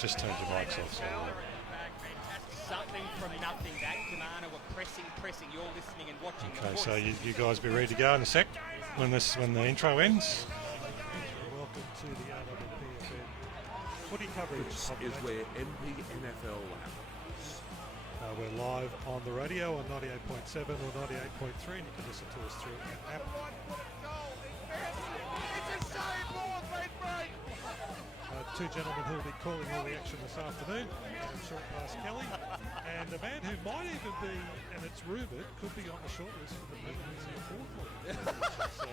just turned your mics off. So. Something from nothing. That Jemana were pressing. You're listening and watching. Okay, so you guys be ready to go in a sec when the intro ends. Welcome to the RWPFM footy coverage. This is where MPNFL happens. We're live on the radio on 98.7 or 98.3, and you can listen to us through an app. Two gentlemen who will be calling all the action this afternoon, short past Kelly, and a man who might even be, and it's rumoured, could be on the shortlist for the presidency of Hawthorn. So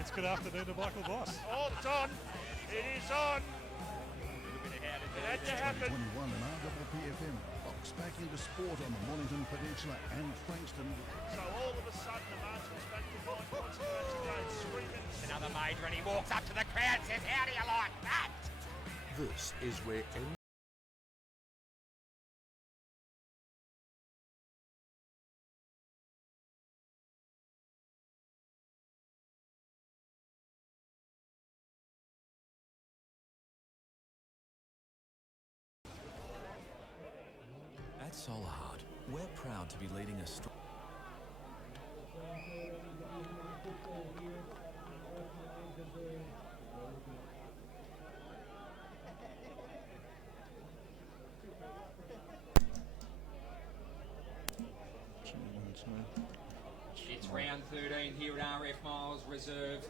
it's good afternoon to Michael Voss. Oh, it's on. It is on. It had to happen. 21 and RWPFM box back into sport on the Mornington Peninsula and Frankston. So all of a sudden the margin's back to 9 points again, screaming. Another major, and he walks up to the crowd and says, "How do you like that?" This is where At Solahard, we're proud to be leading a strong. It's round 13 here at RF Miles Reserve,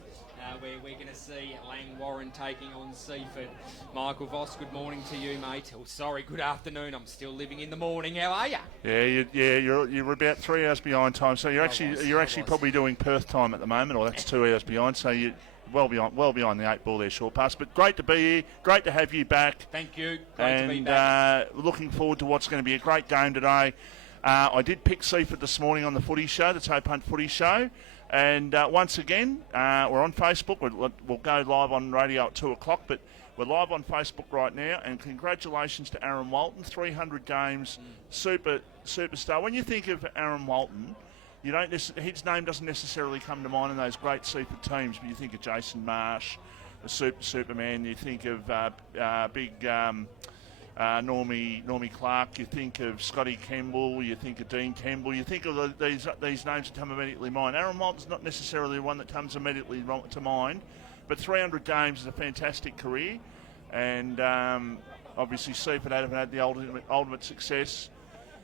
where we're going to see Langwarrin taking on Seaford. Michael Voss, good morning to you, mate. Oh, sorry, good afternoon. I'm still living in the morning. How are you? You're about 3 hours behind time. So you're actually probably doing Perth time at the moment, or that's 2 hours behind. So you're well behind the 8 ball there, short pass. But great to be here. Great to have you back. Thank you. Great to be back. Looking forward to what's going to be a great game today. I did pick Seaford this morning on the footy show, the Tope Hunt footy show. And once again, we're on Facebook. We'll go live on radio at 2 o'clock, but we're live on Facebook right now. And congratulations to Aaron Walton, 300 games, superstar. When you think of Aaron Walton, his name doesn't necessarily come to mind in those great Seaford teams, but you think of Jason Marsh, the Superman, you think of big... Normie Clark, you think of Scotty Campbell, you think of Dean Campbell, you think of these names that come immediately to mind. Aaron Walton's not necessarily one that comes immediately to mind, but 300 games is a fantastic career, and obviously Seaford haven't had the ultimate success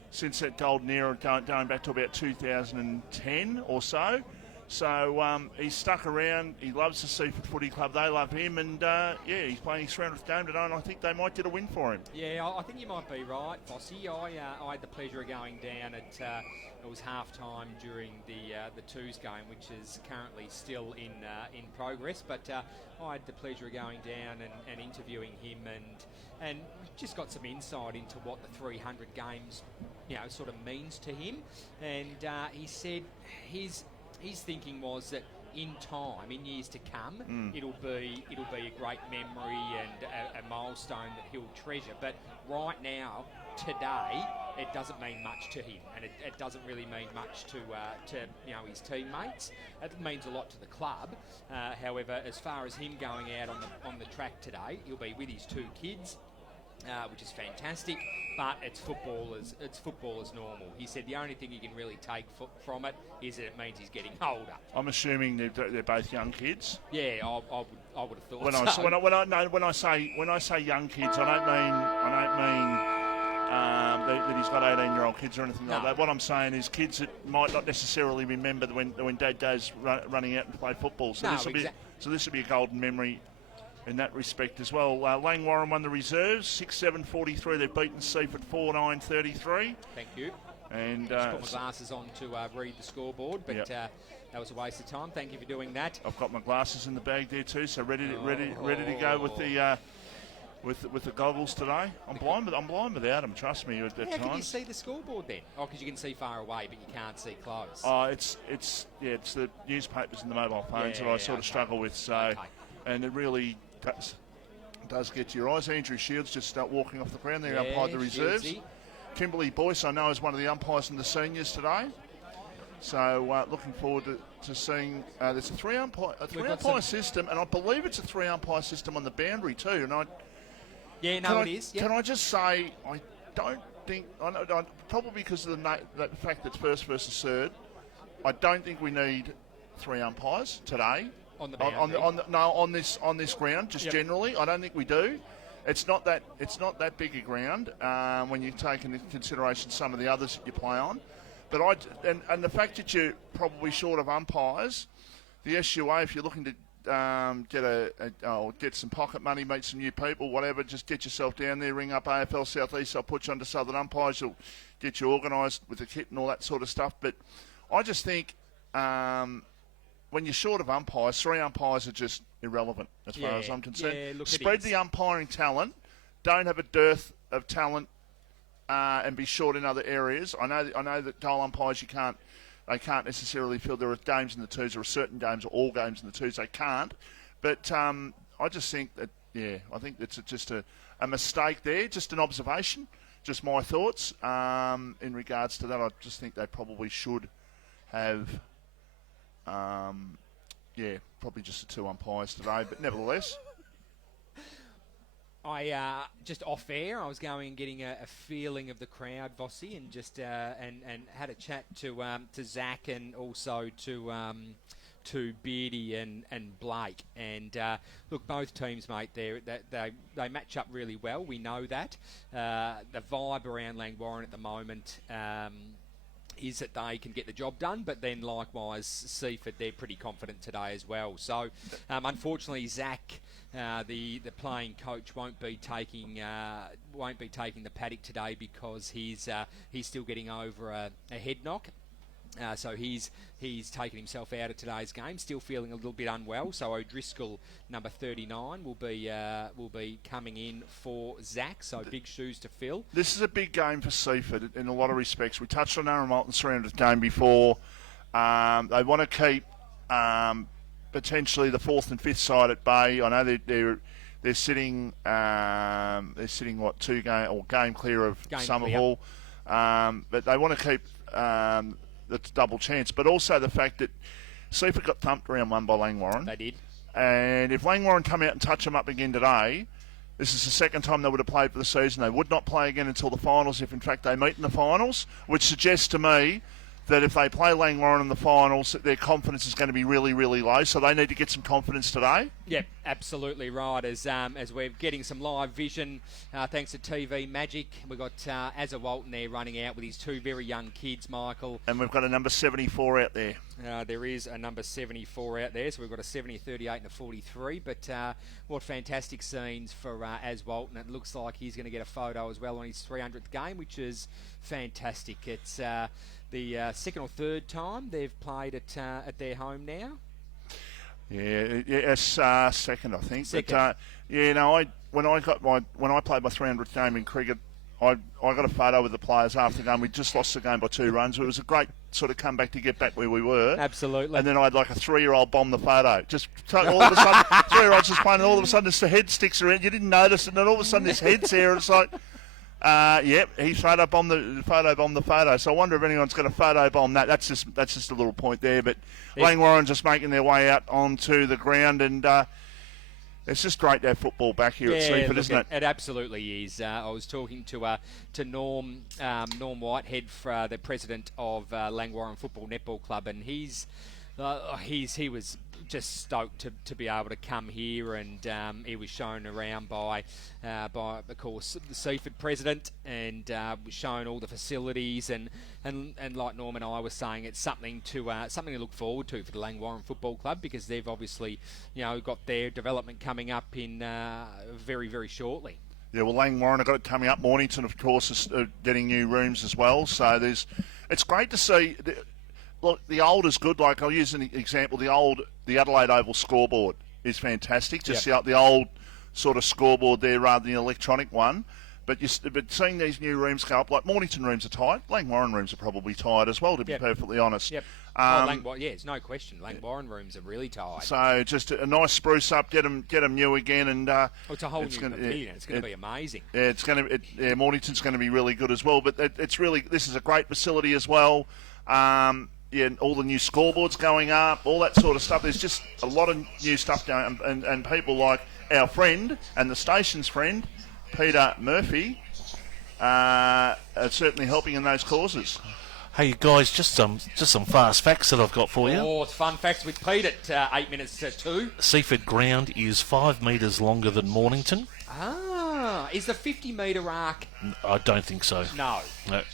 since that golden era, going back to about 2010 or so. So he's stuck around. He loves the Seaford Footy Club. They love him, and he's playing his 300th game today, and I think they might get a win for him. Yeah, I think you might be right, Fossey. I had the pleasure of going down at it was half time during the twos game, which is currently still in progress. But I had the pleasure of going down and interviewing him, and just got some insight into what the 300 games sort of means to him. And he said his thinking was that in time, in years to come, it'll be a great memory and a milestone that he'll treasure. But right now, today, it doesn't mean much to him, and it doesn't really mean much to his teammates. It means a lot to the club. However, as far as him going out on the track today, he'll be with his 2 kids. Which is fantastic, but it's football as normal. He said the only thing you can really take from it is that it means he's getting older. I'm assuming they're both young kids. Yeah, I would have thought. When I say young kids, I don't mean that he's got 18-year-old kids or anything like that. What I'm saying is kids that might not necessarily remember when Dad goes running out and play football. So this will be a golden memory in that respect as well. Langwarrin won the reserves, 6-7-43. They've beaten Seaford 4-9-33. Thank you. And just put my glasses on to read the scoreboard, but that was a waste of time. Thank you for doing that. I've got my glasses in the bag there too, so ready to go with the with the goggles today. I'm blind without them. Trust me. At times. How can you see the scoreboard then? Oh, because you can see far away, but you can't see close. Oh, it's the newspapers and the mobile phones that I sort of struggle with. So, and it really does get to your eyes. Andrew Shields just start walking off the ground there, umpired the reserves. Shieldsy. Kimberly Boyce, I know, is one of the umpires in the seniors today. So looking forward to seeing. There's a three umpire system, and I believe it's a 3 umpire system on the boundary too. And Yeah, no, it is. Yep. Can I just say, I don't think, probably because of the fact that it's first versus third, I don't think we need 3 umpires today. On the boundary. On this ground, just generally, I don't think we do. It's not that big a ground when you take into consideration some of the others that you play on. But and the fact that you're probably short of umpires, the SUA, if you're looking to get some pocket money, meet some new people, whatever, just get yourself down there, ring up AFL South East, I'll put you onto Southern Umpires, you'll get you organised with the kit and all that sort of stuff. But I just think when you're short of umpires, 3 umpires are just irrelevant as far as I'm concerned. Yeah, look, spread the umpiring talent, don't have a dearth of talent and be short in other areas. I know that goal umpires they can't necessarily feel there are games in the twos, there are certain games or all games in the twos they can't. But I just think that, I think it's just a mistake there, just an observation, just my thoughts. In regards to that, I just think they probably should have, probably just the 2 umpires today, but nevertheless. I just off air, I was going and getting a feeling of the crowd, Vossi, and just and had a chat to Zach and also to Beardy and Blake. And look, both teams, mate, they match up really well. We know that. The vibe around Langwarrin at the moment is that they can get the job done, but then likewise Seaford, they're pretty confident today as well. So unfortunately, Zach, the playing coach, won't be taking the paddock today because he's still getting over a head knock. So he's taken himself out of today's game, still feeling a little bit unwell. So O'Driscoll, number 39, will be coming in for Zach. So big shoes to fill. This is a big game for Seaford in a lot of respects. We touched on Aaron Moulton's 300th game before. They want to keep potentially the 4th and 5th side at bay. I know they're sitting 2 game clear of Somerville, but they want to keep the double chance. But also the fact that Seaford got thumped round 1 by Langwarrin. They did. And if Langwarrin come out and touch them up again today, this is the second time they would have played for the season. They would not play again until the finals, if in fact they meet in the finals, which suggests to me that if they play Langwarrin in the finals, their confidence is going to be really, really low. So they need to get some confidence today. Yep, absolutely right. As we're getting some live vision, thanks to TV Magic, we've got Azza Walton there running out with his 2 very young kids, Michael. And we've got a number 74 out there. There is a number 74 out there, so we've got a 70, a 38 and a 43. But what fantastic scenes for Az Walton. It looks like he's going to get a photo as well on his 300th game, which is fantastic. It's the 2nd or 3rd time they've played at their home now. Yes, second, I think. Second. But when I played my 300th game in cricket, I got a photo with the players after the game. We just lost the game by 2 runs. It was a great sort of comeback to get back where we were. Absolutely. And then I had like a 3-year-old bomb the photo. Just all of a sudden, 3-year-old's just playing, and all of a sudden the head sticks around. You didn't notice, and then all of a sudden this head's there, and it's like, he photo bombed the photo. So I wonder if anyone's going to photo bomb that. That's just a little point there. But Langwarrin just making their way out onto the ground, and it's just great to have football back here at Seaford, isn't it? It absolutely is. I was talking to Norm Whitehead, the president of Langwarrin Football Netball Club, and he was just stoked to be able to come here, and he was shown around by of course the Seaford president, and was shown all the facilities, and like Norm and I were saying, it's something to look forward to for the Langwarrin Football Club, because they've obviously got their development coming up in very, very shortly. Yeah, well, Langwarrin have got it coming up. Mornington, of course, is getting new rooms as well. So it's great to see. Look, the old is good. Like, I'll use an example. The Adelaide Oval scoreboard is fantastic. Just the old sort of scoreboard there rather than the electronic one. But seeing these new rooms come up, like Mornington rooms are tight. Langwarrin rooms are probably tight as well, to be perfectly honest. Yep. It's no question. Langwarrin rooms are really tight. So just a nice spruce up, get them new again, and it's a whole new pavilion. It's going to be amazing. Yeah, Mornington's going to be really good as well. But this is a great facility as well. All the new scoreboards going up, all that sort of stuff. There's just a lot of new stuff going, and people like our friend and the station's friend, Peter Murphy are certainly helping in those causes. Hey guys, just some fast facts that I've got for you. Oh, it's fun facts with Pete at 8 minutes to 2. Seaford ground is 5 metres longer than Mornington. Ah, is the 50-metre arc? I don't think so. No.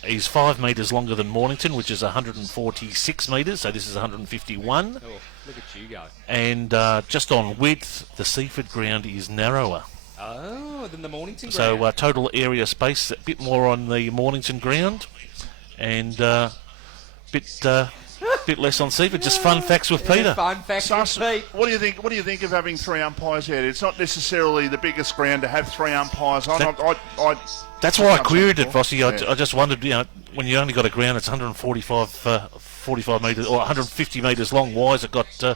He's 5 metres longer than Mornington, which is 146 metres, so this is 151. Oh, look at you go. And just on width, the Seaford ground is narrower. Oh, than the Mornington So ground. total area space, a bit more on the Mornington ground, and bit less on Seaford. Just fun facts with Peter. Fun facts with Pete. What do you think? What do you think of having 3 umpires out? It's not necessarily the biggest ground to have 3 umpires on. That's why I queried it, Fossey. Yeah. I just wondered, when you only got a ground that's 145 metres or 150 metres long, why has it got the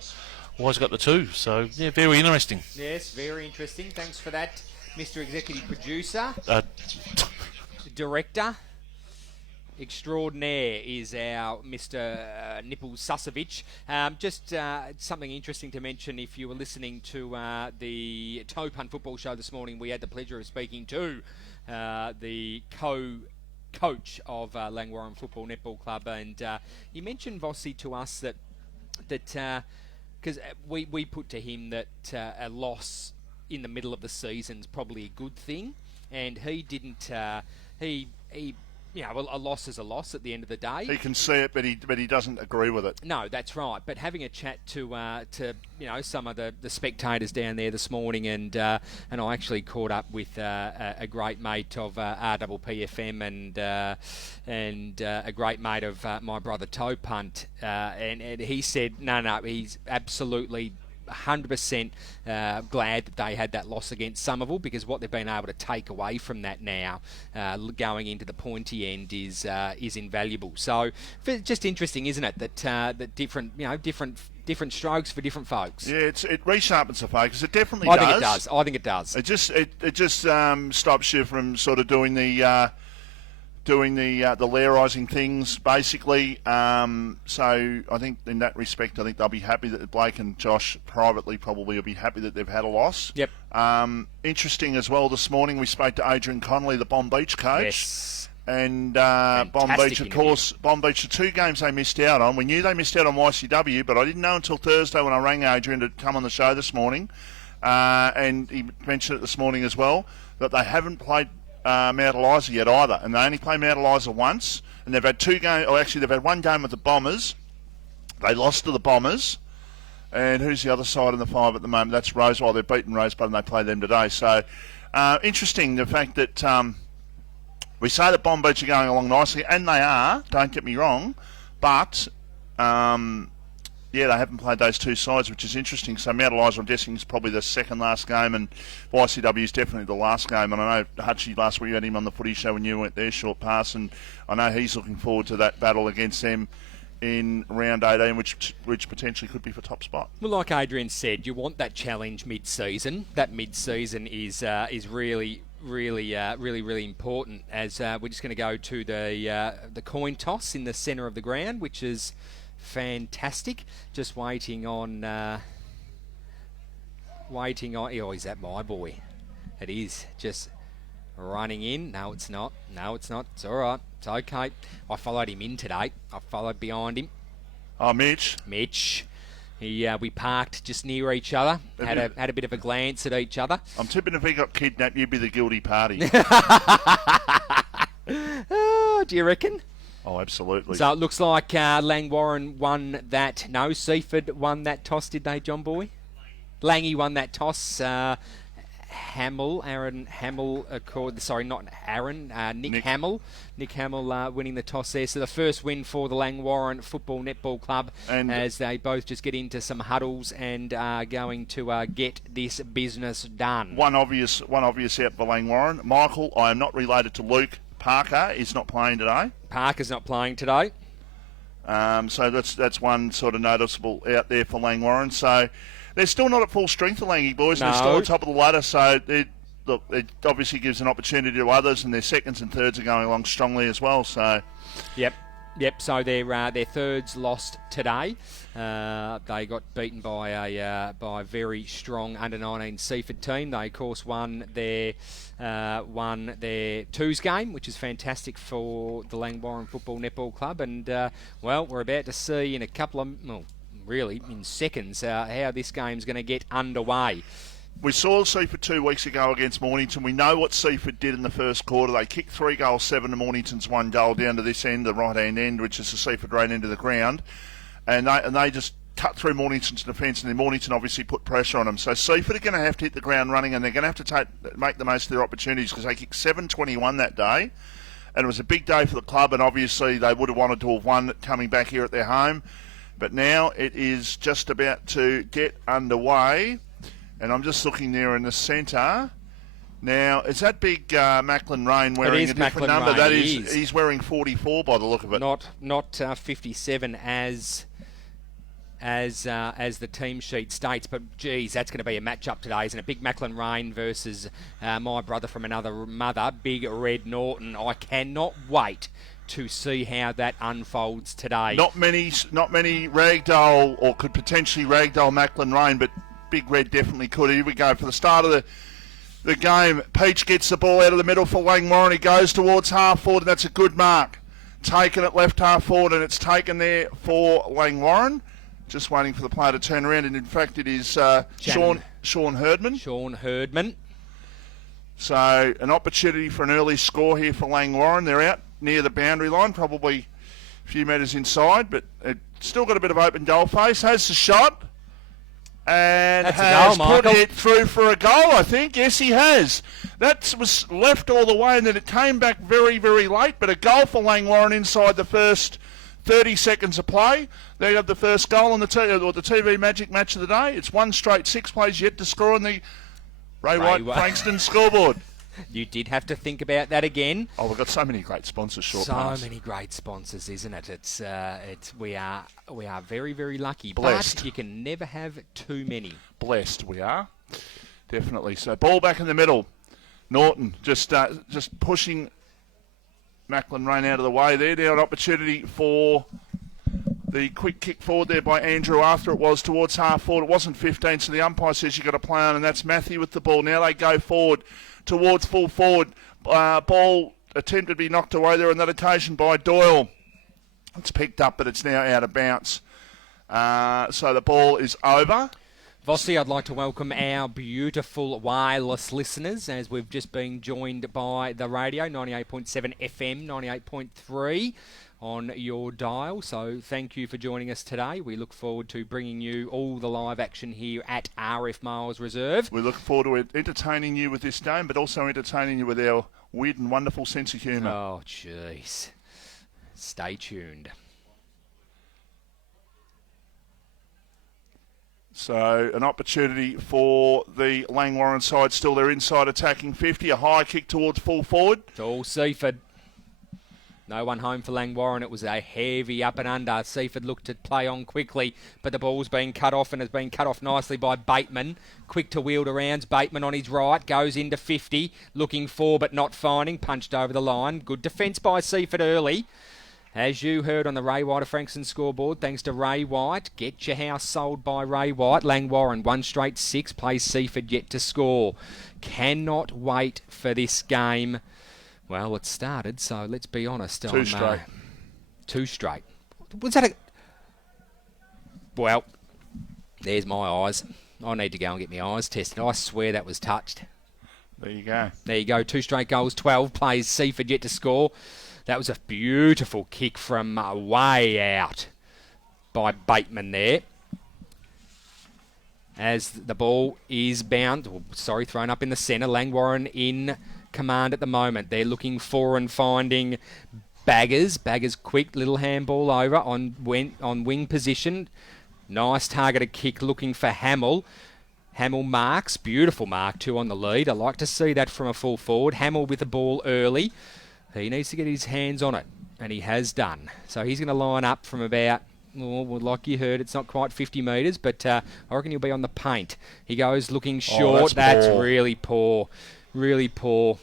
2? So yeah, very interesting. Yes, very interesting. Thanks for that, Mr. Executive Producer. Director extraordinaire is our Mr. Nipple Susevich. Just something interesting to mention. If you were listening to the Toe Punt Football Show this morning, we had the pleasure of speaking to the coach of Langwarrin Football Netball Club, and he mentioned, Vossi, to us that because we put to him that a loss in the middle of the season is probably a good thing, and he didn't. A loss is a loss at the end of the day. He can see it, but he doesn't agree with it. No, that's right. But having a chat to some of the spectators down there this morning, and I actually caught up with a great mate of RPPFM and a great mate of my brother Toe Punt, and he said no, he's absolutely 100% glad that they had that loss against Somerville, because what they've been able to take away from that now, going into the pointy end, is invaluable. So just interesting, isn't it, that different strokes for different folks. Yeah, it resharpens the focus. It definitely does. I think it does. It just stops you from sort of doing the lairising things, basically. So I think in that respect, I think they'll be happy that Blake and Josh privately probably will be happy that they've had a loss. Yep. Interesting as well, this morning we spoke to Adrian Connolly, the Bomb Beach coach. Yes. And Bomb Beach, of course, Bomb Beach, the 2 games they missed out on. We knew they missed out on YCW, but I didn't know until Thursday when I rang Adrian to come on the show this morning. And he mentioned it this morning as well, that they haven't played Mount Eliza yet either, and they only play Mount Eliza once, and they've had 2 games, or actually they've had 1 game with the Bombers. They lost to the Bombers, and who's the other side in the 5 at the moment? That's Rosewell. They've beaten Rosebud and they play them today. So interesting, the fact that we say that Bomb Beach are going along nicely, and they are, don't get me wrong, but they haven't played those 2 sides, which is interesting. So Mount Eliza, I'm guessing, is probably the second last game, and YCW is definitely the last game. And I know Hutchie, last week you had him on the footy show when you went there, short pass, and I know he's looking forward to that battle against them in round 18, which potentially could be for top spot. Well, like Adrian said, you want that challenge mid-season. That mid-season is really important, as we're just going to go to the coin toss in the centre of the ground, which is fantastic. Just waiting on. Oh, is that my boy? It is just running in. No, it's not. It's all right. It's okay. I followed him in today. I followed behind him. Oh, Mitch. We parked just near each other. Had a bit of a glance at each other. I'm tipping if he got kidnapped, you'd be the guilty party. Oh, do you reckon? Oh, absolutely. So it looks like Langwarrin won that. No, Seaford won that toss, did they, John Boy? Langy won that toss. Aaron Hamill, Nick Hamill. Nick Hamill winning the toss there. So the first win for the Langwarrin Football Netball Club, and as they both just get into some huddles and are going to get this business done. One obvious out for Langwarrin. Michael, I am not related to Luke. Parker is not playing today. Parker's not playing today. So that's one sort of noticeable out there for Langwarrin. So they're still not at full strength, the Langy boys. No. They're still at the top of the ladder. So it obviously gives an opportunity to others, and their seconds and thirds are going along strongly as well. So yep. Yep, so their thirds lost today. They got beaten by a very strong under-19 Seaford team. They, of course, won their twos game, which is fantastic for the Langwarrin Football Netball Club. And, we're about to see in a couple of, really, in seconds, how this game's going to get underway. We saw Seaford 2 weeks ago against Mornington. We know what Seaford did in the first quarter. They kicked 3 goals, 7 to Mornington's 1 goal down to this end, the right-hand end, which is the Seaford right end of the ground. And they just cut through Mornington's defence, and then Mornington obviously put pressure on them. So Seaford are going to have to hit the ground running, and they're going to have to make the most of their opportunities, because they kicked 7-21 that day. And it was a big day for the club, and obviously they would have wanted to have won coming back here at their home. But now it is just about to get underway. And I'm just looking there in the centre. Now, is that big Macklin Rain wearing a different number? Rain, That is, he's wearing 44 by the look of it. Not 57 as the team sheet states, but geez, that's going to be a match-up today, isn't it? Big Macklin Rain versus my brother from another mother, Big Red Norton. I cannot wait to see how that unfolds today. Not many ragdoll, or could potentially ragdoll Macklin Rain, but Big Red definitely could. Here we go for the start of the game. Peach gets the ball out of the middle for Langwarrin. He goes towards half forward, and that's a good mark. Taken at left half forward, and it's taken there for Langwarrin. Just waiting for the player to turn around, and in fact it is Sean Herdman. Sean Herdman. So an opportunity for an early score here for Langwarrin. They're out near the boundary line, probably a few metres inside, but it's still got a bit of open goal face. Has the shot. And that's has a goal, put it through for a goal, I think. Yes, he has. That was left all the way, and then it came back very, very late. But a goal for Langwarrin inside the first 30 seconds of play. They have the first goal on the TV Magic match of the day. It's 1 straight 6 plays yet to score on the Ray White Frankston scoreboard. You did have to think about that again. Oh, we've got so many great sponsors. So many great sponsors, isn't it? We are very, very lucky. Blessed. But you can never have too many. Blessed we are, definitely. So ball back in the middle. Norton just pushing Macklin Rain out of the way there. Now an opportunity for the quick kick forward there by Andrew after it was towards half forward. It wasn't 15, so the umpire says you've got to play on, and that's Matthew with the ball. Now they go forward towards full forward. Ball attempted to be knocked away there on that occasion by Doyle. It's picked up, but it's now out of bounds. So the ball is over. Vossi, I'd like to welcome our beautiful wireless listeners, as we've just been joined by the radio, 98.7 FM, 98.3 on your dial. So thank you for joining us today. We look forward to bringing you all the live action here at RF Miles Reserve. We look forward to entertaining you with this game, but also entertaining you with our weird and wonderful sense of humour. Oh, jeez. Stay tuned. So an opportunity for the Langwarrin side. Still their inside attacking 50. A high kick towards full forward. It's all Seaford. No one home for Langwarrin. It was a heavy up and under. Seaford looked to play on quickly, but the ball's been cut off, and has been cut off nicely by Bateman. Quick to wield around. Bateman on his right. Goes into 50. Looking for but not finding. Punched over the line. Good defence by Seaford early. As you heard on the Ray White of Frankston scoreboard, thanks to Ray White. Get your house sold by Ray White. Langwarrin, 1 straight 6, plays Seaford yet to score. Cannot wait for this game. Well, it started, so let's be honest. 2 straight. 2 straight. Was that a... Well, there's my eyes. I need to go and get my eyes tested. I swear that was touched. There you go. There you go. 2 straight goals, 12 plays Seaford yet to score. That was a beautiful kick from way out by Bateman there. As the ball is thrown up in the centre. Langwarrin in command at the moment. They're looking for and finding Baggers. Baggers quick little handball over on wing position. Nice targeted kick looking for Hamill. Hamill marks. Beautiful mark too on the lead. I like to see that from a full forward. Hamill with the ball early. He needs to get his hands on it, and he has done. So he's going to line up from about, like you heard, it's not quite 50 metres, but I reckon he'll be on the paint. He goes looking short. That's really poor. Really poor.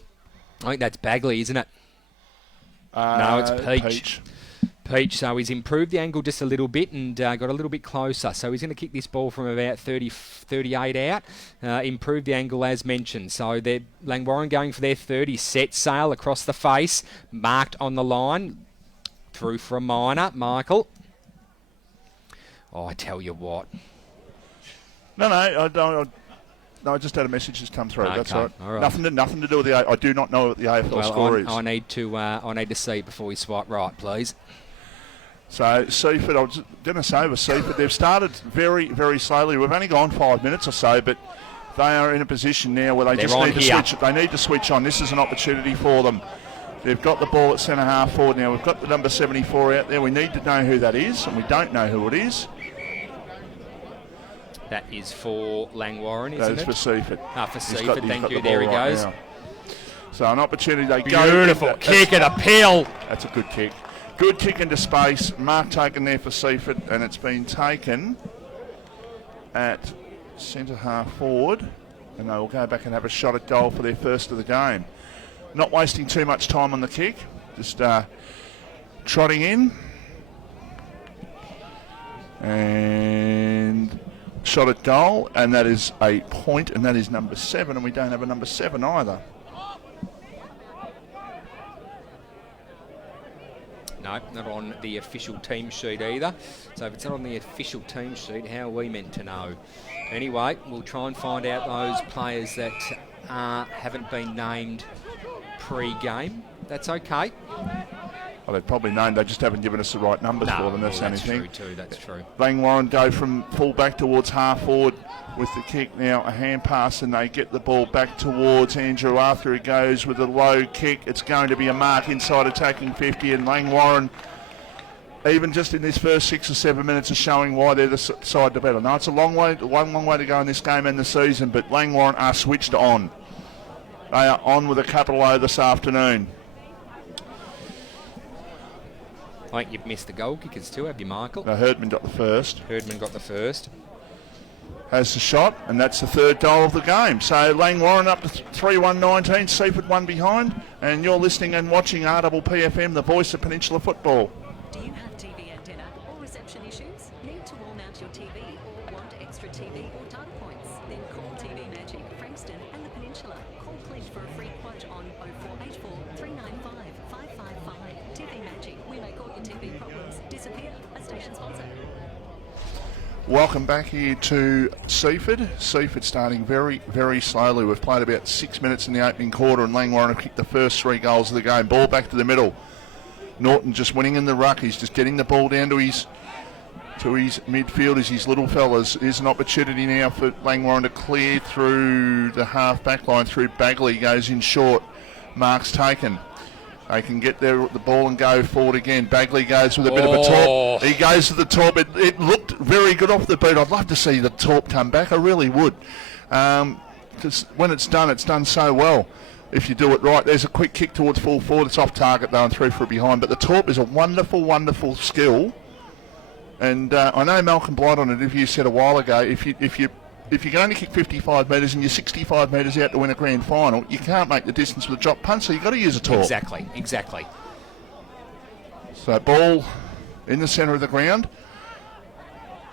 I think that's Bagley, isn't it? No, it's Peach. Peach, so he's improved the angle just a little bit and got a little bit closer. So he's going to kick this ball from about 38 out, improve the angle as mentioned. So they're Langwarrin going for their 30, set sail across the face, marked on the line, through for a minor, Michael. Oh, I tell you what. No, I don't. No, I just had a message just come through. Okay, That's all right. all right. Nothing to do with the. I do not know what the AFL score is. I need to see it before we swipe right, please. So Seaford, I was going to say with Seaford, they've started very, very slowly. We've only gone 5 minutes or so, but they are in a position now where they just need to switch. They need to switch on. This is an opportunity for them. They've got the ball at centre half forward now. We've got the number 74 out there. We need to know who that is, and we don't know who it is. That is for Langwarrin, isn't it? That is for Seaford. For Seaford, thank you. There he goes. Now. So an opportunity. They Beautiful go. kick and a pill. That's a good kick. Good kick into space. Mark taken there for Seaford, and it's been taken at centre half forward, and they will go back and have a shot at goal for their first of the game. Not wasting too much time on the kick, just trotting in, and shot at goal, and that is a point, and that is number 7, and we don't have a number 7 either. No, not on the official team sheet either. So if it's not on the official team sheet, how are we meant to know? Anyway, we'll try and find out those players that haven't been named pre-game. That's okay. Well, they've probably known, they just haven't given us the right numbers for them. That's the only thing. True too, that's true. Langwarrin go from full back towards half forward with the kick now, a hand pass, and they get the ball back towards Andrew Arthur. He goes with a low kick. It's going to be a mark inside attacking 50, and Langwarrin, even just in this first 6 or 7 minutes, is showing why they're the side to better. Now, it's a long way to go in this game and the season, but Langwarrin are switched on. They are on with a capital O this afternoon. I think you've missed the goal kickers too, have you, Michael? Now, Herdman got the first. Herdman got the first. Has the shot, and that's the third goal of the game. So Langwarrin up to 3-1-19, Seaford 1 behind, and you're listening and watching RPPFM, the voice of Peninsula football. Do you have TV antenna or reception issues? Need to wall mount your TV or want extra TV or data points? Then call TV Magic, Frankston and the Peninsula. Call Clint for a free quote on 0484 395 555. TV Magic, we make all your TV problems disappear. A station sponsor. Welcome back here to Seaford. Seaford starting very, very slowly. We've played about 6 minutes in the opening quarter, and Langwarrin have kicked the first 3 goals of the game. Ball back to the middle. Norton just winning in the ruck. He's just getting the ball down to his midfielders, his little fellas. Here's an opportunity now for Langwarrin to clear through the half back line through Bagley. Goes in short. Mark's taken. They can get there with the ball and go forward again. Bagley goes with a bit of a torp. He goes to the torp. It looked very good off the boot. I'd love to see the torp come back. I really would. Because when it's done so well. If you do it right, there's a quick kick towards full forward. It's off target though and through for a behind. But the torp is a wonderful, wonderful skill. And I know Malcolm Blight on an interview said a while ago, if you can only kick 55 metres and you're 65 metres out to win a grand final, you can't make the distance with a drop punch, so you've got to use a torp. Exactly. So ball in the centre of the ground.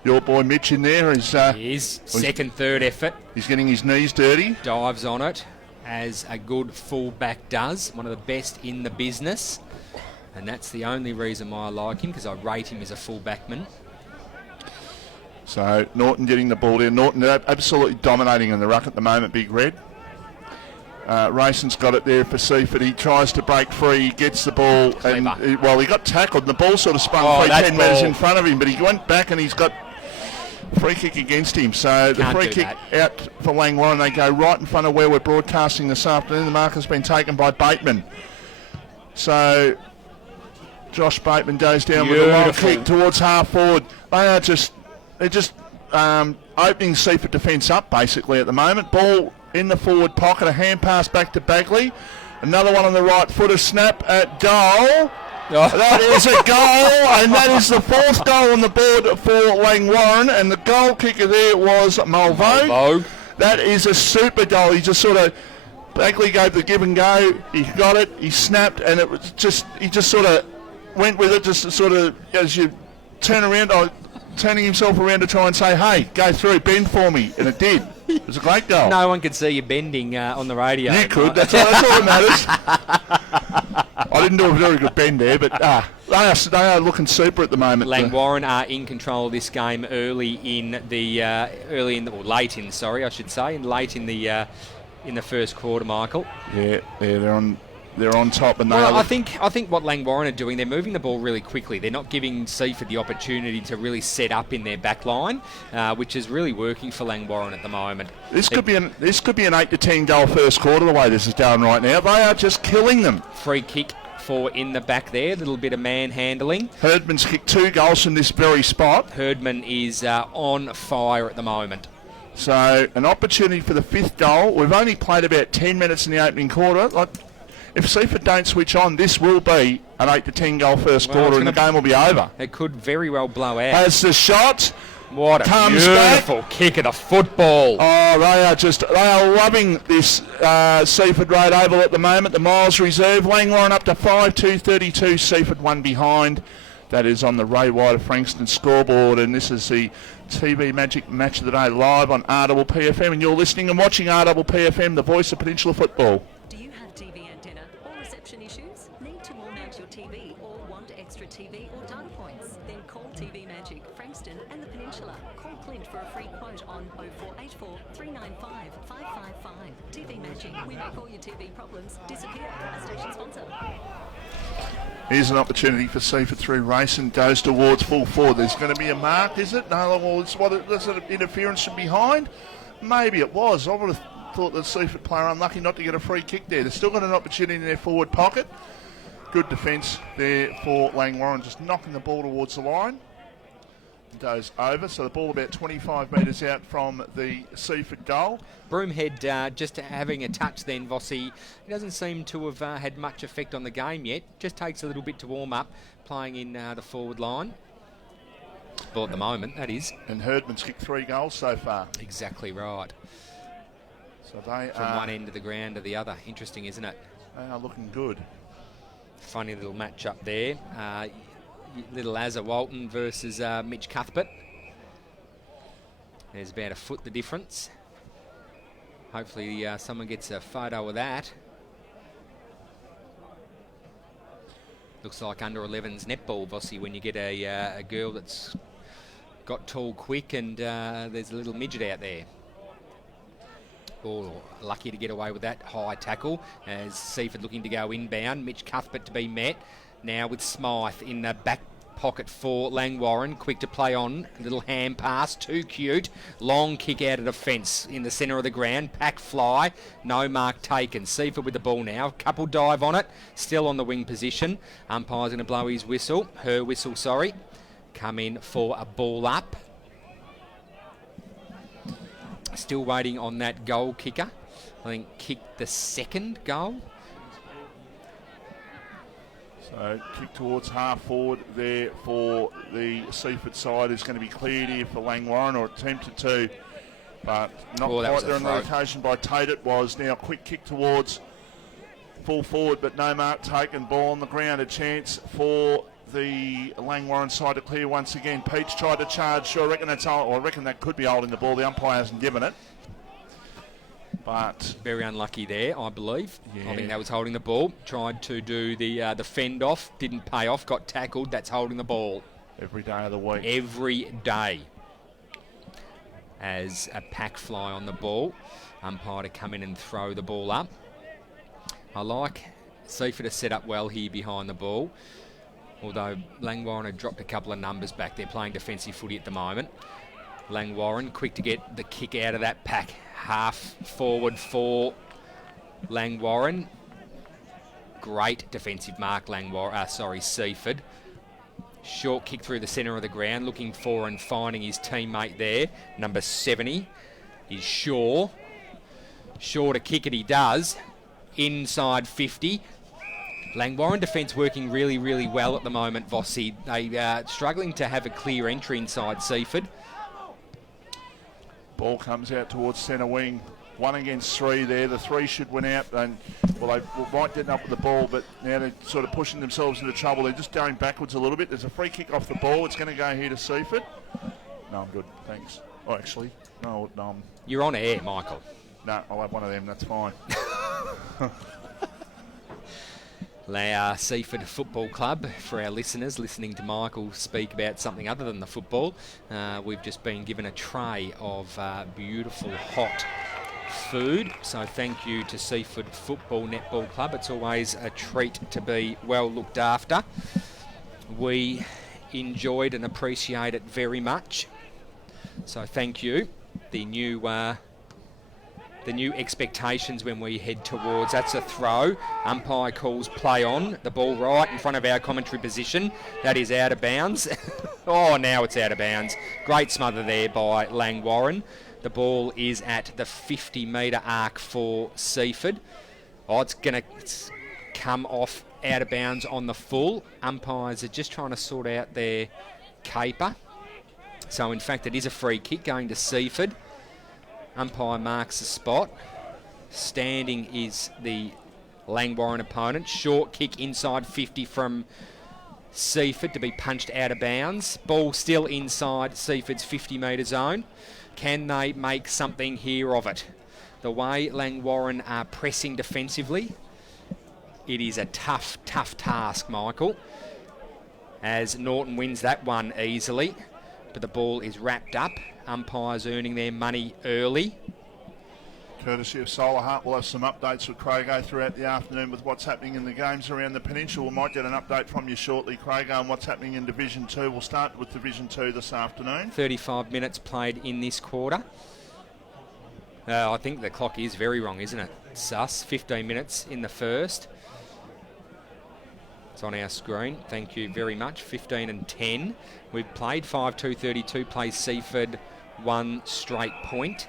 Your boy Mitch in there is... His second, third effort. He's getting his knees dirty. Dives on it, as a good fullback does. One of the best in the business. And that's the only reason why I like him, because I rate him as a fullbackman. So Norton getting the ball there. Norton absolutely dominating in the ruck at the moment, Big Red. Rayson's got it there for Seaford. He tries to break free. He gets the ball. And he got tackled. And the ball sort of spun 10 metres in front of him. But he went back and he's got free kick against him. So the free kick out for Langwarrin. They go right in front of where we're broadcasting this afternoon. The mark has been taken by Bateman. So Josh Bateman goes down with a long kick towards half forward. They're just opening Seaford defence up basically at the moment. Ball in the forward pocket, a hand pass back to Bagley. Another one on the right foot, a snap at goal. That is a goal, and that is the 4th goal on the board for Langwarrin, and the goal kicker there was Malvo. That is a super goal. He just sort of, Bagley gave the give and go, he got it, he snapped, and it was just, he just sort of went with it just to sort of, as you turn around, turning himself around to try and say, hey, go through, bend for me. And it did. It was a great goal. No one could see you bending on the radio. You could. That's all that matters. I didn't do a very good bend there, but they are looking super at the moment. Langwarrin are in control of this game late in the first quarter, Michael. Yeah, they're on top, and I think what Langwarrin are doing, they're moving the ball really quickly. They're not giving Seaford the opportunity to really set up in their back line, which is really working for Langwarrin at the moment. This could be an 8 to 10 goal first quarter the way this is going right now. They are just killing them. Free kick for in the back there, a little bit of manhandling. Herdman's kicked 2 goals from this very spot. Herdman is on fire at the moment. So an opportunity for the 5th goal. We've only played about 10 minutes in the opening quarter. If Seaford don't switch on, this will be an 8 to 10 goal first quarter, and the game will be over. It could very well blow out. As the shot what a comes beautiful back. Kick of the football. Oh, they are loving this Seaford Road Oval at the moment. The Miles Reserve, Langwarrin up to 5-2-32. Seaford 1 behind. That is on the Ray White of Frankston scoreboard, and this is the TV Magic Match of the Day live on RPPFM, and you're listening and watching RPPFM, the voice of Peninsula football. Do you have TV antenna or reception issues? Need to wall mount your TV or want extra TV or data points? Then call TV Magic, Frankston and the Peninsula. Call Clint for a free quote on 0484 395 555. TV Magic, we make all your TV problems disappear. A station sponsor. Here's an opportunity for Seaford through racing, goes towards full forward. There's going to be a mark, is it? No, well, that's an interference from behind. Maybe it was. I would have thought the Seaford player unlucky not to get a free kick there. They've still got an opportunity in their forward pocket. Good defence there for Langwarrin, just knocking the ball towards the line. It goes over, so the ball about 25 metres out from the Seaford goal. Broomhead just having a touch then, Vossi. He doesn't seem to have had much effect on the game yet. Just takes a little bit to warm up, playing in the forward line. Well, at the moment, that is. And Herdman's kicked 3 goals so far. Exactly right. So they From one end of the ground to the other. Interesting, isn't it? They are looking good. Funny little match up there. Little Azza Walton versus Mitch Cuthbert. There's about a foot the difference. Hopefully someone gets a photo of that. Looks like under 11's netball, Vossi, when you get a girl that's got tall quick and there's a little midget out there. Oh, lucky to get away with that high tackle as Seaford looking to go inbound. Mitch Cuthbert to be met. Now with Smythe in the back pocket for Langwarrin. Quick to play on. A little hand pass. Too cute. Long kick out of the fence in the centre of the ground. Pack fly. No mark taken. Seaford with the ball now. Couple dive on it. Still on the wing position. Umpire's going to blow his whistle. Her whistle, sorry. Come in for a ball up. Still waiting on that goal kicker. I think kicked the second goal. So kick towards half forward there for the Seaford side is going to be cleared here for Langwarrin, or attempted to, but not quite there on the occasion by Tate. It was now quick kick towards full forward, but no mark taken. Ball on the ground, a chance for the Langwarrin side to clear once again. Peach tried to charge. Sure, I reckon I reckon that could be holding the ball. The umpire hasn't given it. But very unlucky there, I believe. Yeah. I think that was holding the ball. Tried to do the fend off, didn't pay off, got tackled. That's holding the ball. Every day of the week. Every day. As a pack fly on the ball. Umpire to come in and throw the ball up. I like Seaford to set up well here behind the ball. Although Langwarrin had dropped a couple of numbers back. They're playing defensive footy at the moment. Langwarrin quick to get the kick out of that pack. Half forward for Langwarrin. Great defensive mark, Seaford. Short kick through the centre of the ground, looking for and finding his teammate there. Number 70 is Shaw. Shaw to kick it, he does. Inside 50. Langwarrin defence working really, really well at the moment, Vossi. They are struggling to have a clear entry inside Seaford. Ball comes out towards centre wing. 1 against 3 there. The 3 should win out, and well, they might get up with the ball, but now they're sort of pushing themselves into trouble. They're just going backwards a little bit. There's a free kick off the ball. It's going to go here to Seaford. No, I'm good, thanks. Oh, actually, no. You're on air, Michael. No, I'll have one of them. That's fine. Seaford Football Club, for our listeners listening to Michael speak about something other than the football, we've just been given a tray of beautiful hot food, so thank you to Seaford Football Netball Club. It's always a treat to be well looked after. We enjoyed and appreciate it very much, so thank you. The new expectations when we head towards, that's a throw. Umpire calls play on. The ball right in front of our commentary position. That is out of bounds. Oh, now it's out of bounds. Great smother there by Langwarrin. The ball is at the 50-metre arc for Seaford. Oh, it's going to come off out of bounds on the full. Umpires are just trying to sort out their caper. So, in fact, it is a free kick going to Seaford. Umpire marks the spot. Standing is the Langwarrin opponent. Short kick inside 50 from Seaford to be punched out of bounds. Ball still inside Seaford's 50-metre zone. Can they make something here of it? The way Langwarrin are pressing defensively, it is a tough task, Michael, as Norton wins that one easily. But the ball is wrapped up. Umpires earning their money early. Courtesy of Solar Heart, we'll have some updates with Crago throughout the afternoon with what's happening in the games around the peninsula. We might get an update from you shortly, Crago, on what's happening in Division 2. We'll start with Division 2 this afternoon. 35 minutes played in this quarter. I think the clock is very wrong, isn't it? Sus, 15 minutes in the first. It's on our screen. Thank you very much. 15 and 10. We've played 5-2-32, plays Seaford 1 straight point.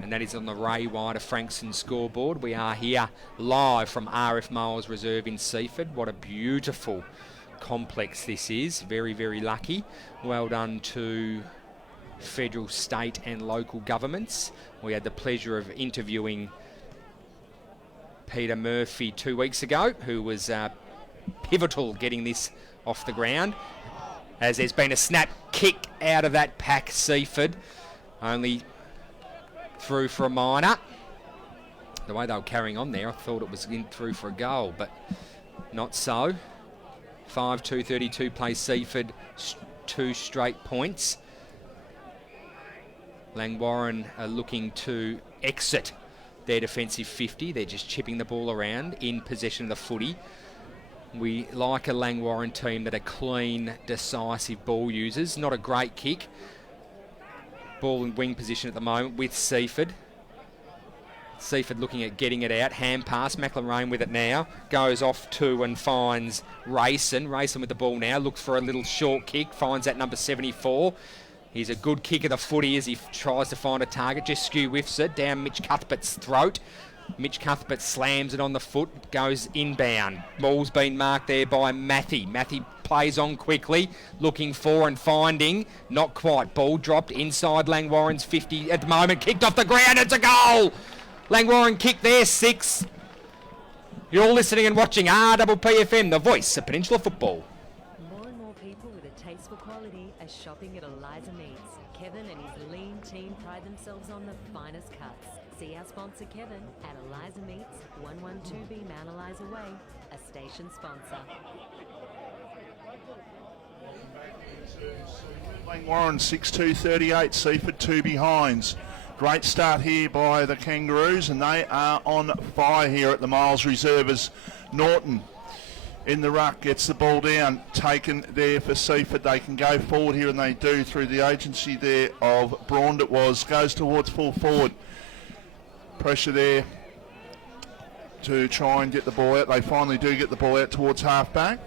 And that is on the Ray Wider Frankston scoreboard. We are here live from RF Miles Reserve in Seaford. What a beautiful complex this is. Very, very lucky. Well done to federal, state and local governments. We had the pleasure of interviewing Peter Murphy 2 weeks ago, who was pivotal getting this off the ground, as there's been a snap kick out of that pack. Seaford only through for a minor. The way they were carrying on there, I thought it was in through for a goal, but not so. 5-2-32 plays Seaford 2 straight points. Langwarrin are looking to exit their defensive 50. They're just chipping the ball around in possession of the footy. We like a Langwarrin team that are clean, decisive ball users. Not a great kick. Ball in wing position at the moment with Seaford. Seaford looking at getting it out. Hand pass. McLaren with it now. Goes off to and finds Rayson. Rayson with the ball now. Looks for a little short kick. Finds that number 74. He's a good kick of the footy as he tries to find a target. Just skew whiffs it down Mitch Cuthbert's throat. Mitch Cuthbert slams it on the foot, goes inbound. Ball's been marked there by Matthew. Matthew plays on quickly, looking for and finding. Not quite. Ball dropped inside Langwarrin's 50 at the moment. Kicked off the ground. It's a goal. Langwarrin kick there, 6. You're listening and watching RPPFM, the voice of Peninsula football. More and more people with a taste for quality are shopping at Eliza Meats. Kevin and his lean team pride themselves on the finest cuts. See our sponsor Kevin at Eliza Meats, 112B Mount Eliza Way, a station sponsor. Langwarrin 6-2-38, Seaford 2 behinds. Great start here by the Kangaroos, and they are on fire here at the Miles Reserve as Norton in the ruck gets the ball down, taken there for Seaford. They can go forward here, and they do through the agency there of Braund. It was goes towards full forward. Pressure there to try and get the ball out. They finally do get the ball out towards half-back.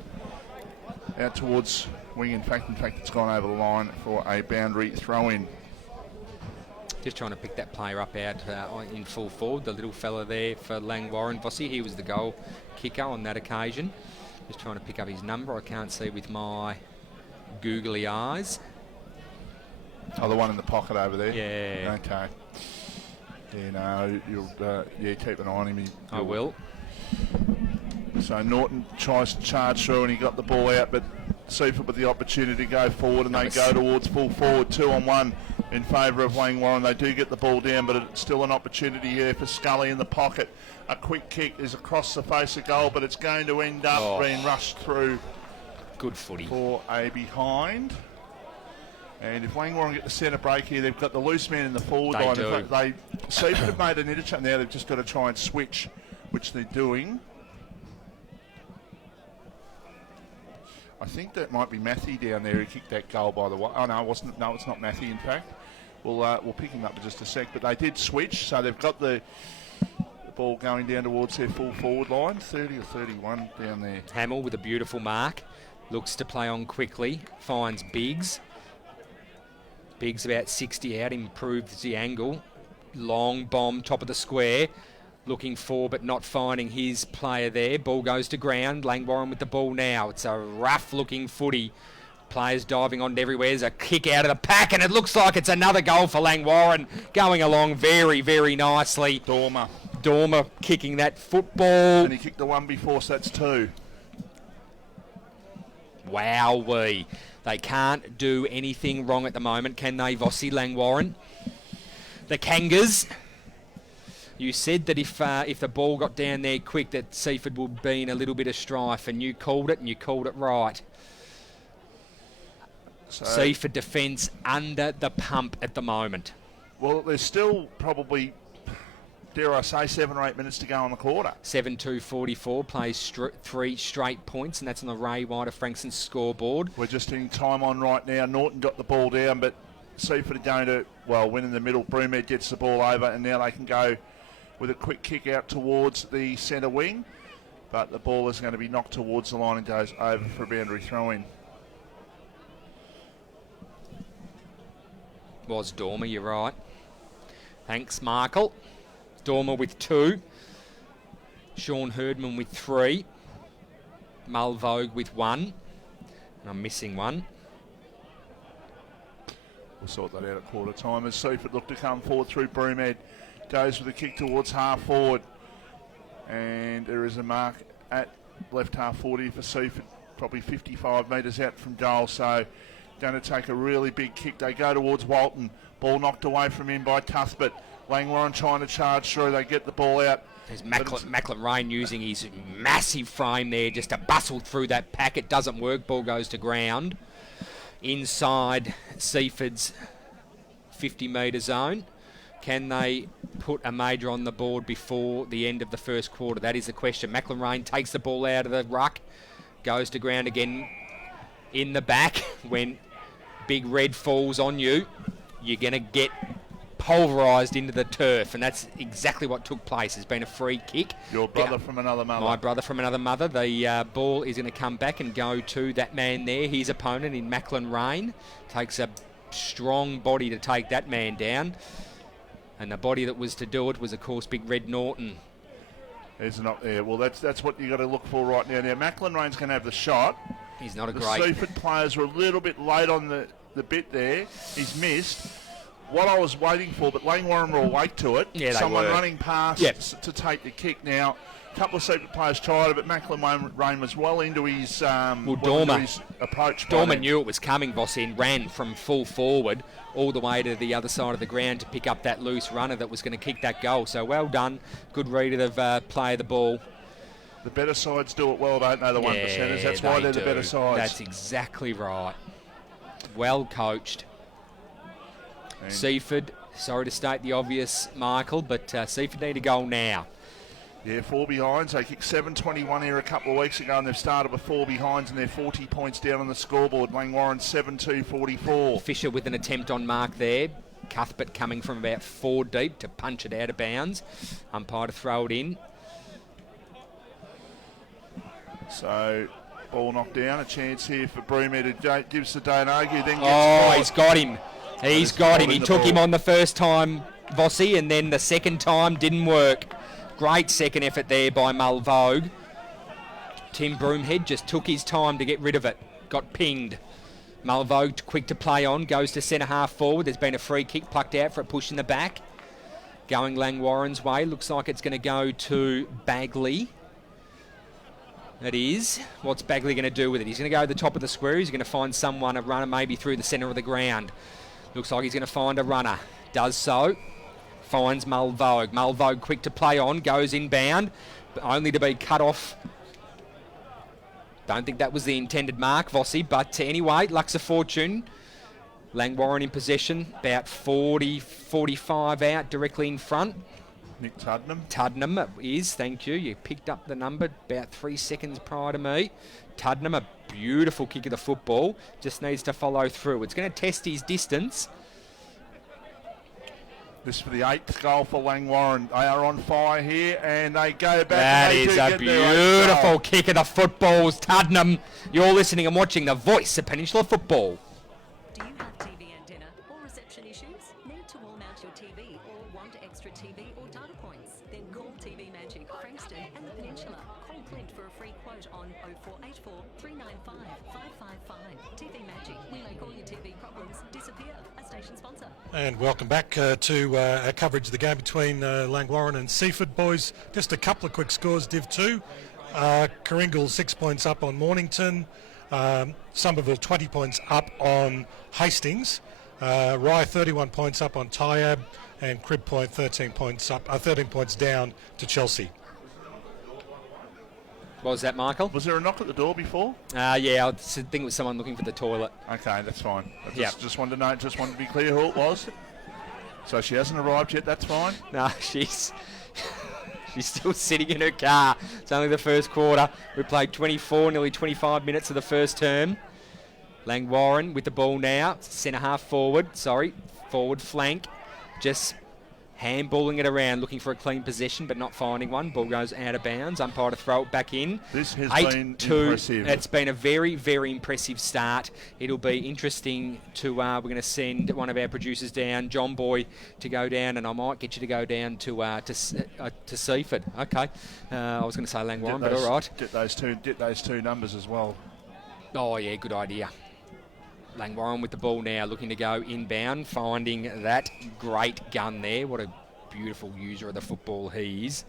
Out towards wing. In fact, it's gone over the line for a boundary throw-in. Just trying to pick that player up out in full forward. The little fella there for Langwarrin. Vossi, he was the goal kicker on that occasion. Just trying to pick up his number. I can't see with my googly eyes. Oh, the one in the pocket over there? Yeah. Okay. Yeah, no, you'll keep an eye on him. I will. So Norton tries to charge through and he got the ball out, but Seaford with the opportunity to go forward, and they go towards full forward, 2-on-1 in favour of Langwarrin. They do get the ball down, but it's still an opportunity here for Scully in the pocket. A quick kick is across the face of goal, but it's going to end up being rushed through. Good footy. For a behind. And if Langwarrin get the centre break here, they've got the loose man in the forward line. Do. Seaford have made an interchange now. They've just got to try and switch, which they're doing. I think that might be Matthew down there who kicked that goal, by the way. Oh, no, it wasn't. No, it's not Matthew, in fact. We'll pick him up in just a sec. But they did switch, so they've got the ball going down towards their full forward line. 30 or 31 down there. Hamill with a beautiful mark. Looks to play on quickly. Finds Biggs. Biggs about 60 out. Improves the angle. Long bomb, top of the square. Looking for but not finding his player there. Ball goes to ground. Langwarrin with the ball now. It's a rough looking footy. Players diving on everywhere. There's a kick out of the pack, and it looks like it's another goal for Langwarrin. Going along very, very nicely. Dormer kicking that football. And he kicked the one before, so that's 2. Wowee. They can't do anything wrong at the moment, can they, Vossi, Langwarrin? The Kangas. You said that if the ball got down there quick, that Seaford would be in a little bit of strife, and you called it, and you called it right. So Seaford defence under the pump at the moment. Well, there's still probably, dare I say, 7 or 8 minutes to go on the quarter. 7-2-44, plays 3 straight points, and that's on the Ray White of Frankston's scoreboard. We're just in time on right now. Norton got the ball down, but Seaford are going to, win in the middle. Broomhead gets the ball over, and now they can go with a quick kick out towards the centre wing. But the ball is going to be knocked towards the line and goes over for a boundary throw-in. Was Dormer, you're right. Thanks, Michael. Dormer with 2. Sean Herdman with 3. Mulvogue with 1. And I'm missing 1. We'll sort that out at quarter time as Seaford look to come forward through Broomhead. Goes with a kick towards half forward. And there is a mark at left half 40 for Seaford, probably 55 metres out from goal. So going to take a really big kick. They go towards Walton. Ball knocked away from him by Cuthbert. Langwarrin trying to charge through. They get the ball out. There's Macklin using his massive frame there just to bustle through that pack. It doesn't work. Ball goes to ground. Inside Seaford's 50-metre zone. Can they put a major on the board before the end of the first quarter? That is the question. Macklin takes the ball out of the ruck. Goes to ground again in the back. When Big Red falls on you, you're going to get pulverised into the turf, and that's exactly what took place. There's been a free kick. Your brother from another mother. My brother from another mother. The ball is going to come back and go to that man there. His opponent in Macklin. Takes a strong body to take that man down. And the body that was to do it was, of course, Big Red Norton. There's not there. Well, that's what you've got to look for right now. Now, Macklin Rain's going to have the shot. He's not a the great... Seaford players were a little bit late on the bit there. He's missed. What I was waiting for, but Langwarrin were awake to it. Yeah, Someone were. running past to take the kick. Now, a couple of Seaford players tried it, but Macklin Rain was well into his, his approach. Dormer knew it was coming, Vossi, and ran from full forward all the way to the other side of the ground to pick up that loose runner that was going to kick that goal. So well done. Good read of the play of the ball. The better sides do it well, don't they, the 1%ers? That's why they're the better sides. That's exactly right. Well coached. And Seaford, sorry to state the obvious, Michael, but Seaford need a goal now. Yeah, 4 behinds. They kicked 7-21 here a couple of weeks ago, and they've started with 4 behinds, and they're 40 points down on the scoreboard. Langwarrin 7-2-44. Fisher with an attempt on mark there. Cuthbert coming from about 4 deep to punch it out of bounds. Umpire to throw it in. So, ball knocked down. A chance here for Broomhead, who gives the don't argue, then gets caught. He's got him. He's got him. He took him on the first time, Vossi, and then the second time didn't work. Great second effort there by Mulvogue. Tim Broomhead just took his time to get rid of it. Got pinged. Mulvogue quick to play on. Goes to centre half forward. There's been a free kick plucked out for a push in the back. going Langwarrin's way. Looks like it's going to go to Bagley. It is. What's Bagley going to do with it? He's going to go to the top of the square. He's going to find someone, a runner maybe through the centre of the ground. Looks like he's going to find a runner. Does so. Finds Mulvogue. Mulvogue quick to play on. Goes inbound. But only to be cut off. Don't think that was the intended mark, Vossi. But anyway, Luck's a fortune. Langwarrin in possession. About 40, 45 out directly in front. Nick Tuddenham. Tuddenham is, thank you. You picked up the number about 3 seconds prior to me. Tuddenham, a beautiful kick of the football. Just needs to follow through. It's going to test his distance. This for the 8th goal for Langwarrin. They are on fire here, and they go back. That is a beautiful kick of the footballs, Tuddenham. You're listening and watching the voice of Peninsula Football. Do you have TV antenna or reception issues? Need to wall mount your TV or want extra TV or data points? Then call TV Magic, Frankston and the Peninsula. Call Clint for a free quote on 0484 395 555. TV Magic. We make all your TV problems disappear. A station sponsor. And welcome back to our coverage of the game between Langwarrin and Seaford. Boys, just a couple of quick scores. Div 2, Coringal 6 points up on Mornington. Somerville 20 points up on Hastings. Rye 31 points up on Tyab. And Crib Point 13 points down to Chelsea. What was that, Michael? Was there a knock at the door before? Yeah, I think it was someone looking for the toilet. Okay, that's fine. Just wanted to know, just wanted to be clear who it was. So she hasn't arrived yet, that's fine. No, she's still sitting in her car. It's only the first quarter. We played 24, nearly 25 minutes of the first term. Langwarrin with the ball now. Centre half forward flank. Just handballing it around, looking for a clean possession, but not finding one. Ball goes out of bounds. Umpire to throw it back in. This has 8-2. been impressive. It's been a very, very impressive start. It'll be interesting to. We're going to send one of our producers down, John Boy, to go down, and I might get you to go down to Seaford. Okay. I was going to say Langwarrin, but all right. Get those two numbers as well. Oh yeah, good idea. Langwarrin with the ball now, looking to go inbound, finding that great gun there. What a beautiful user of the football he is.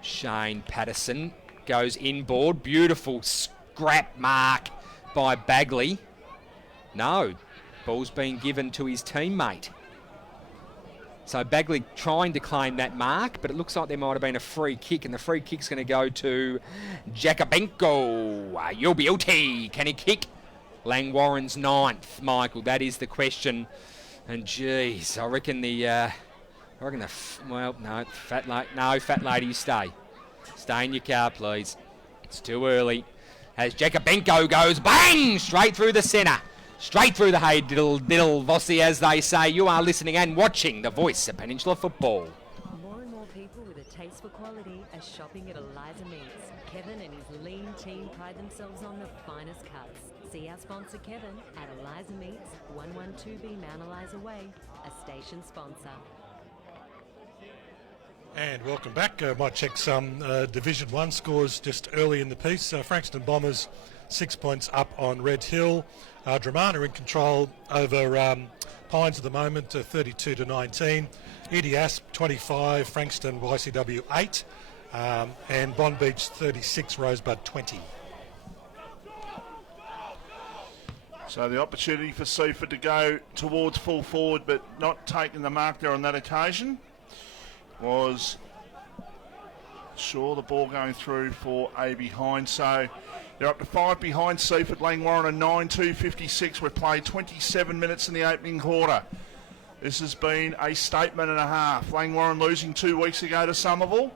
Shane Patterson goes inboard. Beautiful scrap mark by Bagley. No, ball's been given to his teammate. So Bagley trying to claim that mark, but it looks like there might have been a free kick, and the free kick's going to go to Jakobenko. You'll be OT. Can he kick? Langwarrin's 9th, Michael. That is the question. And geez, I reckon fat lady, stay. Stay in your car, please. It's too early. As Jakobenko goes bang straight through the centre. Straight through the hay diddle Vossi, as they say. You are listening and watching the voice of Peninsula Football. More and more people with a taste for quality are shopping at Eliza Meats. Kevin and his lean team pride themselves on the finest cuts. See our sponsor Kevin at Eliza Meats, 112B Mount Eliza Way, a station sponsor. And welcome back. Might check some Division 1 scores just early in the piece. Frankston Bombers 6 points up on Red Hill. Dramana in control over Pines at the moment, 32-19. Edie Asp 25, Frankston YCW 8, and Bond Beach 36, Rosebud 20. So the opportunity for Seaford to go towards full forward, but not taking the mark there on that occasion, was the ball going through for a behind. So they're up to 5 behind Seaford. Langwarrin are 9-2-56. We've played 27 minutes in the opening quarter. This has been a statement and a half. Langwarrin losing 2 weeks ago to Somerville.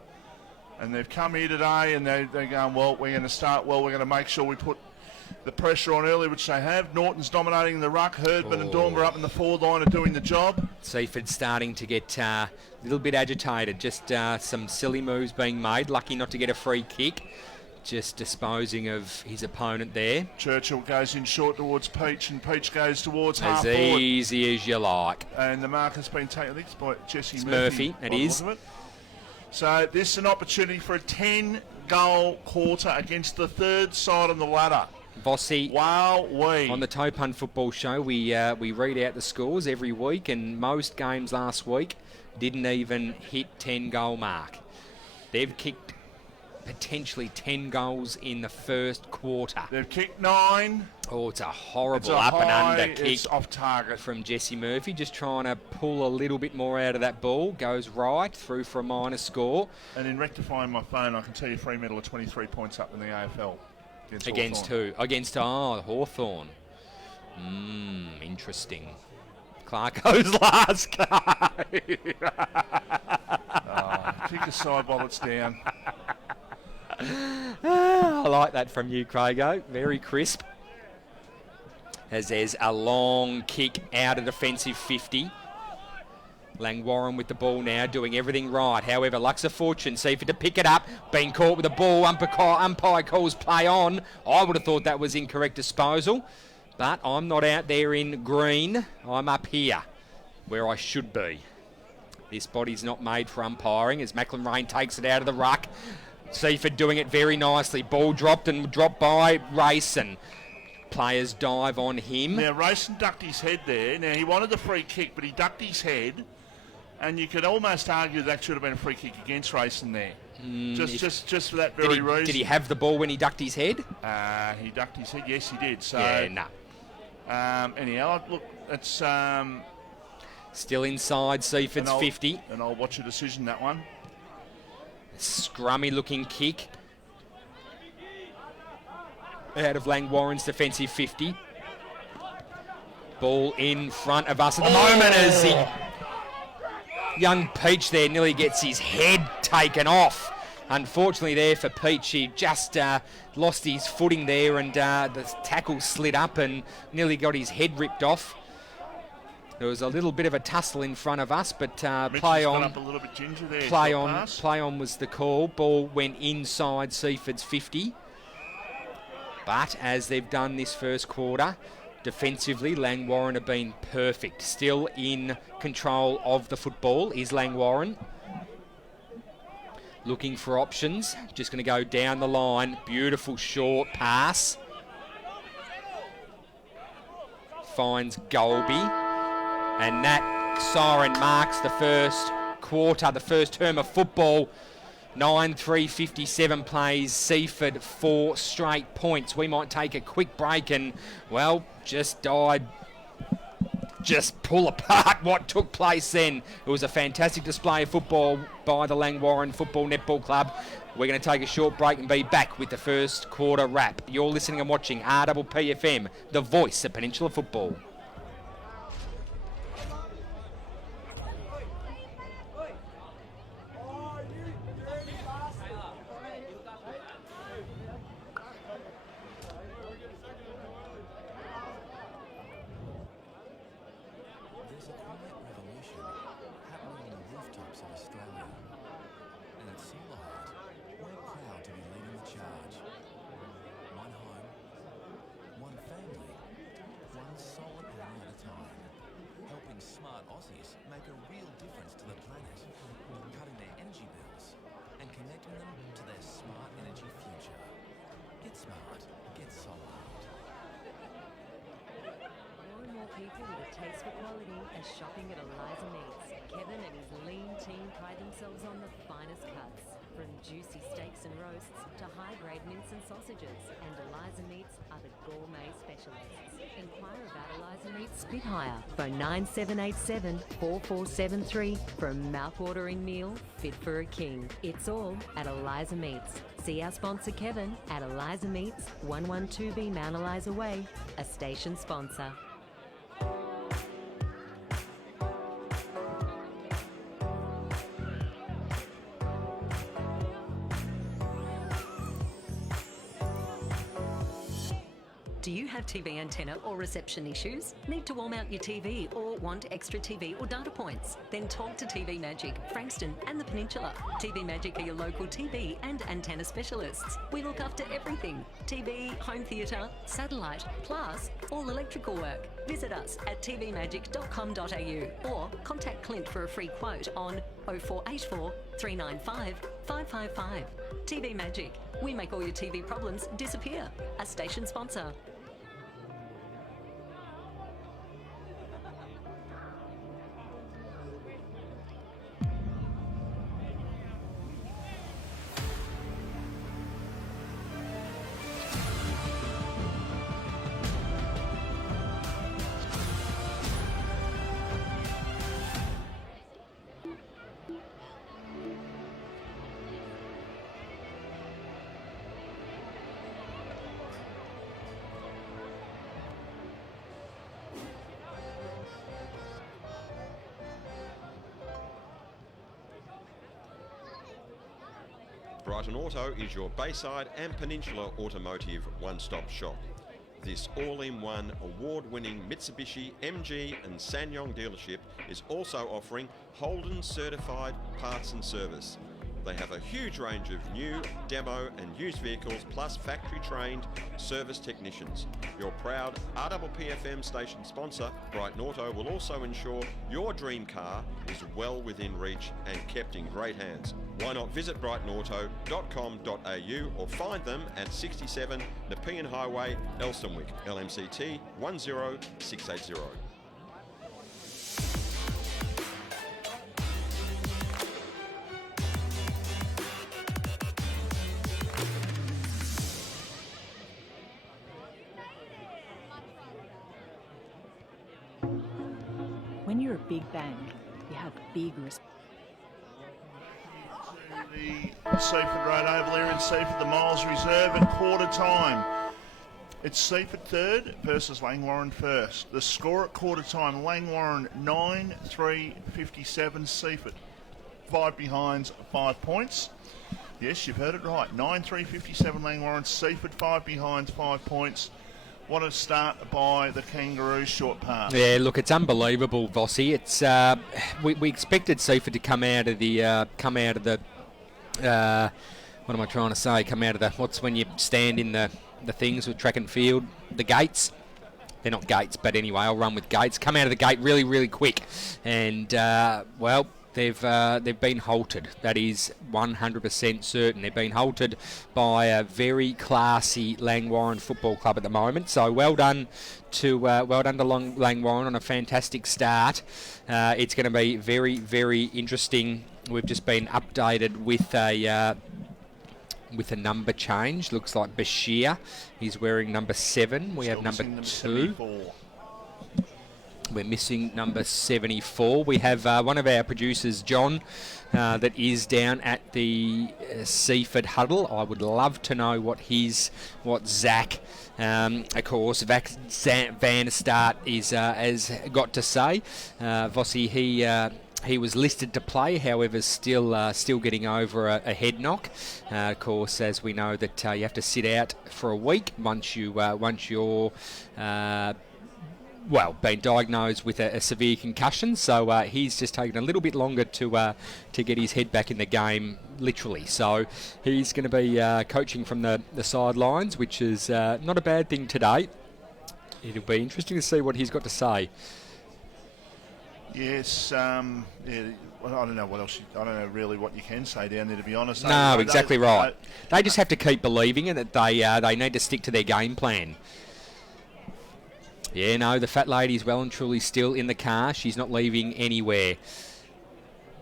And they've come here today and they're going, well, we're going to start well. We're going to make sure we put the pressure on early, which they have. Norton's dominating the ruck. Herdman and Dormer up in the forward line are doing the job. Seaford starting to get a little bit agitated. Just some silly moves being made. Lucky not to get a free kick. Just disposing of his opponent there. Churchill goes in short towards Peach, and Peach goes towards half as forward. Easy as you like. And the mark has been taken, I think it's by Jesse Murphy. It is. So this is an opportunity for a 10-goal quarter against the third side on the ladder. Vossi. Wow-wee. On the Toe Punt Football Show, we read out the scores every week, and most games last week didn't even hit 10-goal mark. They've kicked potentially 10 goals in the first quarter. They've kicked 9. Oh, it's a horrible It's a up and high, under kick. It's off target From Jesse Murphy, just trying to pull a little bit more out of that ball. Goes right through for a minor score. And in rectifying my phone, I can tell you Fremantle are 23 points up in the AFL. Against Hawthorn. who? Against Hawthorn. Interesting. Clarko's last game. Kick aside while it's down. I like that from you, Crago. Very crisp. As there's a long kick out of defensive 50. Langwarrin with the ball now, doing everything right. However, Luck's a fortune. Seaford to pick it up. Being caught with the ball. Umpire calls play on. I would have thought that was incorrect disposal. But I'm not out there in green. I'm up here where I should be. This body's not made for umpiring as McLaren takes it out of the ruck. Seaford doing it very nicely. Ball dropped and dropped by Rayson. Players dive on him. Now, Rayson ducked his head there. Now, he wanted the free kick, but he ducked his head. And you could almost argue that should have been a free kick against Rayson there. Just for that very reason. Did he have the ball when he ducked his head? He ducked his head. Yes, he did. So, yeah, no. Anyhow, look, it's... Still inside Seaford's 50. And I'll watch a decision, that one. Scrummy looking kick out of Langwarrin's defensive 50. Ball in front of us at the moment as young Peach there nearly gets his head taken off. Unfortunately there for Peach, he just lost his footing there and the tackle slid up and nearly got his head ripped off. There was a little bit of a tussle in front of us, but play on. Up a little bit ginger there. Play on was the call. Ball went inside Seaford's 50. But as they've done this first quarter, defensively, Langwarrin have been perfect. Still in control of the football is Langwarrin. Looking for options. Just going to go down the line. Beautiful short pass. Finds Golby. And that siren marks the first quarter, the first term of football. 9-3-57 plays Seaford 4 straight points. We might take a quick break and, well, just pull apart what took place then. It was a fantastic display of football by the Langwarrin Football Netball Club. We're going to take a short break and be back with the first quarter wrap. You're listening and watching RPPFM, the voice of Peninsula Football. People with a taste for quality are shopping at Eliza Meats. Kevin and his lean team pride themselves on the finest cuts, from juicy steaks and roasts to high-grade mince and sausages. And Eliza Meats are the gourmet specialists. Inquire about Eliza Meats Spit Hire. Phone 9787 4473 for a mouth-watering meal fit for a king. It's all at Eliza Meats. See our sponsor Kevin at Eliza Meats, 112B Mount Eliza Way, a station sponsor. Do you have TV antenna or reception issues? Need to wall mount your TV or want extra TV or data points? Then talk to TV Magic, Frankston and the Peninsula. TV Magic are your local TV and antenna specialists. We look after everything. TV, home theatre, satellite, plus all electrical work. Visit us at tvmagic.com.au or contact Clint for a free quote on 0484 395 555. TV Magic. We make all your TV problems disappear. A station sponsor. Brighton Auto is your Bayside and Peninsula automotive one-stop shop. This all-in-one award-winning Mitsubishi, MG and SsangYong dealership is also offering Holden certified parts and service. They have a huge range of new, demo and used vehicles plus factory-trained service technicians. Your proud RPPFM station sponsor, Brighton Auto, will also ensure your dream car is well within reach and kept in great hands. Why not visit brightonauto.com.au or find them at 67 Nepean Highway, Elstonwick, LMCT 10680. When you're a big bank, you have big responsibilities. The Seaford Road Oval here in Seaford, the Miles Reserve at quarter time. It's Seaford third versus Langwarrin first. The score at quarter time, Langwarrin 9-3-57, Seaford 5 behinds, 5 points. Yes, you've heard it right. 9-3-57 Langwarrin, Seaford 5 behinds, 5 points. What a start by the Kangaroos, short pass. Yeah, look, it's unbelievable, Vossi. It's we expected Seaford to come out of the what am I trying to say? Come out of the, what's when you stand in the things with track and field, the gates. They're not gates, but anyway, I'll run with gates. Come out of the gate really, really quick, and well, they've been halted. That is 100% certain. They've been halted by a very classy Langwarrin Football Club at the moment. So well done to Langwarrin on a fantastic start. It's going to be very, very interesting. We've just been updated with a number change. Looks like Bashir is wearing number 7. We have number 2. 74. We're missing number 74. We have one of our producers, John, that is down at the Seaford huddle. I would love to know what Zach, of course, Van der Start has got to say. Vossi, he was listed to play, however, still getting over a head knock. Of course, as we know that you have to sit out for a week once you're been diagnosed with a severe concussion. So he's just taken a little bit longer to get his head back in the game, literally. So he's going to be coaching from the sidelines, which is not a bad thing today. It'll be interesting to see what he's got to say. Yes, yeah, well, I don't know what else. I don't know really what you can say down there, to be honest. No, exactly right. They just have to keep believing in it. They need to stick to their game plan. Yeah, no, the fat lady's well and truly still in the car. She's not leaving anywhere.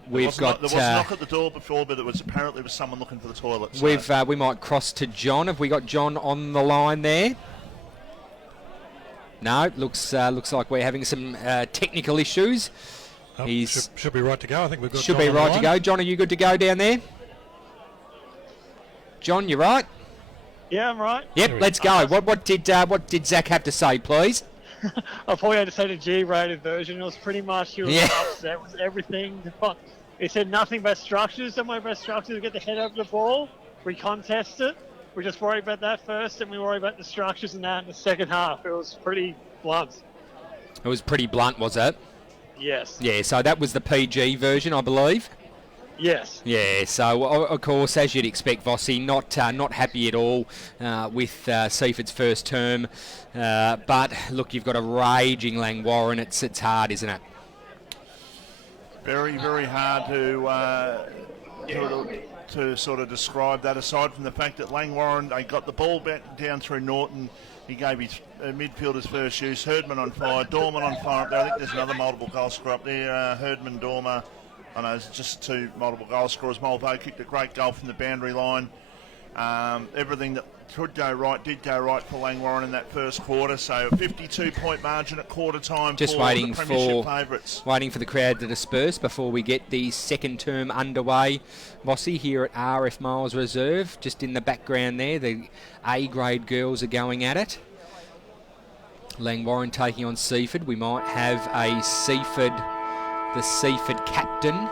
There was a knock at the door before, but apparently was someone looking for the toilet. So. We might cross to John. Have we got John on the line there? No, looks like we're having some technical issues. Should be right to go. I think we've got. Should John be right to go. John, are you good to go down there? John, you right? Yeah, I'm right. Yep, let's go. What did Zach have to say, please? I probably had to say the G-rated version. It was pretty much he was upset with everything. He said nothing but structures. Don't worry about structures. We get the head over the ball. We contest it. We just worry about that first, and we worry about the structures and that in the second half. It was pretty blunt. It was pretty blunt, was it? Yes. Yeah, so that was the PG version, I believe. Yes. Yeah, so of course, as you'd expect, Vossi, not happy at all with Seaford's first term. But look, you've got a raging Langwarrin. It's hard, isn't it? Very, very hard to sort of describe that, aside from the fact that Langwarrin, they got the ball back down through Norton. He gave his midfielders first use. Herdman on fire, Dorman on fire up there. I think there's another multiple goal scorer up there. Herdman, Dormer. I know it's just 2 multiple goal scorers. Mulvo kicked a great goal from the boundary line. Everything that could go right did go right for Langwarrin in that first quarter. So a 52-point margin at quarter time Just for waiting the premiership favourites. Waiting for the crowd to disperse before we get the second term underway. Vossi here at RF Miles Reserve. Just in the background there, the A-grade girls are going at it. Langwarrin taking on Seaford. We might have the Seaford captain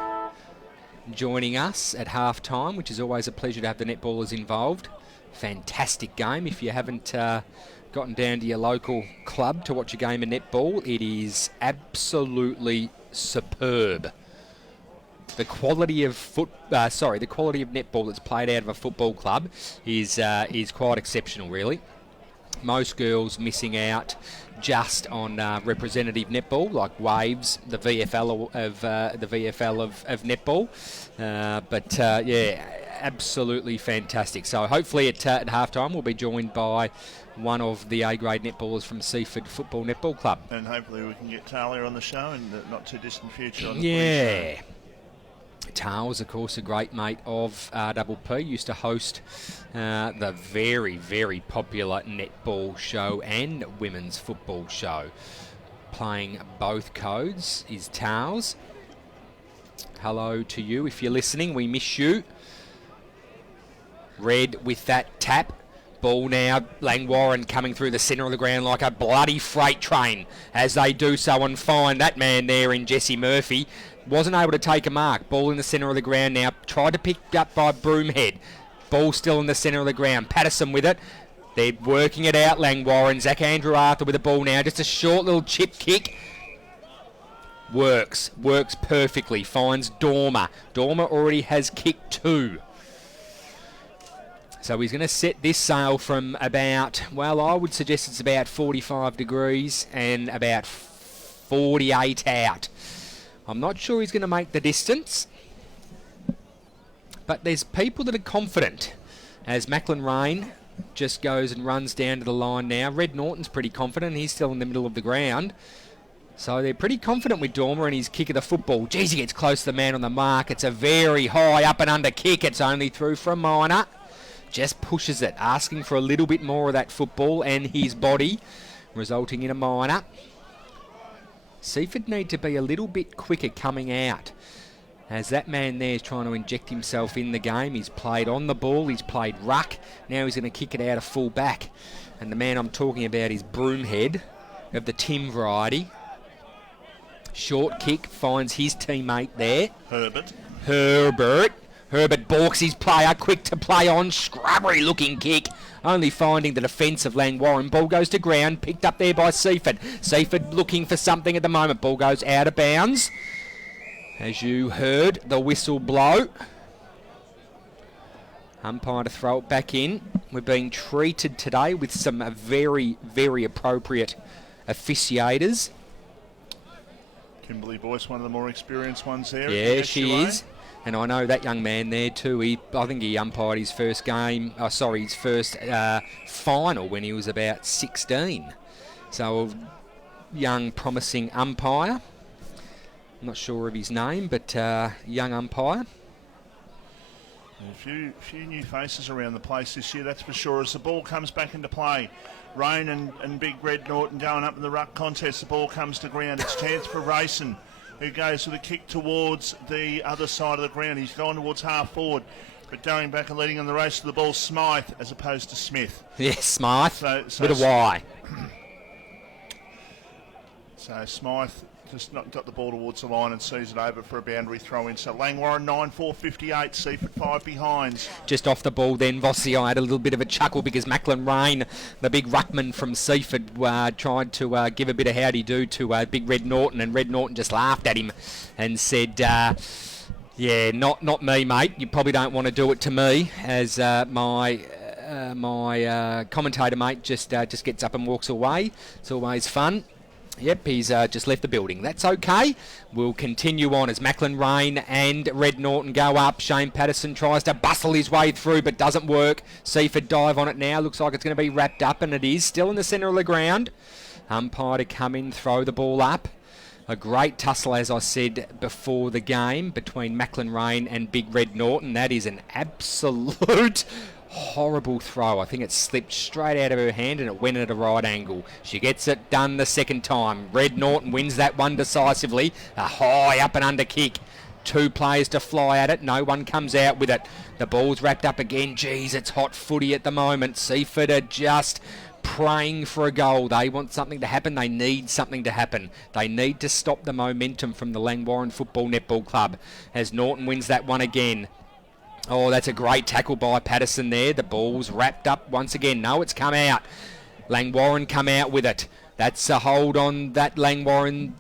joining us at half-time, which is always a pleasure to have the netballers involved. Fantastic game. If you haven't gotten down to your local club to watch a game of netball, it is absolutely superb. The quality of the quality of netball that's played out of a football club is quite exceptional, really. Most girls missing out just on representative netball, like Waves, the VFL of netball. But yeah, absolutely fantastic. So hopefully at halftime we'll be joined by one of the A-grade netballers from Seaford Football Netball Club. And hopefully we can get Talia on the show in the not too distant future. On the yeah. Tales, of course, a great mate of RPP, used to host the very, very popular netball show and women's football show. Playing both codes is Tales. Hello to you if you're listening, we miss you. Red with that tap. Ball now, Langwarrin coming through the centre of the ground like a bloody freight train as they do so and find that man there in Jesse Murphy. Wasn't able to take a mark. Ball in the centre of the ground now. Tried to pick up by Broomhead. Ball still in the centre of the ground. Patterson with it. They're working it out, Langwarrin. Zach Andrew Arthur with the ball now. Just a short little chip kick. Works perfectly. Finds Dormer. Dormer already has kicked 2. So he's going to set this sail from about, well, I would suggest it's about 45 degrees and about 48 out. I'm not sure he's going to make the distance, but there's people that are confident as Langwarrin just goes and runs down to the line now. Red Norton's pretty confident. He's still in the middle of the ground. So they're pretty confident with Dormer and his kick of the football. Geez, he gets close to the man on the mark. It's a very high up and under kick. It's only through for a minor. Just pushes it, asking for a little bit more of that football and his body, resulting in a minor. Seaford need to be a little bit quicker coming out, as that man there is trying to inject himself in the game. He's played on the ball, he's played ruck, now he's going to kick it out of full back. And the man I'm talking about is Broomhead of the Tim variety. Short kick, finds his teammate there. Herbert balks his player, quick to play on, scrubbery looking kick, only finding the defence of Langwarrin. Ball goes to ground, picked up there by Seaford. Seaford looking for something at the moment. Ball goes out of bounds. As you heard the whistle blow. Umpire to throw it back in. We're being treated today with some very, very appropriate officiators. Kimberly Boyce, one of the more experienced ones there. Yeah, she is. And I know that young man there too. I think he umpired his first game. His first final when he was about 16. So a young, promising umpire. I'm not sure of his name, but young umpire. A few new faces around the place this year, that's for sure. As the ball comes back into play, Rain and Big Red Norton going up in the ruck contest. The ball comes to ground. It's chance for Rayson, who goes with a kick towards the other side of the ground. He's gone towards half forward, but going back and leading on the race to the ball, Smythe as opposed to Smith. Yes, Smythe, so with a Y. So Smythe just got the ball towards the line and sees it over for a boundary throw in. So Langwarrin 9-4-58, Seaford 5 behind. Just off the ball then, Vossi, I had a little bit of a chuckle because Langwarrin, the big ruckman from Seaford, tried to give a bit of howdy-do to Big Red Norton, and Red Norton just laughed at him and said, Yeah, not me, mate. You probably don't want to do it to me, as my commentator mate just gets up and walks away. It's always fun. Yep, he's just left the building. That's okay. We'll continue on as Langwarrin and Red Norton go up. Shane Patterson tries to bustle his way through, but doesn't work. Seaford dive on it now. Looks like it's going to be wrapped up, and it is. Still in the centre of the ground. Umpire to come in, throw the ball up. A great tussle, as I said before the game, between Langwarrin and Big Red Norton. That is an absolute horrible throw. I think it slipped straight out of her hand and it went at a right angle. She gets it done the second time. Red Norton wins that one decisively. A high up and under kick. 2 players to fly at it. No one comes out with it. The ball's wrapped up again. Geez, it's hot footy at the moment. Seaford are just praying for a goal. They want something to happen. They need something to happen. They need to stop the momentum from the Langwarrin Football Netball Club as Norton wins that one again. Oh, that's a great tackle by Patterson there. The ball's wrapped up once again. No, it's come out. Langwarrin come out with it. That's a hold on that Langwarrin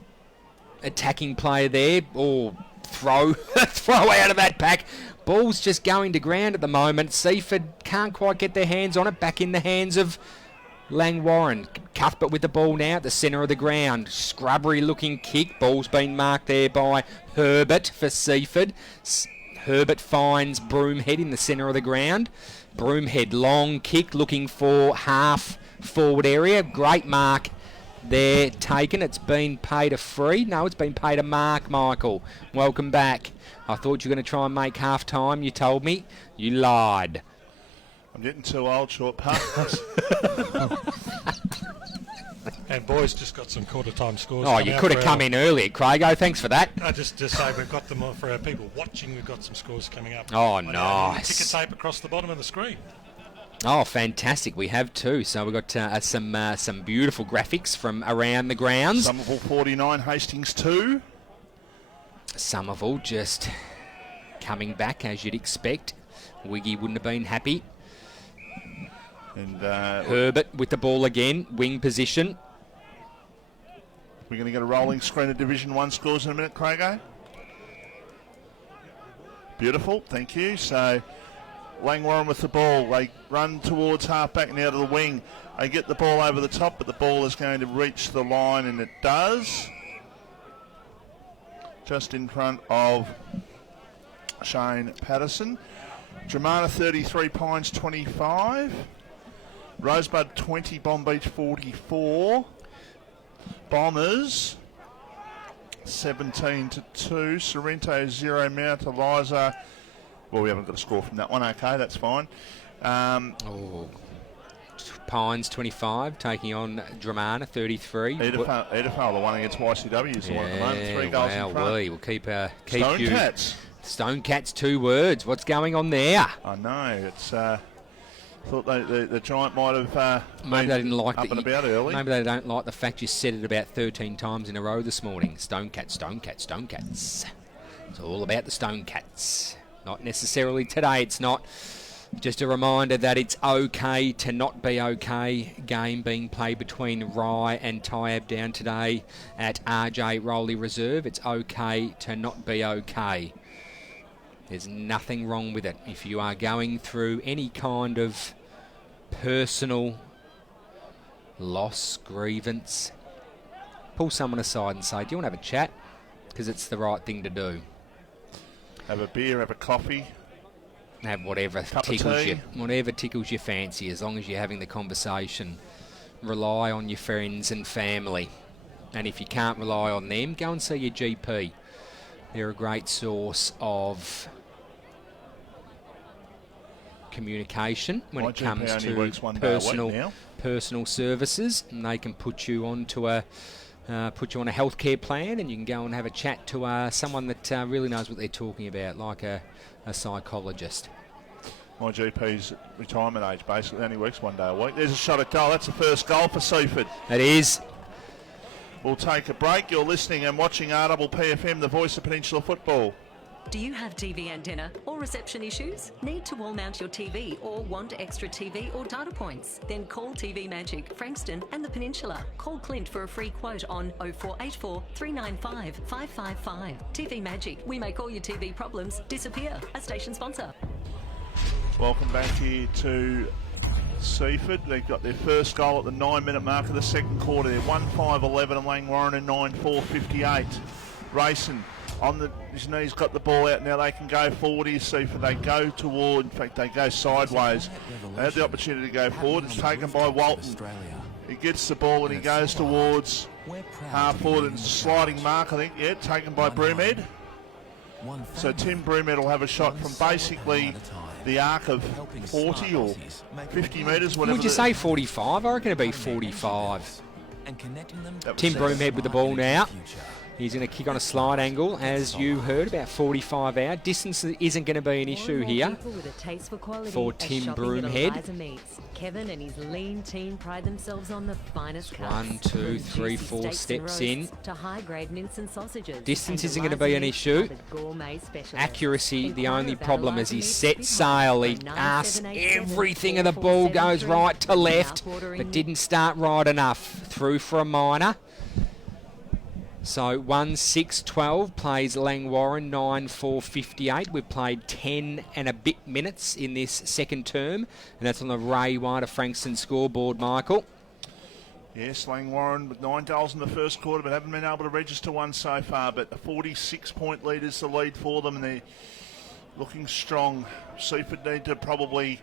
attacking player there. Oh, throw out of that pack. Ball's just going to ground at the moment. Seaford can't quite get their hands on it. Back in the hands of Langwarrin. Cuthbert with the ball now at the centre of the ground. Scrubbery looking kick. Ball's been marked there by Herbert for Seaford. Herbert finds Broomhead in the centre of the ground. Broomhead, long kick, looking for half forward area. Great mark there taken. It's been paid a free. No, it's been paid a mark, Michael. Welcome back. I thought you were going to try and make half time. You told me. You lied. I'm getting too old, short pass. And boys just got some quarter-time scores. Oh, you could have come in earlier, Craigo. Thanks for that. I just say we've got them for our people watching. We've got some scores coming up. Oh, nice. Ticker tape across the bottom of the screen. Oh, fantastic. We have too. So we've got some beautiful graphics from around the grounds. Somerville 49, Hastings 2. Somerville just coming back as you'd expect. Wiggy wouldn't have been happy. And Herbert with the ball again, wing position. We're going to get a rolling screen of Division 1 scores in a minute, Craigo. Beautiful, thank you. So Langwarrin with the ball. They run towards half-back now to the wing. They get the ball over the top, but the ball is going to reach the line, and it does. Just in front of Shane Patterson. Dramana 33, Pines 25. Rosebud 20, Bomb Beach 44. Bombers 17-2. Sorrento 0, Mount Eliza. Well, we haven't got a score from that one. Okay, that's fine. Pines 25 taking on Dramana 33. Edifal, the one against YCW is the one at the moment. 3 goals in front. We'll keep Stone you. Cats. Stone Cats, 2 words. What's going on there? I know. It's thought the Giant might have maybe they didn't like up and about early. Maybe they don't like the fact you said it about 13 times in a row this morning. Stone Cats, Stone Cats, Stone Cats. It's all about the Stone Cats. Not necessarily today, it's not. Just a reminder that it's okay to not be okay. Game being played between Rye and Tyab down today at RJ Rowley Reserve. It's okay to not be okay. There's nothing wrong with it. If you are going through any kind of personal loss, grievance, pull someone aside and say, do you want to have a chat? Because it's the right thing to do. Have a beer, have a coffee. Have whatever tickles your fancy, as long as you're having the conversation. Rely on your friends and family. And if you can't rely on them, go and see your GP. They're a great source of communication when it comes to personal services, and they can put you onto a healthcare plan, and you can go and have a chat to someone that really knows what they're talking about, like a psychologist. My GP's retirement age, basically, only works 1 day a week. There's a shot at goal. That's the first goal for Seaford. It is. We'll take a break. You're listening and watching RPPFM, the voice of Peninsula football. Do you have TV antenna or reception issues? Need to wall mount your TV or want extra TV or data points? Then call TV Magic, Frankston and the Peninsula. Call Clint for a free quote on 0484 395 555. TV Magic, we make all your TV problems disappear. A station sponsor. Welcome back here to Seaford. They've got their first goal at the 9-minute mark of the second quarter. They're 1-5-11 and Langwarrin and 9-4-58. Racing on his knees, got the ball out. Now they can go forward here, Seaford. They go toward, in fact, they go sideways. They had the opportunity to go forward. It's taken by Walton. He gets the ball and he goes towards half forward and sliding mark, I think. Yeah, taken by Broomhead. So Tim Broomhead will have a shot from basically the arc of 40 or 50 metres, whatever. Would you say 45? I reckon it'd be 45. Tim Broomhead with the ball now. He's going to kick on a slide angle, as you heard, about 45 out. Distance isn't going to be an issue here for Tim Broomhead. Kevin and his lean team pride themselves on the finest cuts. 1, 2, 3, 4 steps in. To high-grade mince and sausages. Distance isn't going to be an issue. Accuracy, the only problem is he set sail. He asks everything and the ball goes right to left, but didn't start right enough. Through for a minor. So 1-6-12 plays Langwarrin, 9-4-58. We've played 10 and a bit minutes in this second term, and that's on the Ray White Frankston scoreboard, Michael. Yes, Langwarrin with 9 goals in the first quarter, but haven't been able to register one so far. But a 46-point lead is the lead for them, and they're looking strong. Seaford need to probably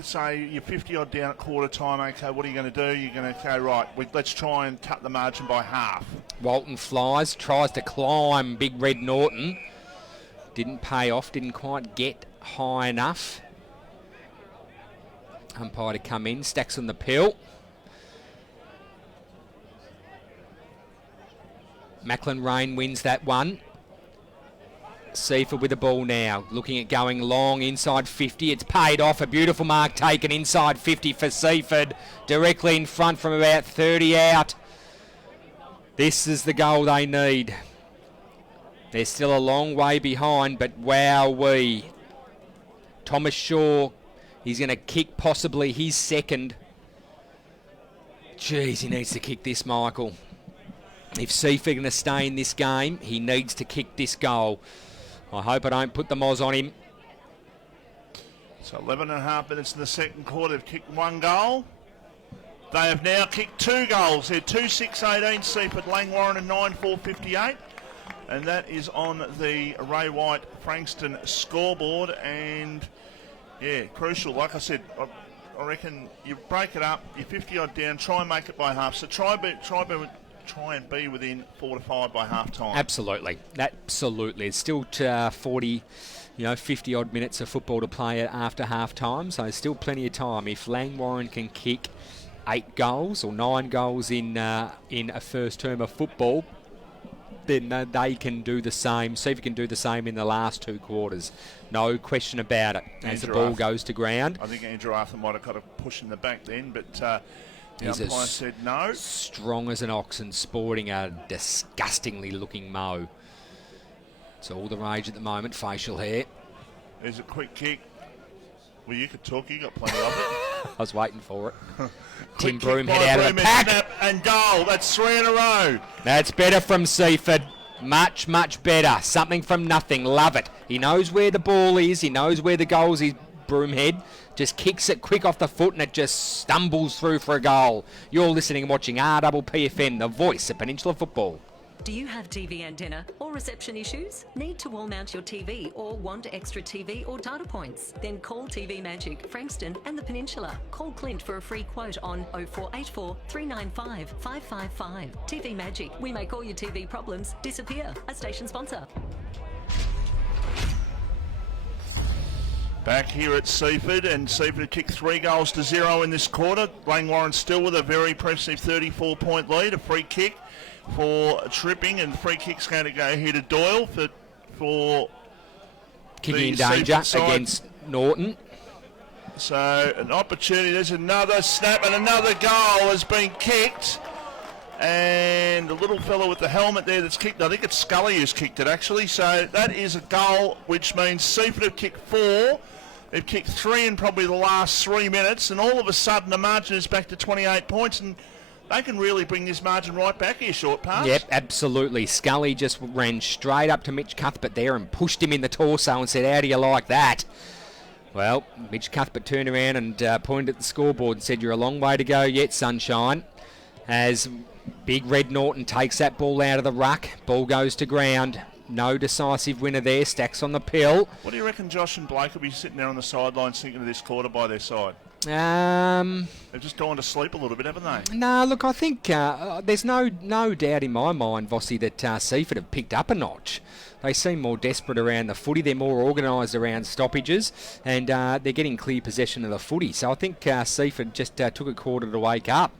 say you're 50 odd down at quarter time. Okay, what are you going to do? You're going to go, right, let's try and cut the margin by half. Walton flies, tries to climb Big Red Norton. Didn't pay off, didn't quite get high enough. Umpire to come in, stacks on the pill. Macklin Rain wins that one. Seaford with the ball now, looking at going long inside 50. It's paid off. A beautiful mark taken inside 50 for Seaford, directly in front from about 30 out. This is the goal they need. They're still a long way behind, but wowee. Thomas Shaw, he's going to kick possibly his second. Jeez, he needs to kick this, Michael. If Seaford are going to stay in this game, he needs to kick this goal. I hope I don't put the Moz on him. So 11 and a half minutes in the second quarter. They've kicked one goal. They have now kicked 2 goals. They're 2-6-18 Seaford, Langwarrin and 9-4-58. And that is on the Ray White Frankston scoreboard. And, yeah, crucial. Like I said, I reckon you break it up, you're 50 odd down, try and make it by half. So try and be within 4 to 5 by half time. Absolutely. It's still 40, 50 odd minutes of football to play after half time, so still plenty of time. If Langwarrin can kick 8 goals or 9 goals in a first term of football, then they can do the same. See if you can do the same in the last 2 quarters. No question about it. As the ball goes to ground. I think Andrew Arthur might have got a push in the back then, but the umpire said no. Strong as an ox and sporting a disgustingly looking mow. It's all the rage at the moment, facial hair. There's a quick kick. Well, you could talk, you got plenty of it. I was waiting for it. Tim Broomhead out of the pack. Snap and goal. That's 3 in a row. That's better from Seaford. Much, much better. Something from nothing. Love it. He knows where the ball is. He knows where the goals is. Broomhead just kicks it quick off the foot and it just stumbles through for a goal. You're listening and watching RPPFM, the voice of Peninsula football. Do you have TV antenna or reception issues? Need to wall mount your TV or want extra TV or data points? Then call TV Magic, Frankston and the Peninsula. Call Clint for a free quote on 0484 395 555. TV Magic, we make all your TV problems disappear. A station sponsor. Back here at Seaford, and Seaford kicked 3 goals to 0 in this quarter. Langwarrin still with a very impressive 34-point lead. A free kick for tripping, and the free kick's going to go here to Doyle for kicking in danger against Norton. So an opportunity. There's another snap and another goal has been kicked. And the little fellow with the helmet there that's kicked, I think it's Scully who's kicked it actually. So that is a goal, which means Seaford have kicked 4. They've kicked 3 in probably the last 3 minutes, and all of a sudden the margin is back to 28 points, and they can really bring this margin right back here, short pass. Yep, absolutely. Scully just ran straight up to Mitch Cuthbert there and pushed him in the torso and said, "How do you like that?" Well, Mitch Cuthbert turned around and pointed at the scoreboard and said, "You're a long way to go yet, sunshine." As Big Red Norton takes that ball out of the ruck, ball goes to ground. No decisive winner there. Stacks on the pill. What do you reckon Josh and Blake will be sitting there on the sidelines thinking of this quarter by their side? They've just gone to sleep a little bit, haven't they? No, look, I think there's no doubt in my mind, Vossi, that Seaford have picked up a notch. They seem more desperate around the footy. They're more organised around stoppages, and they're getting clear possession of the footy. So I think Seaford just took a quarter to wake up.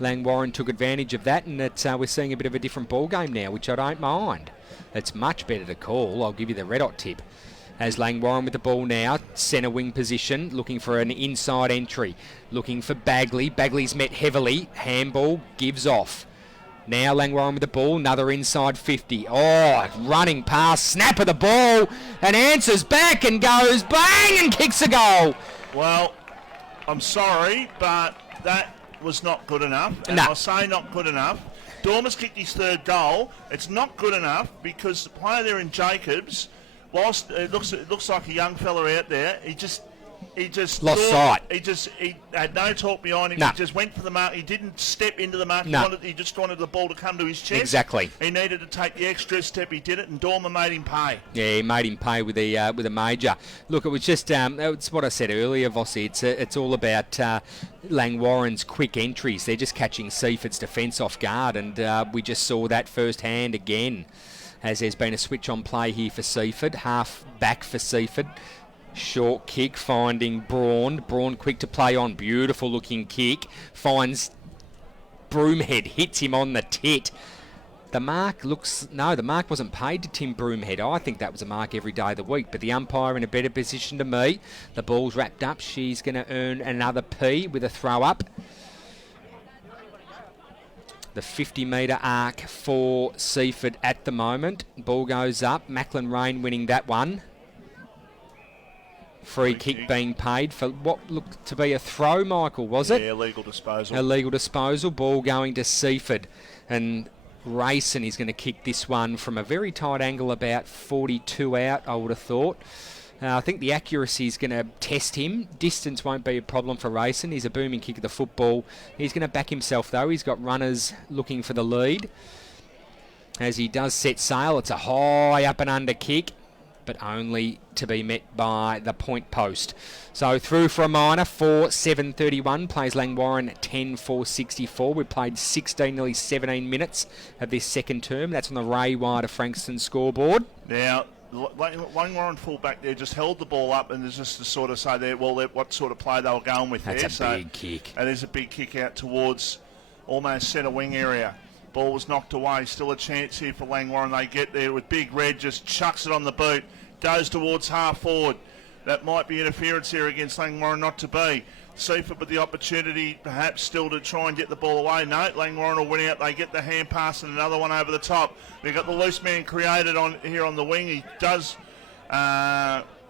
Langwarrin took advantage of that, and we're seeing a bit of a different ball game now, which I don't mind. It's much better to call. I'll give you the red hot tip. As Langwarrin with the ball now, centre wing position, looking for an inside entry, looking for Bagley. Bagley's met heavily. Handball gives off. Now Langwarrin with the ball, another inside 50. Oh, running pass, snap of the ball, and answers back and goes bang and kicks a goal. Well, I'm sorry, but that was not good enough. And I'll say not good enough. Dormer's kicked his 3rd goal. It's not good enough because the player there in Jacobs, whilst it looks like a young fella out there, he just lost sight. He had no talk behind him. No. He just went for the mark. He didn't step into the mark. No. He just wanted the ball to come to his chest. Exactly. He needed to take the extra step. He did it, and Dormer made him pay. Yeah, he made him pay with a major. Look, it was just it's what I said earlier, Vossi. It's all about Langwarrin's quick entries. They're just catching Seaford's defence off guard, and we just saw that firsthand again, as there's been a switch on play here for Seaford. Half back for Seaford. Short kick finding Braun. Braun quick to play on. Beautiful looking kick. Finds Broomhead. Hits him on the tit. The mark wasn't paid to Tim Broomhead. I think that was a mark every day of the week. But the umpire in a better position to me. The ball's wrapped up. She's going to earn another P with a throw up. The 50-metre arc for Seaford at the moment. Ball goes up. Macklin Rain winning that one. Free kick being paid for what looked to be a throw, Michael, was it? Yeah, illegal disposal. Illegal disposal. Ball going to Seaford. And Rayson is going to kick this one from a very tight angle, about 42 out, I would have thought. I think the accuracy is going to test him. Distance won't be a problem for Rayson. He's a booming kick of the football. He's going to back himself, though. He's got runners looking for the lead. As he does set sail, it's a high up and under kick, but only to be met by the point post. So through for a minor, 4-7-31, plays Langwarrin 10-4-64. We've played 16, nearly 17 minutes of this second term. That's on the Ray Wider Frankston scoreboard. Now, Langwarrin fullback there just held the ball up, and there's just to sort of say there, well, what sort of play they were going with there. That's a big kick. And there's a big kick out towards almost centre wing area. Ball was knocked away. Still a chance here for Langwarrin. They get there with Big Red, just chucks it on the boot. Goes towards half forward. That might be interference here against Langwarrin, not to be. Seaford with the opportunity perhaps still to try and get the ball away. No, Langwarrin will win out. They get the hand pass and another one over the top. They've got the loose man created on here on the wing. He does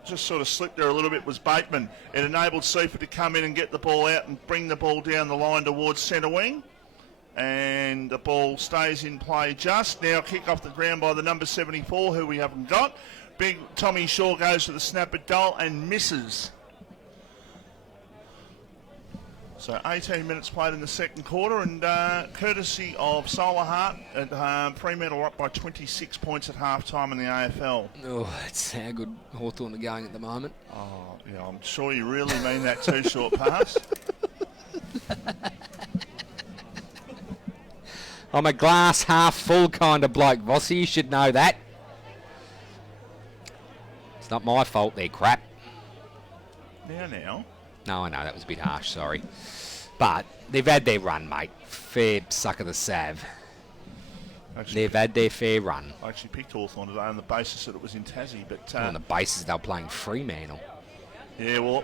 just sort of slip there a little bit, was Bateman. It enabled Seaford to come in and get the ball out and bring the ball down the line towards centre wing. And the ball stays in play just. Now kick off the ground by the number 74, who we haven't got. Big Tommy Shaw goes to the snap at goal and misses. So 18 minutes played in the second quarter, and courtesy of Solar Heart, at Fremantle are up by 26 points at half-time in the AFL. Oh, that's how good Hawthorn are going at the moment. Oh, yeah, I'm sure you really mean that too, short pass. I'm a glass half full kind of bloke, Vossi. You should know that. It's not my fault they're crap. Now. No, I know, that was a bit harsh, sorry. But they've had their run, mate. Fair suck of the sav. They've had their fair run. I actually picked Hawthorn today on the basis that it was in Tassie, but... on the basis they were playing Fremantle. Yeah, well,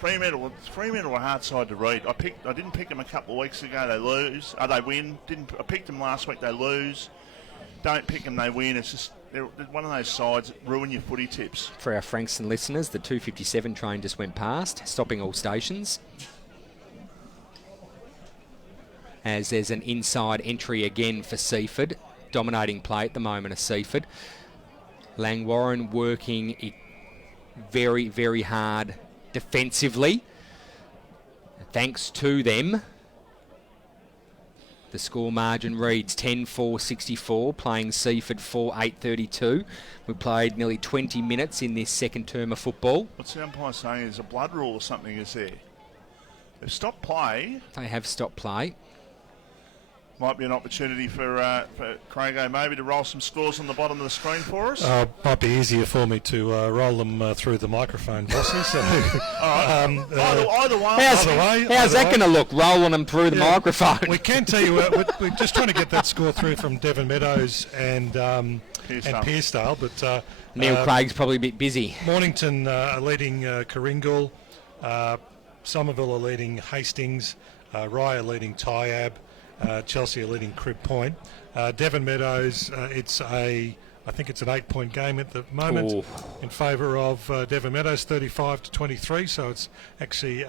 Fremantle are a hard side to read. I didn't pick them a couple of weeks ago. They lose. They win. I picked them last week. They lose. Don't pick them. They win. It's just they're one of those sides that ruin your footy tips. For our Frankston listeners, the 257 train just went past, stopping all stations. As there's an inside entry again for Seaford. Dominating play at the moment of Seaford. Langwarrin working it very, very hard defensively. Thanks to them, the score margin reads 10-4-64, playing Seaford 4-8-32. We played nearly 20 minutes in this second term of football. What's the umpire saying? There's a blood rule or something, is there? They've stopped play. They have stopped play. Might be an opportunity for Crago maybe to roll some scores on the bottom of the screen for us. Might be easier for me to roll them through the microphone, Bossy. So, either way. How's that going to look, rolling them through the microphone? We can tell you, we're just trying to get that score through from Devon Meadows and Pearcedale. But Neil Craig's probably a bit busy. Mornington are leading Coringal. Somerville are leading Hastings. Rye are leading Tyab. Chelsea are leading Crib Point. Devon Meadows, I think it's an 8-point game at the moment in favour of Devon Meadows, 35-23. So it's actually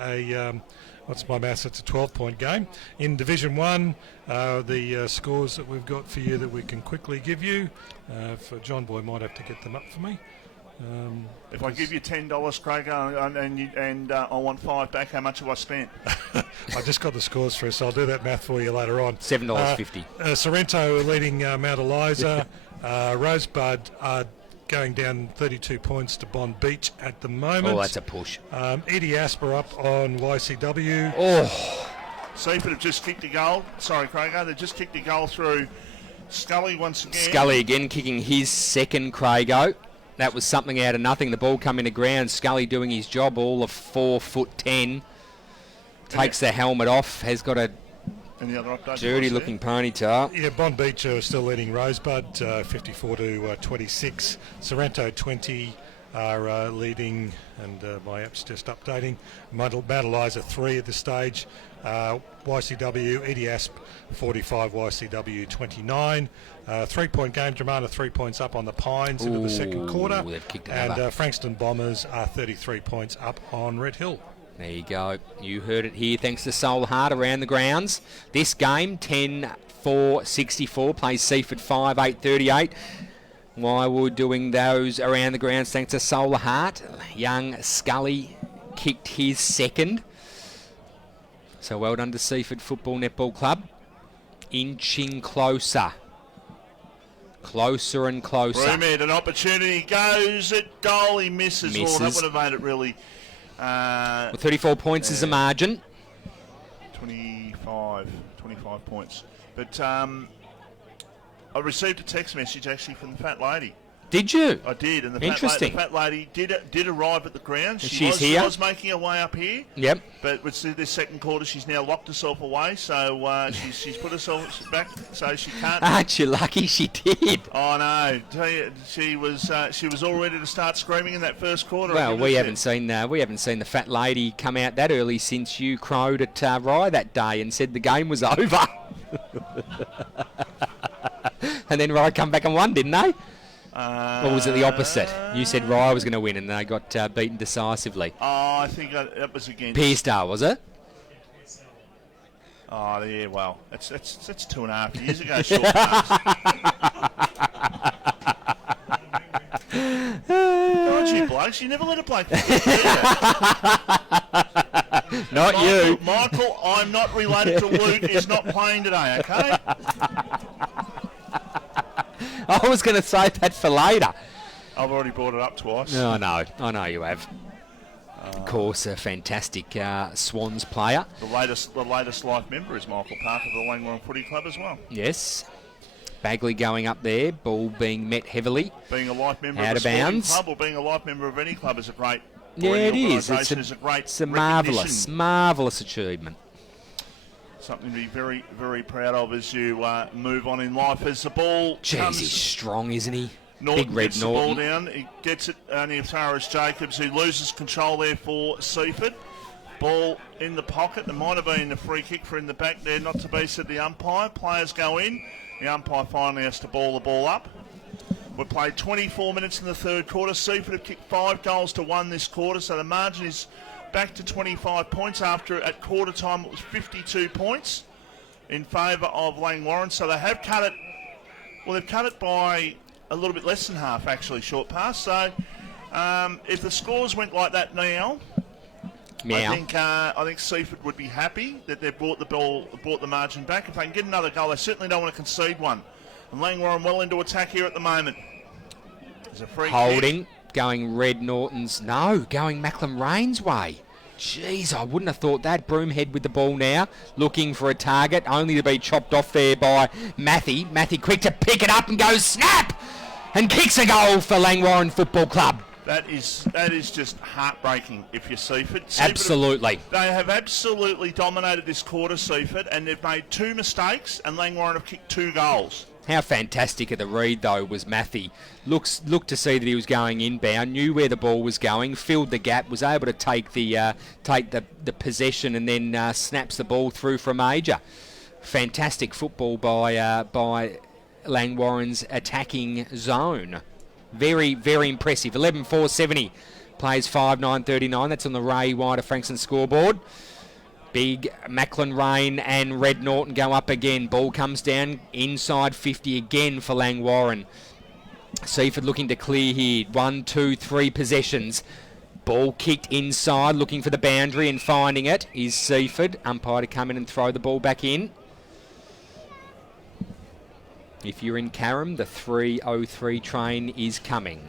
what's my maths? It's a 12-point game. In Division 1, the scores that we've got for you that we can quickly give you. For John Boy might have to get them up for me. If I give you $10, Craig, and I want $5 back, how much have I spent? I just got the scores for us, so I'll do that math for you later on. $7.50. Sorrento leading Mount Eliza. Rosebud are going down 32 points to Bond Beach at the moment. Oh, that's a push. Eddie Asper up on YCW. Seaford have just kicked a goal. Sorry, Craig, they've just kicked a goal through Scully once again. Scully again kicking his second, Crago. That was something out of nothing. The ball coming to ground. Scully doing his job. All of 4'10". Takes the helmet off. Has got a dirty-looking ponytail. Yeah, Bond Beach are still leading Rosebud, 54-26. Sorrento 20 are leading, and my app's just updating. Mount Eliza 3 at this stage. YCW, Eddie Asp 45, YCW 29. 3-point game, Dramana 3 points up on the Pines into the second quarter. And Frankston Bombers are 33 points up on Red Hill. There you go. You heard it here. Thanks to Soul Heart around the grounds. This game, 10-4-64, plays Seaford 5-8-38. Wildwood doing those around the grounds thanks to Soul Heart. Young Scully kicked his second. So well done to Seaford Football Netball Club. Inching closer. Closer and closer. Brewmed, an opportunity, goes at goal, he misses. Oh, that would have made it really... 34 points is the margin. 25 points. But I received a text message actually from the fat lady. Did you? I did, and the fat lady did arrive at the ground. She was making her way up here. Yep. But with this second quarter, she's now locked herself away, so she's put herself back, so she can't. Aren't you lucky she did? Oh no! Tell you, she was all ready to start screaming in that first quarter. Well, we haven't seen the fat lady come out that early since you crowed at Rye that day and said the game was over. And then Rye come back and won, didn't they? Or was it the opposite? You said Rye was going to win and they got beaten decisively. Oh, I think that was against... Pearstar, was it? Oh, yeah, well, that's 2.5 years ago, short God, you blokes, you never let a bloke forget, do you? Not you. Michael, I'm not related to Luke, is not playing today, okay? I was going to say that for later. I've already brought it up twice. No, I know you have. Of course, a fantastic Swans player. The latest life member is Michael Parker of the Langwarrin Footy Club as well. Yes. Bagley going up there, ball being met heavily. Being a life member out of a sporting bounds. Club or being a life member of any club is a great. Yeah, it is. It's a marvellous achievement. Something to be very, very proud of as you move on in life. As the ball comes... he's strong, isn't he? Norton Big Red gets Norton. the ball down. He gets it only as far as Jacobs, who loses control there for Seaford. Ball in the pocket. There might have been a free kick for in the back there, not to be, said the umpire. Players go in. The umpire finally has to ball the ball up. We've played 24 minutes in the third quarter. Seaford have kicked 5 goals to 1 this quarter, so the margin is back to 25 points after at quarter time it was 52 points in favour of Langwarrin. So they have cut it, well, they've cut it by a little bit less than half, actually, short pass. So if the scores went like that now, I think Seaford would be happy that they've brought the margin back. If they can get another goal, they certainly don't want to concede one. And Langwarrin well into attack here at the moment. There's a free Holding, kick. going Red Norton's, no, going Macklin Rain's way. Jeez, I wouldn't have thought that. Broomhead with the ball now, looking for a target, only to be chopped off there by Matthew. Matthew quick to pick it up and go snap! And kicks a goal for Langwarrin Football Club. That is just heartbreaking if you're Seaford. Absolutely. They have absolutely dominated this quarter, Seaford, and they've made 2 mistakes, and Langwarrin have kicked 2 goals. How fantastic at the read, though, was Matthew. Looked to see that he was going inbound, knew where the ball was going, filled the gap, was able to take the possession, and then snaps the ball through for a major. Fantastic football by Langwarrin's attacking zone. Very, very impressive. 11-4-70 plays 5-9-39. That's on the Ray Wider Frankston scoreboard. Big Macklin Rain and Red Norton go up again. Ball comes down inside 50 again for Langwarrin. Seaford looking to clear here. 1, 2, 3 possessions. Ball kicked inside, looking for the boundary and finding it is Seaford. Umpire to come in and throw the ball back in. If you're in Carrum, the 3:03 train is coming.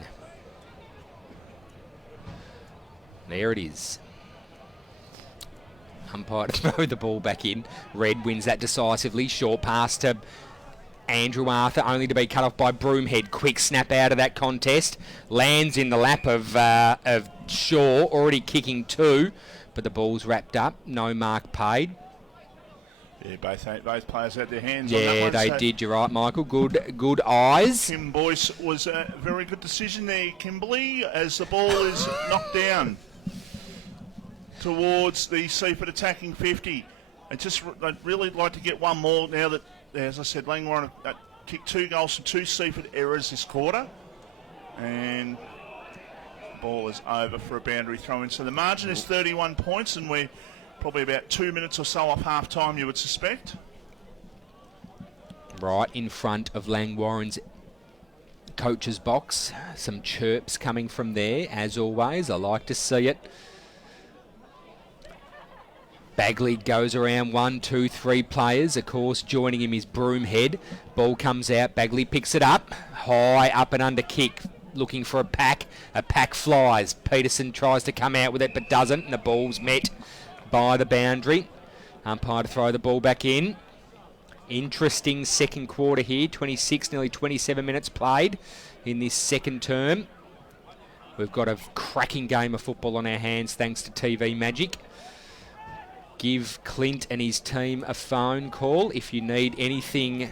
There it is. Umpire to throw the ball back in. Red wins that decisively. Short pass to Andrew Arthur, only to be cut off by Broomhead. Quick snap out of that contest. Lands in the lap of Shaw, already kicking 2, but the ball's wrapped up. No mark paid. Yeah, both players had their hands on that one. Yeah, they did. You're right, Michael. Good eyes. Kim Boyce was a very good decision there, Kimberley, as the ball is knocked down towards the Seaford attacking 50. I'd really like to get one more now that, as I said, Langwarrin kicked 2 goals from 2 Seaford errors this quarter. And the ball is over for a boundary throw-in. So the margin is 31 points, and we're probably about 2 minutes or so off half-time, you would suspect. Right in front of Langwarrin's coach's box. Some chirps coming from there, as always. I like to see it. Bagley goes around 1, 2, 3 players. Of course, joining him is Broomhead. Ball comes out. Bagley picks it up. High up and under kick. Looking for a pack. A pack flies. Peterson tries to come out with it but doesn't. And the ball's met by the boundary. Umpire to throw the ball back in. Interesting second quarter here. 26, nearly 27 minutes played in this second term. We've got a cracking game of football on our hands thanks to TV Magic. Give Clint and his team a phone call if you need anything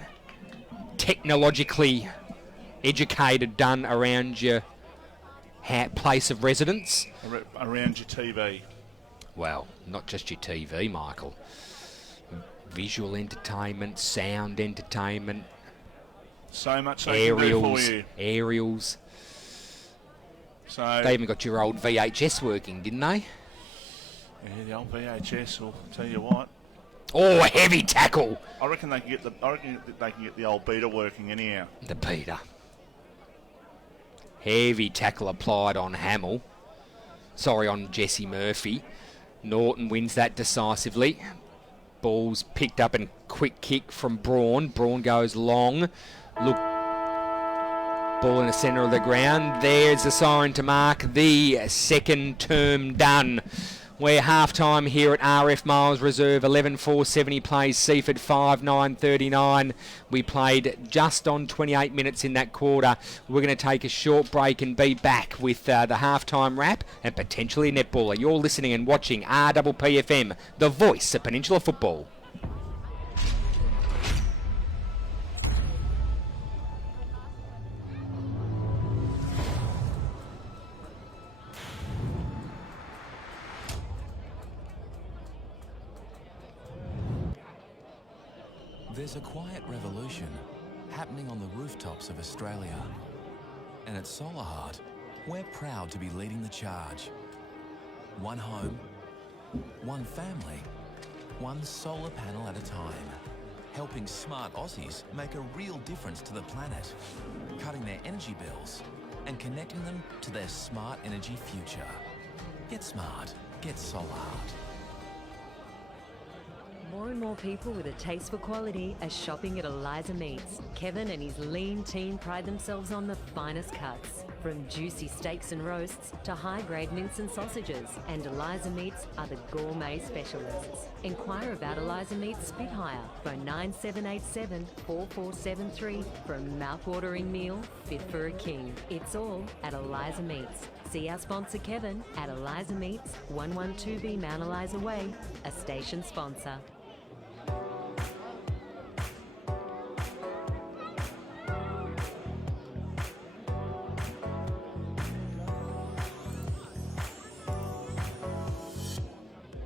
technologically educated done around your place of residence. Around your TV. Well, not just your TV, Michael. Visual entertainment, sound entertainment. So much they can do for you. Aerials. So they even got your old VHS working, didn't they? Yeah, the old VHS. I'll tell you what. Oh, a heavy tackle! I reckon they can get the old beater working anyhow. The beater. Heavy tackle applied on Hamill. Sorry, on Jesse Murphy. Norton wins that decisively. Ball's picked up and quick kick from Braun. Braun goes long. Look, ball in the centre of the ground. There's the siren to mark the second term done. We're half-time here at RF Miles Reserve. 11-4-70 plays Seaford 5-9-39. We played just on 28 minutes in that quarter. We're going to take a short break and be back with the half-time wrap and potentially a netballer. You're listening and watching RPPFM, the voice of Peninsula football. There's a quiet revolution happening on the rooftops of Australia. And at Solar Heart, we're proud to be leading the charge. One home, one family, one solar panel at a time. Helping smart Aussies make a real difference to the planet, cutting their energy bills and connecting them to their smart energy future. Get smart. Get Solar Heart. More and more people with a taste for quality are shopping at Eliza Meats. Kevin and his lean team pride themselves on the finest cuts, from juicy steaks and roasts to high-grade mince and sausages. And Eliza Meats are the gourmet specialists. Inquire about Eliza Meats Spitfire. Phone 9787 4473 for a mouth-watering meal fit for a king. It's all at Eliza Meats. See our sponsor Kevin at Eliza Meats, 112B Mount Eliza Way, a station sponsor.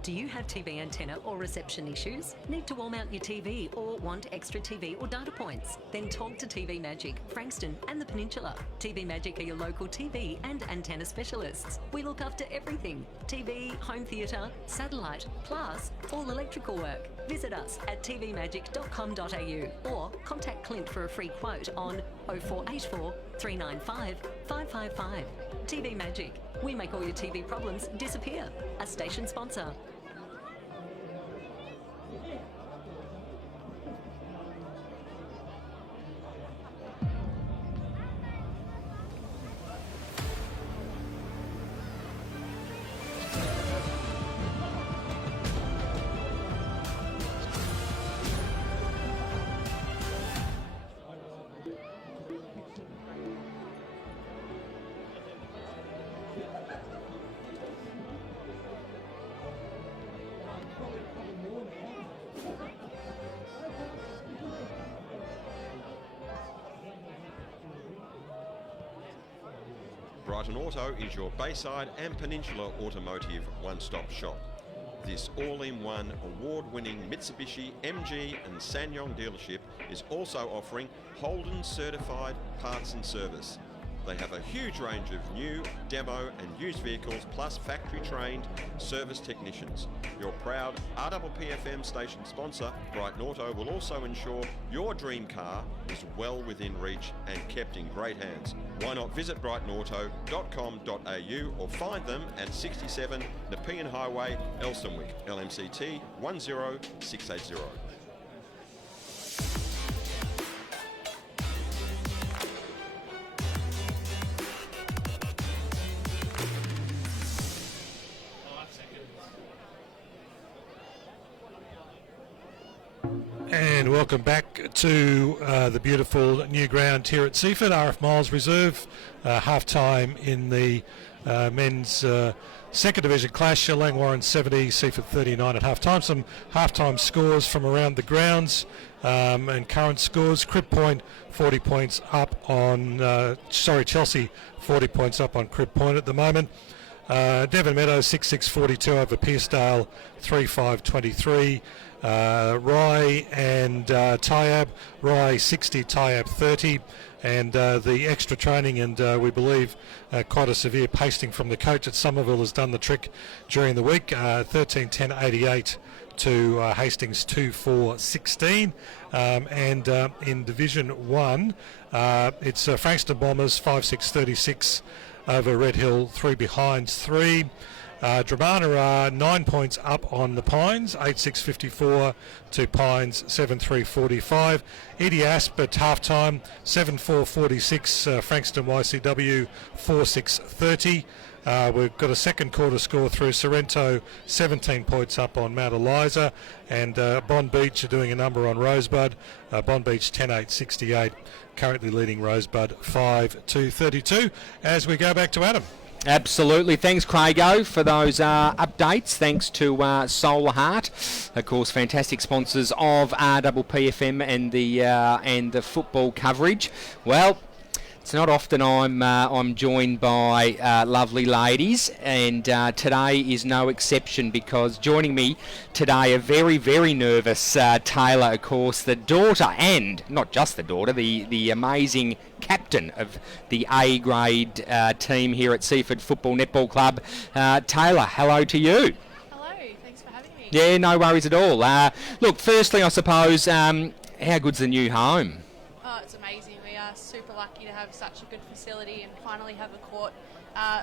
Do you have TV antenna or reception issues? Need to wall mount your TV or want extra TV or data points? Then talk to TV Magic, Frankston and the Peninsula. TV Magic are your local TV and antenna specialists. We look after everything: TV, home theatre, satellite, plus all electrical work. Visit us at tvmagic.com.au or contact Clint for a free quote on 0484 395 555. TV Magic. We make all your TV problems disappear. A station sponsor. Brighton Auto is your Bayside and Peninsula automotive one-stop shop. This all-in-one award-winning Mitsubishi, MG and SsangYong dealership is also offering Holden certified parts and service. They have a huge range of new, demo and used vehicles, plus factory-trained service technicians. Your proud RPPFM station sponsor, Brighton Auto, will also ensure your dream car is well within reach and kept in great hands. Why not visit brightonauto.com.au or find them at 67 Nepean Highway, Elsternwick, LMCT 10680. And welcome back to the beautiful new ground here at Seaford, RF Miles Reserve. Half-time in the men's second division clash, Langwarrin 70, Seaford 39 at half-time. Some half-time scores from around the grounds and current scores. Crib Point 40 points up on, Chelsea 40 points up on Crib Point at the moment. Devon Meadows 6-6-42 over Pearcedale 3-5-23. Rye and Tyab, Rye 60, Tyab 30, and the extra training and we believe quite a severe pasting from the coach at Somerville has done the trick during the week. 13-10-88 to Hastings 2-4-16, and in Division 1 it's Frankston Bombers 5-6-36 over Red Hill 3 behind 3. Dramana are 9 points up on the Pines, 8-6-54 to Pines 7-3-45. Eddie Asp at half-time, 7-4-46, Frankston YCW 4-6-30. We've got a second quarter score through. Sorrento 17 points up on Mount Eliza, and Bond Beach are doing a number on Rosebud. Bond Beach 10-8-68, currently leading Rosebud 5-2-32. As we go back to Adam. Absolutely. Thanks, Craigo, for those updates. Thanks to Solar Heart, of course, fantastic sponsors of RPPFM and the football coverage. Well, It's not often I'm joined by lovely ladies, and today is no exception, because joining me today, a very, very nervous Taylor, of course, the daughter, and not just the daughter, the amazing captain of the A grade team here at Seaford Football Netball Club. Taylor, hello to you. Hello, thanks for having me. Yeah, no worries at all. Look, firstly, I suppose, how good's the new home? Oh, it's amazing. We are super lucky to have such a good facility and finally have a court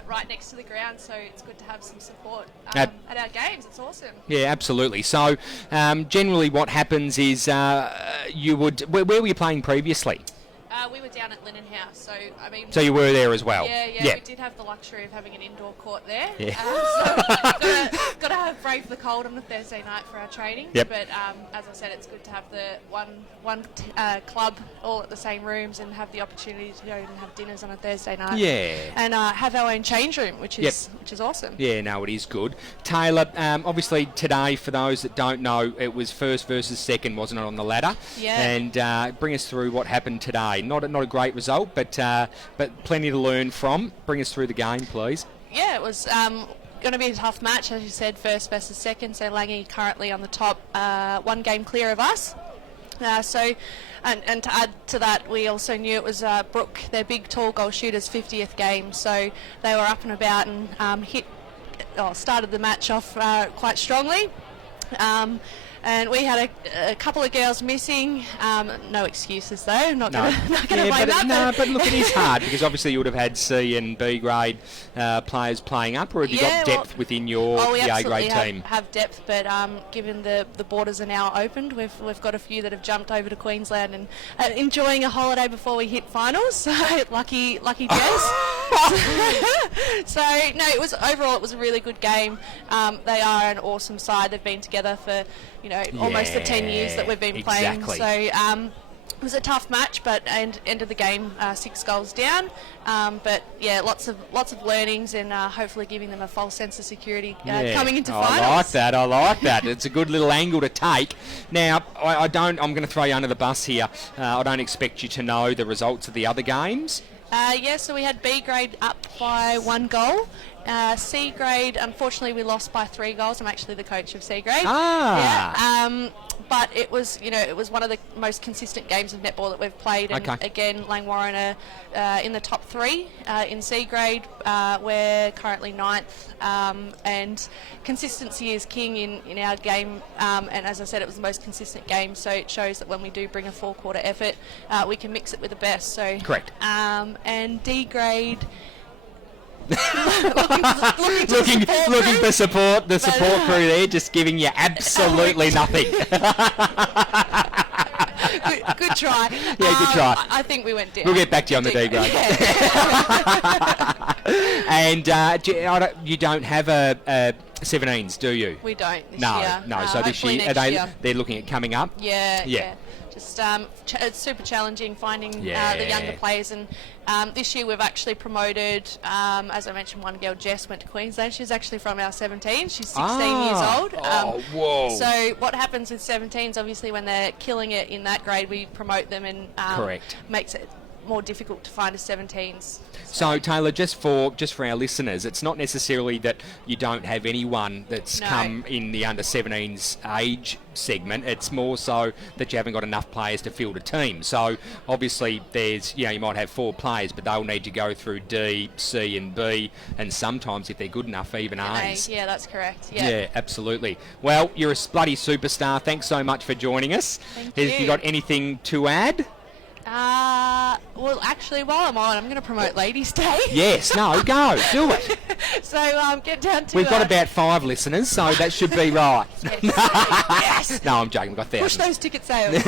right next to the ground, so it's good to have some support at our games. It's awesome. Yeah, absolutely. So, generally what happens is you would... Where were you playing previously? We were down at Linen House, so I mean... So you were there as well? Yeah, we did have the luxury of having an indoor court there. Yeah. So got to have brave the cold on a Thursday night for our training. Yep. But as I said, it's good to have the one club all at the same rooms and have the opportunity to go and have dinners on a Thursday night. Yeah. And have our own change room, which is awesome. Yeah, no, it is good. Taylor, obviously today, for those that don't know, it was first versus second, wasn't it, on the ladder? Yeah. And bring us through what happened today. Not a great result, but plenty to learn from. Bring us through the game, please. Yeah, it was going to be a tough match, as you said, first versus second. So Langy currently on the top, one game clear of us. And to add to that, we also knew it was Brooke, their big tall goal shooter's 50th game. So they were up and about and started the match off quite strongly. And we had a couple of girls missing. No excuses though. Not going to blame that. No, but look, it is hard, because obviously you would have had C and B grade players playing up, or have you got depth within your A grade team? Have depth, but given the borders are now opened, we've got a few that have jumped over to Queensland and enjoying a holiday before we hit finals. So lucky Jess. So no, it was a really good game. They are an awesome side. They've been together for almost the 10 years that we've been playing. Exactly. So it was a tough match, but end of the game 6 goals down. But yeah, lots of learnings, and hopefully giving them a false sense of security coming into finals. I like that. It's a good little angle to take. Now, I'm going to throw you under the bus here. I don't expect you to know the results of the other games. So we had B grade up by 1 goal. C grade, unfortunately, we lost by 3 goals. I'm actually the coach of C grade. But it was one of the most consistent games of netball that we've played. And again, Langwarrin are in the top 3 in C grade. We're currently 9th, and consistency is king in our game. And as I said, it was the most consistent game, so it shows that when we do bring a 4-quarter effort, we can mix it with the best. So correct. And D grade. looking for support. The support crew there just giving you absolutely nothing. Good try. Yeah, good try. I think we went down. We'll get back to you on the D grade. And you don't have a 17s, do you? We don't this year. No. So this year, they're looking at coming up? Yeah. Just it's super challenging finding the younger players, and this year we've actually promoted, as I mentioned, one girl, Jess, went to Queensland. She's actually from our 17. She's 16 years old. Whoa. So what happens with 17s, obviously when they're killing it in that grade, we promote them, and makes it more difficult to find a 17s. So Taylor, just for our listeners, it's not necessarily that you don't have anyone that's come in the under 17s age segment. It's more so that you haven't got enough players to field a team. So obviously there's you might have 4 players, but they'll need to go through D, C and B, and sometimes if they're good enough, even A's. Yeah, that's correct. Yeah, absolutely. Well, you're a bloody superstar. Thanks so much for joining us. Thank you got anything to add? Well, actually, while I'm on, I'm going to promote Ladies' Day. Yes, no, go, do it. So get down to... We've got about 5 listeners, so that should be right. Yes. No, I'm joking, we've got thousands. Push those ticket sales.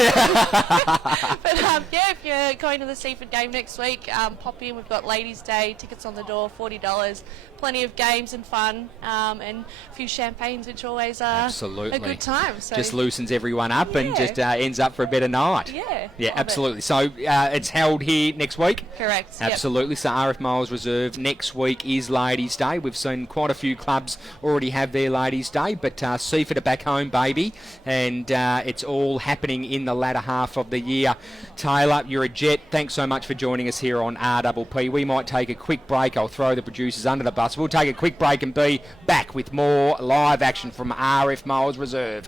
But if you're going to the Seaford game next week, pop in. We've got Ladies' Day, tickets on the door, $40. Plenty of games and fun, and a few champagnes, which always are a good time. So just loosens everyone up and just ends up for a better night. Yeah. Yeah, absolutely. So it's held here here next week? Correct. Yep. Absolutely. So RF Miles Reserve next week is Ladies' Day. We've seen quite a few clubs already have their Ladies' Day, but Seaford are back home, baby, and it's all happening in the latter half of the year. Taylor, you're a jet. Thanks so much for joining us here on RPP. We might take a quick break. I'll throw the producers under the bus. We'll take a quick break and be back with more live action from RF Miles Reserve.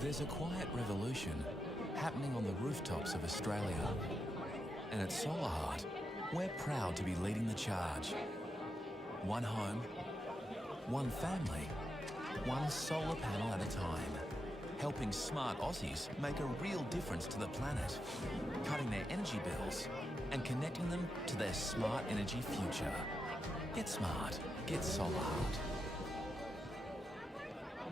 There's a quiet revolution happening on the rooftops of Australia. And at Solar Heart, we're proud to be leading the charge. One home, one family, one solar panel at a time. Helping smart Aussies make a real difference to the planet. Cutting their energy bills and connecting them to their smart energy future. Get smart. Get Solar Heart.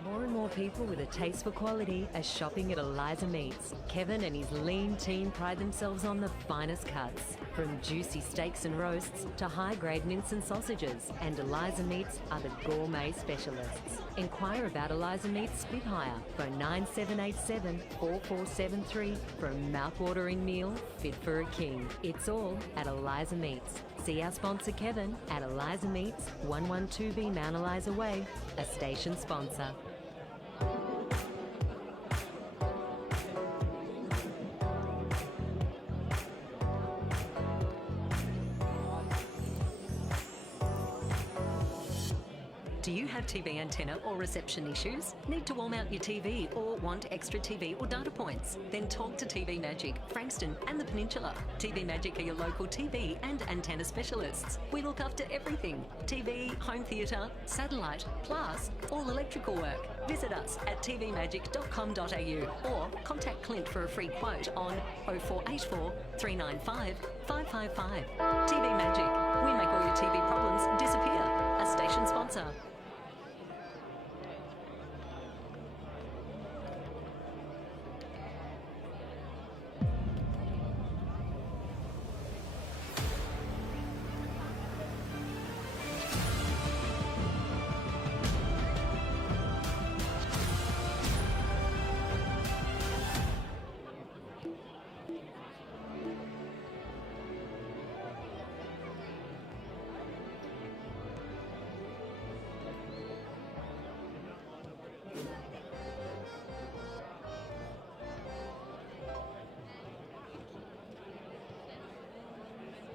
More and more people with a taste for quality are shopping at Eliza Meats. Kevin and his lean team pride themselves on the finest cuts, from juicy steaks and roasts to high-grade mince and sausages. And Eliza Meats are the gourmet specialists. Inquire about Eliza Meats Spit Hire. Phone 9787-4473 for a mouth-watering meal fit for a king. It's all at Eliza Meats. See our sponsor Kevin at Eliza Meats, 112B Mount Eliza Way, a station sponsor. Do you have TV antenna or reception issues? Need to wall mount your TV or want extra TV or data points? Then talk to TV Magic, Frankston and the Peninsula. TV Magic are your local TV and antenna specialists. We look after everything: TV, home theatre, satellite, plus all electrical work. Visit us at tvmagic.com.au or contact Clint for a free quote on 0484 395 555. TV Magic. We make all your TV problems disappear. A station sponsor.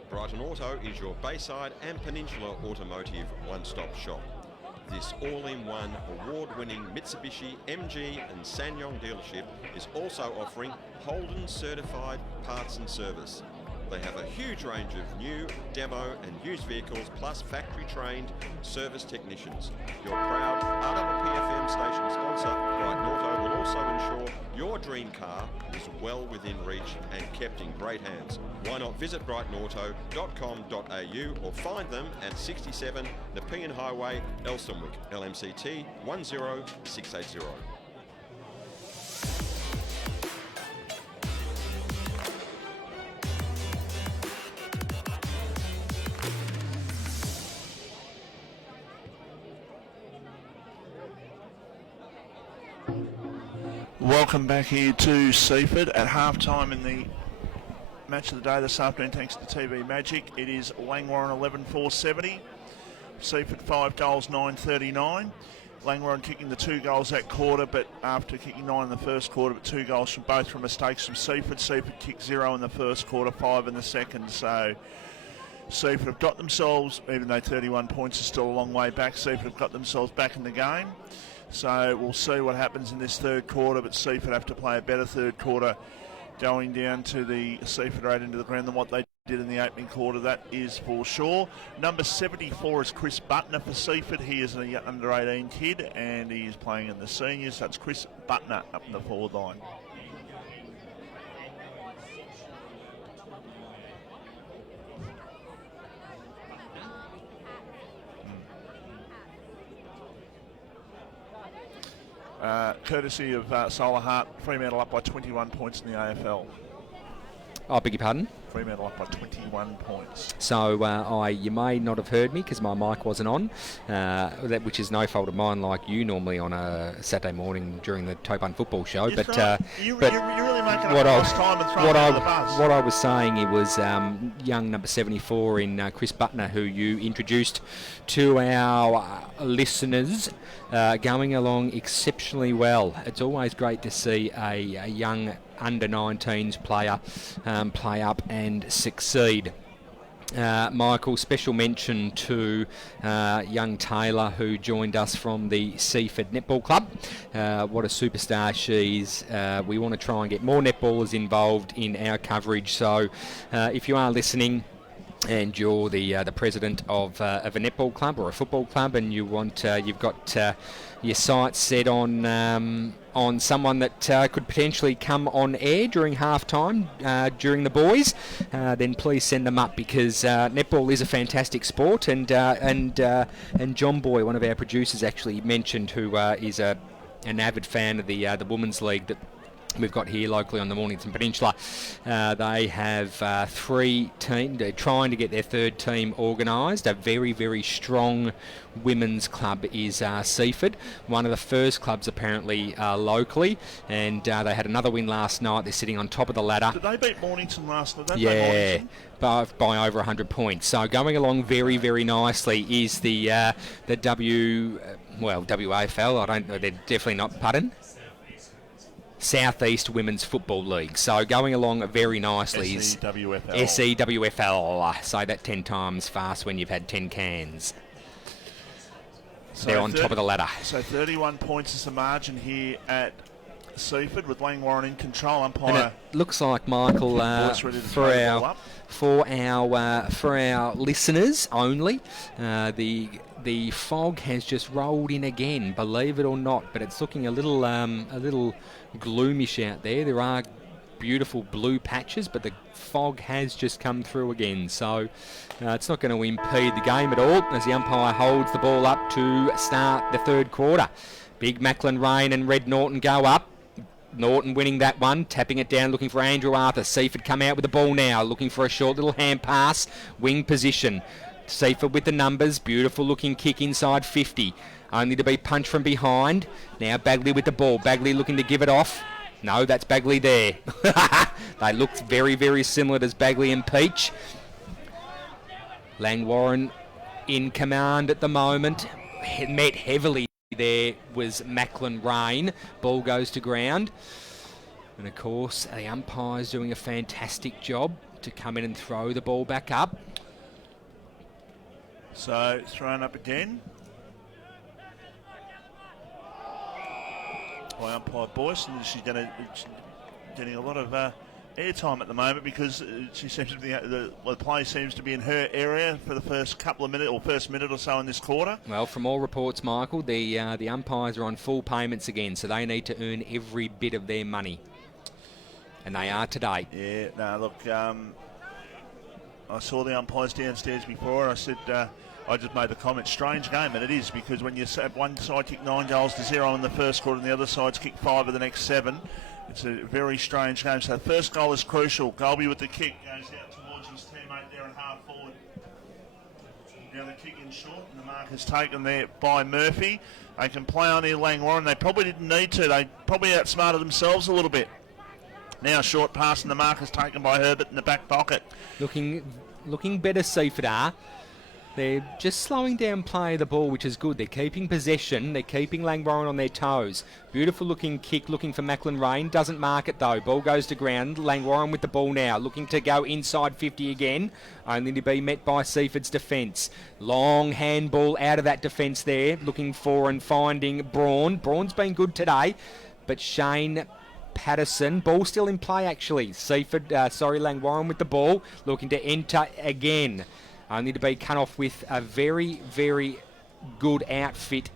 Brighton Auto is your Bayside and Peninsula automotive one-stop shop. This all-in-one award-winning Mitsubishi, MG and SsangYong dealership is also offering Holden certified parts and service. They have a huge range of new, demo and used vehicles, plus factory-trained service technicians. Your proud RPPFM station sponsor, Brighton Auto, will also ensure your dream car is well within reach and kept in great hands. Why not visit brightonauto.com.au or find them at 67 Nepean Highway, Elsternwick, LMCT 10680. Welcome back here to Seaford at half-time in the match of the day this afternoon, thanks to TV Magic. It is Langwarrin 11-470. Seaford 5 goals, 9-39. Langwarrin kicking the 2 goals that quarter, but after kicking 9 in the first quarter, but 2 goals from both from mistakes from Seaford. Seaford kicked 0 in the first quarter, 5 in the second. So Seaford have got themselves, even though 31 points is still a long way back, Seaford have got themselves back in the game. So we'll see what happens in this third quarter, but Seaford have to play a better third quarter going down to the Seaford Road into the ground than what they did in the opening quarter, that is for sure. Number 74 is Chris Butner for Seaford. He is an under-18 kid and he is playing in the seniors. That's Chris Butner up in the forward line. Courtesy of Solar Heart, Fremantle up by 21 points in the AFL. I beg your pardon? Fremantle up by 21 points. So you may not have heard me because my mic wasn't on, which is no fault of mine, like you normally on a Saturday morning during the Tobun football show. You're But you're really making up what last time and throwing under the bus. what I was saying, it was young number 74 in Chris Butner, who you introduced to our listeners, going along exceptionally well. It's always great to see a young under-19s player play up and succeed. Michael, special mention to young Taylor, who joined us from the Seaford Netball Club. What a superstar she is. We want to try and get more netballers involved in our coverage. So if you are listening and you're the president of a netball club or a football club, and you want you've got your sights set on someone that could potentially come on air during half-time during the boys, then please send them up, because netball is a fantastic sport, and John Boy, one of our producers, actually mentioned, who is an avid fan of the Women's League that we've got here locally on the Mornington Peninsula. They have 3 teams. They're trying to get their 3rd team organised. A very, very strong women's club is Seaford, one of the first clubs apparently locally, and they had another win last night. They're sitting on top of the ladder. Did they beat Mornington last night? Yeah, by over 100 points. So going along very, very nicely is the WAFL. I don't know. They're definitely not. Pardon? Southeast Women's Football League. So going along very nicely is SEWFL. Say that 10 times fast when you've had 10 cans. So they're on top of the ladder. So 31 points is the margin here at Seaford, with Langwarrin in control. Umpire. And it looks like, Michael, for our listeners only, the fog has just rolled in again, believe it or not, but it's looking a little gloomish out there. There are beautiful blue patches, but the fog has just come through again, so it's not going to impede the game at all as the umpire holds the ball up to start the 3rd quarter. Big Macklin Rain and Red Norton go up. Norton winning that one, tapping it down, looking for Andrew Arthur. Seaford come out with the ball now, looking for a short little hand pass, wing position. Seaford with the numbers, beautiful looking kick inside 50, only to be punched from behind. Now Bagley with the ball, Bagley looking to give it off. No, that's Bagley there. They look very, very similar to Bagley and Peach. Langwarrin in command at the moment, met heavily. There was Macklin Rain. Ball goes to ground. And of course, the umpire's doing a fantastic job to come in and throw the ball back up. So, thrown up again by umpire Boyce, and she's getting a lot of airtime at the moment, because she seems to be the play seems to be in her area for the first couple of minutes, or first minute or so in this quarter. Well, from all reports, Michael, the umpires are on full payments again, so they need to earn every bit of their money, and they are today. Yeah. No, look, I saw the umpires downstairs before, and I said, I just made the comment, strange game, and it is, because when you have one side kick 9 goals to 0 in the first quarter and the other side's kick 5 of the next 7, it's a very strange game. So the first goal is crucial. Golby with the kick goes out towards his teammate there and half forward. Now the kick in short, and the mark is taken there by Murphy. They can play on here Langwarrin. They probably didn't need to. They probably outsmarted themselves a little bit. Now short pass, and the mark is taken by Herbert in the back pocket. Looking better, Seaford are. They're just slowing down play of the ball, which is good. They're keeping possession. They're keeping Langwarrin on their toes. Beautiful looking kick, looking for Macklin Rain. Doesn't mark it though. Ball goes to ground. Langwarrin with the ball now, looking to go inside 50 again, only to be met by Seaford's defence. Long handball out of that defence there, looking for and finding Braun. Braun's been good today, but Shane Patterson, ball still in play actually. Langwarrin with the ball, looking to enter again, only to be cut off with a very, very good outfit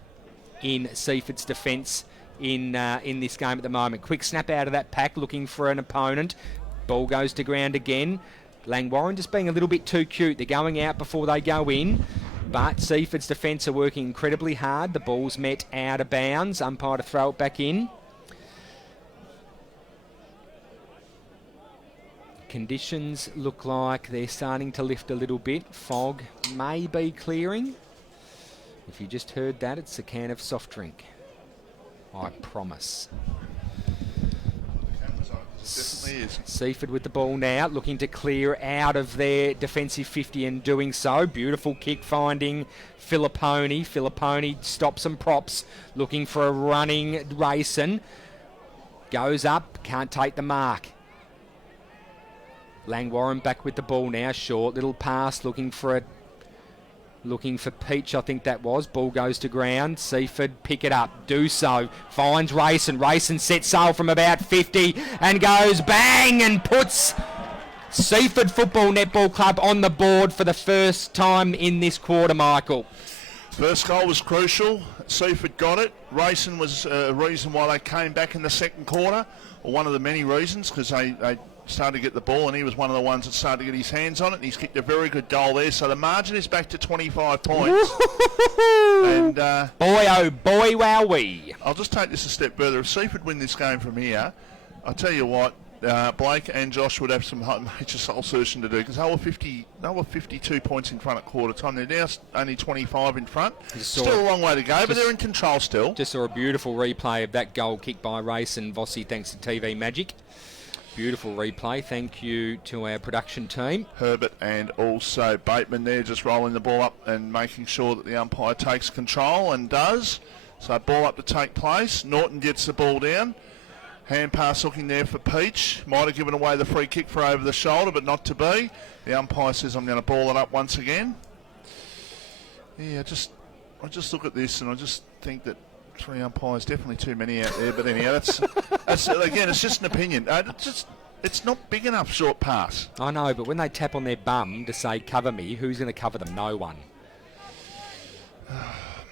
in Seaford's defence in this game at the moment. Quick snap out of that pack, looking for an opponent. Ball goes to ground again. Langwarrin just being a little bit too cute. They're going out before they go in, but Seaford's defence are working incredibly hard. The ball's met out of bounds. Umpire to throw it back in. Conditions look like they're starting to lift a little bit. Fog may be clearing. If you just heard that, it's a can of soft drink. I promise. Definitely is. Seaford with the ball now, looking to clear out of their defensive 50 and doing so. Beautiful kick finding Filipponi. Filipponi stops and props, looking for a running Rayson. Goes up, can't take the mark. Langwarrin back with the ball now, short little pass, looking for Peach, I think that was. Ball goes to ground. Seaford pick it up, do so. Finds Rayson. Rayson sets sail from about 50 and goes bang and puts Seaford Football Netball Club on the board for the first time in this quarter, Michael. First goal was crucial. Seaford got it. Rayson was a reason why they came back in the second quarter, or one of the many reasons, because they started to get the ball, and he was one of the ones that started to get his hands on it, and he's kicked a very good goal there. So the margin is back to 25 points. And boy, oh boy, wowee. I'll just take this a step further. If Seaford win this game from here, I'll tell you what, Blake and Josh would have some major soul searching to do, because they were 52 points in front at quarter time. They're now only 25 in front. Still a long way to go, but they're in control still. Just saw a beautiful replay of that goal kicked by Rayson Vossi, thanks to TV Magic. Beautiful replay. Thank you to our production team. Herbert and also Bateman there, just rolling the ball up and making sure that the umpire takes control, and does. So ball up to take place. Norton gets the ball down. Hand pass looking there for Peach. Might have given away the free kick for over the shoulder, but not to be. The umpire says, I'm going to ball it up once again. Yeah, I just look at this and I just think that 3 umpires, definitely too many out there. But anyhow, that's again, it's just an opinion. It's not big enough short pass. I know, but when they tap on their bum to say cover me, who's going to cover them? No one.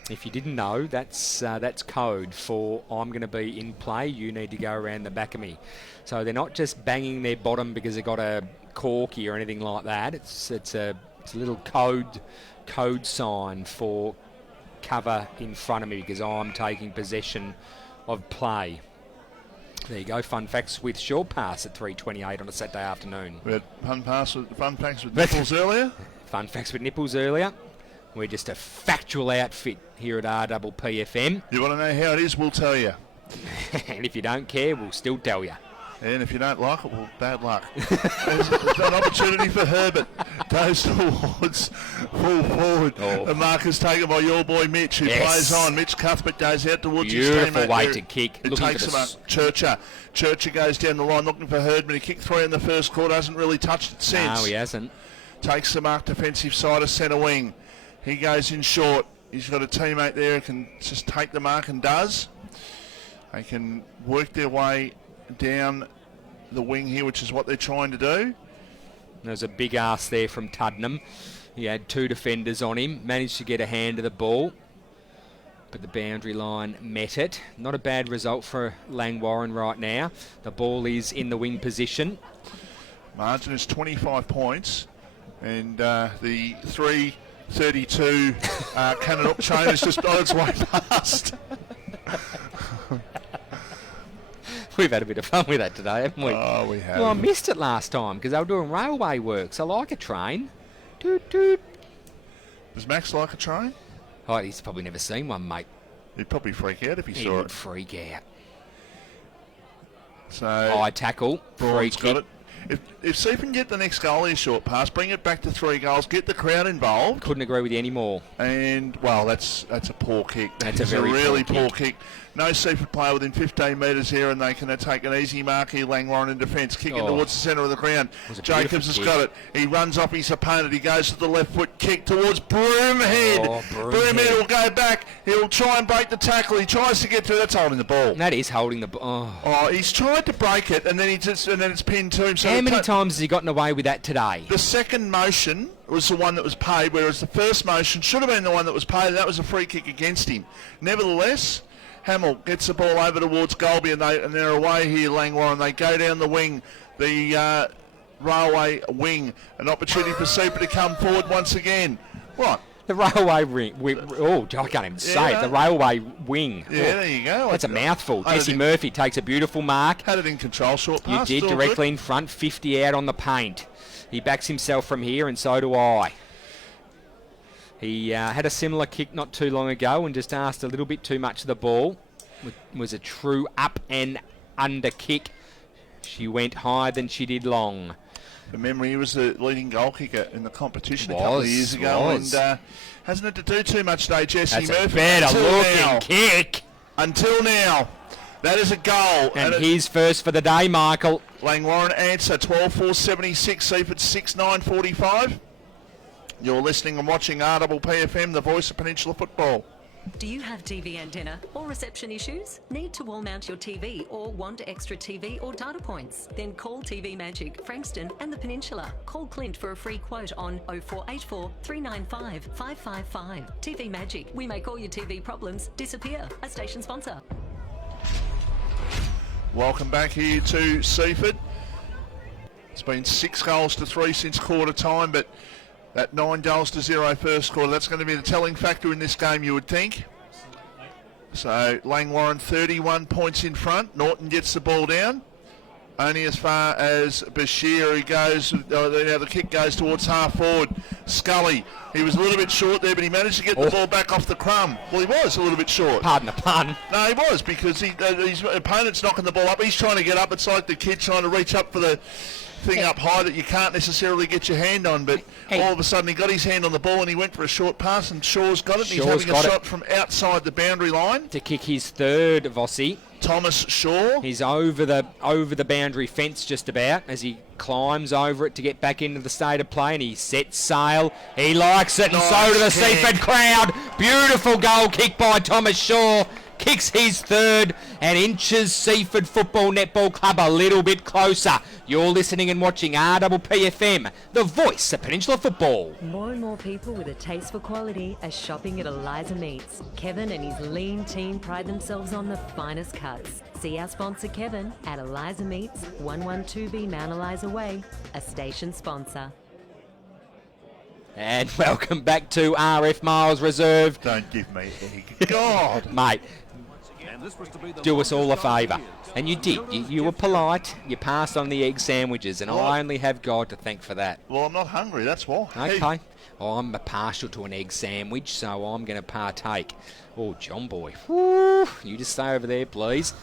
If you didn't know, that's code for I'm going to be in play. You need to go around the back of me. So they're not just banging their bottom because they've got a corky or anything like that. It's a little code sign for cover in front of me because I'm taking possession of play. There you go. Fun facts with short pass at 3:28 on a Saturday afternoon. We had fun facts with nipples earlier. Fun facts with nipples earlier. We're just a factual outfit here at RPPFM. You want to know how it is? We'll tell you. And if you don't care, we'll still tell you. And if you don't like it, well, bad luck. There's an opportunity for Herbert. Goes towards full forward. Oh. The mark is taken by your boy Mitch, who plays on. Mitch Cuthbert goes out towards his teammate. Beautiful way to kick. It takes him up. Churcher goes down the line looking for Herdman. He kicked 3 in the first quarter. Hasn't really touched it since. No, he hasn't. Takes the mark defensive side of centre wing. He goes in short. He's got a teammate there who can just take the mark and does. They can work their way down the wing here, which is what they're trying to do. There's a big ass there from Tuddenham. He had 2 defenders on him, managed to get a hand of the ball, but the boundary line met it. Not a bad result for Langwarrin right now. The ball is in the wing position. Margin is 25 points, and the 3:32 Cannock chain is just on its way past. We've had a bit of fun with that today, haven't we? Oh, we have. Well, I missed it last time because they were doing railway works. I like a train. Toot, toot. Does Max like a train? Oh, he's probably never seen one, mate. He'd probably freak out if he saw would it. freak out. So high tackle, free kick. Got it. If Seaford can get the next goal in short pass, bring it back to 3 goals, get the crowd involved. Couldn't agree with you anymore. And, well, that's a poor kick. That's a very really poor kick. No Seaford player within 15 metres here, and they can take an easy mark here. Langwarrin in defence, kicking towards the centre of the ground. Jacobs has got it. He runs off his opponent. He goes to the left foot, kick towards Broomhead. Broomhead will go back. He'll try and break the tackle. He tries to get through. That's holding the ball. That is holding the ball. Oh, he's tried to break it, and then it's pinned to him. So how many times has he gotten away with that today? The second motion was the one that was paid, whereas the first motion should have been the one that was paid. That was a free kick against him. Nevertheless, Hamill gets the ball over towards Golby, and they're away here, Langwarrin. They go down the wing, the railway wing. An opportunity for Super to come forward once again. What? The railway ring. I can't even say it. The railway wing. Yeah, there you go. That's a mouthful. Jesse Murphy takes a beautiful mark. Had it in control, short pass. You did, directly in front, 50 out on the paint. He backs himself from here, and so do I. He had a similar kick not too long ago and just asked a little bit too much of the ball. It was a true up and under kick. She went higher than she did long. From memory, he was the leading goal kicker in the competition a couple of years ago, and hasn't had to do too much today, Jesse Murphy. That's a better looking kick. Until now, that is a goal. And he's first for the day, Michael. Langwarrin answer 12-4-76, Seaford 6-9-45. You're listening and watching RPPFM, the voice of Peninsula Football. Do you have TV antenna or reception issues? Need to wall mount your TV or want extra TV or data points? Then call TV Magic, Frankston and the Peninsula. Call Clint for a free quote on 0484 395 555. TV Magic, we make all your TV problems disappear. A station sponsor. Welcome back here to Seaford. It's been 6-3 since quarter time, but that 9-0 first quarter, that's going to be the telling factor in this game, you would think. So Langwarrin 31 points in front. Norton gets the ball down. Only as far as Bashir, who goes, the kick goes towards half forward. Scully, he was a little bit short there, but he managed to get the ball back off the crumb. Well, he was a little bit short. Pardon the pun. No, he was, because his opponent's knocking the ball up. He's trying to get up. It's like the kid trying to reach up for the thing up high that you can't necessarily get your hand on, but all of a sudden he got his hand on the ball and he went for a short pass, and Shaw's got it. He's having a shot from outside the boundary line to kick his third, Vossi. Thomas Shaw. He's over the boundary fence just about as he climbs over it to get back into the state of play, and he sets sail. He likes it, and so do the Seaford crowd. Beautiful goal kick by Thomas Shaw. Kicks his third and inches Seaford Football Netball Club a little bit closer. You're listening and watching RPPFM, the voice of Peninsula Football. More and more people with a taste for quality are shopping at Eliza Meats. Kevin and his lean team pride themselves on the finest cuts. See our sponsor Kevin at Eliza Meats, 112B Mount Eliza Way, a station sponsor. And welcome back to RF Miles Reserve. Don't give me egg. God. Mate, do us all a favour. And you did. You were polite. You passed on the egg sandwiches, and I only have God to thank for that. Well, I'm not hungry, that's why. Okay. Oh, I'm partial to an egg sandwich, so I'm going to partake. Oh, John boy. Woo. You just stay over there, please.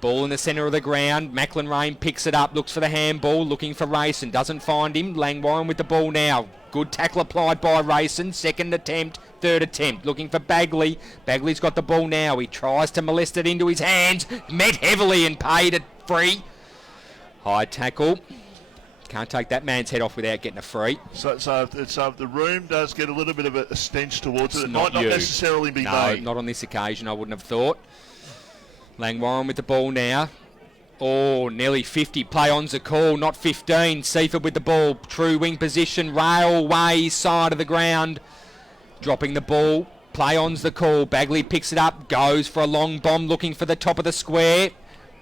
Ball in the centre of the ground. Macklin Rain picks it up, looks for the handball, looking for Rayson. Doesn't find him. Langwarrin with the ball now. Good tackle applied by Rayson. Second attempt, third attempt. Looking for Bagley. Bagley's got the ball now. He tries to molest it into his hands. Met heavily and paid it free. High tackle. Can't take that man's head off without getting a free. So if the room does get a little bit of a stench towards it, it might not you. necessarily be No, me. not on this occasion, I wouldn't have thought. Langwarrin with the ball now. Oh, nearly 50. Play-on's a call, not 15. Seaford with the ball. True wing position. Railway side of the ground. Dropping the ball. Play-on's the call. Bagley picks it up. Goes for a long bomb, looking for the top of the square.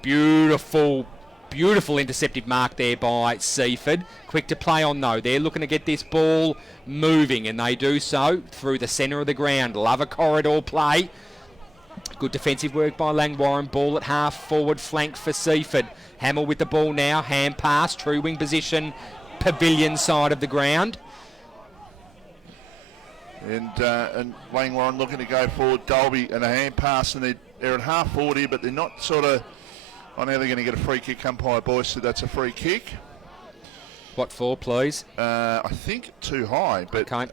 Beautiful interceptive mark there by Seaford. Quick to play on, though. They're looking to get this ball moving, and they do so through the centre of the ground. Love a corridor play. Good defensive work by Langwarrin. Ball at half forward flank for Seaford. Hamill with the ball now. Hand pass. True wing position. Pavilion side of the ground. And Langwarrin looking to go forward. Dolby and a hand pass, and they're at half forward here, but they're not sort of... I know they're going to get a free kick. Umpire Boyce said that's a free kick. What for, please? I think too high, but... Okay.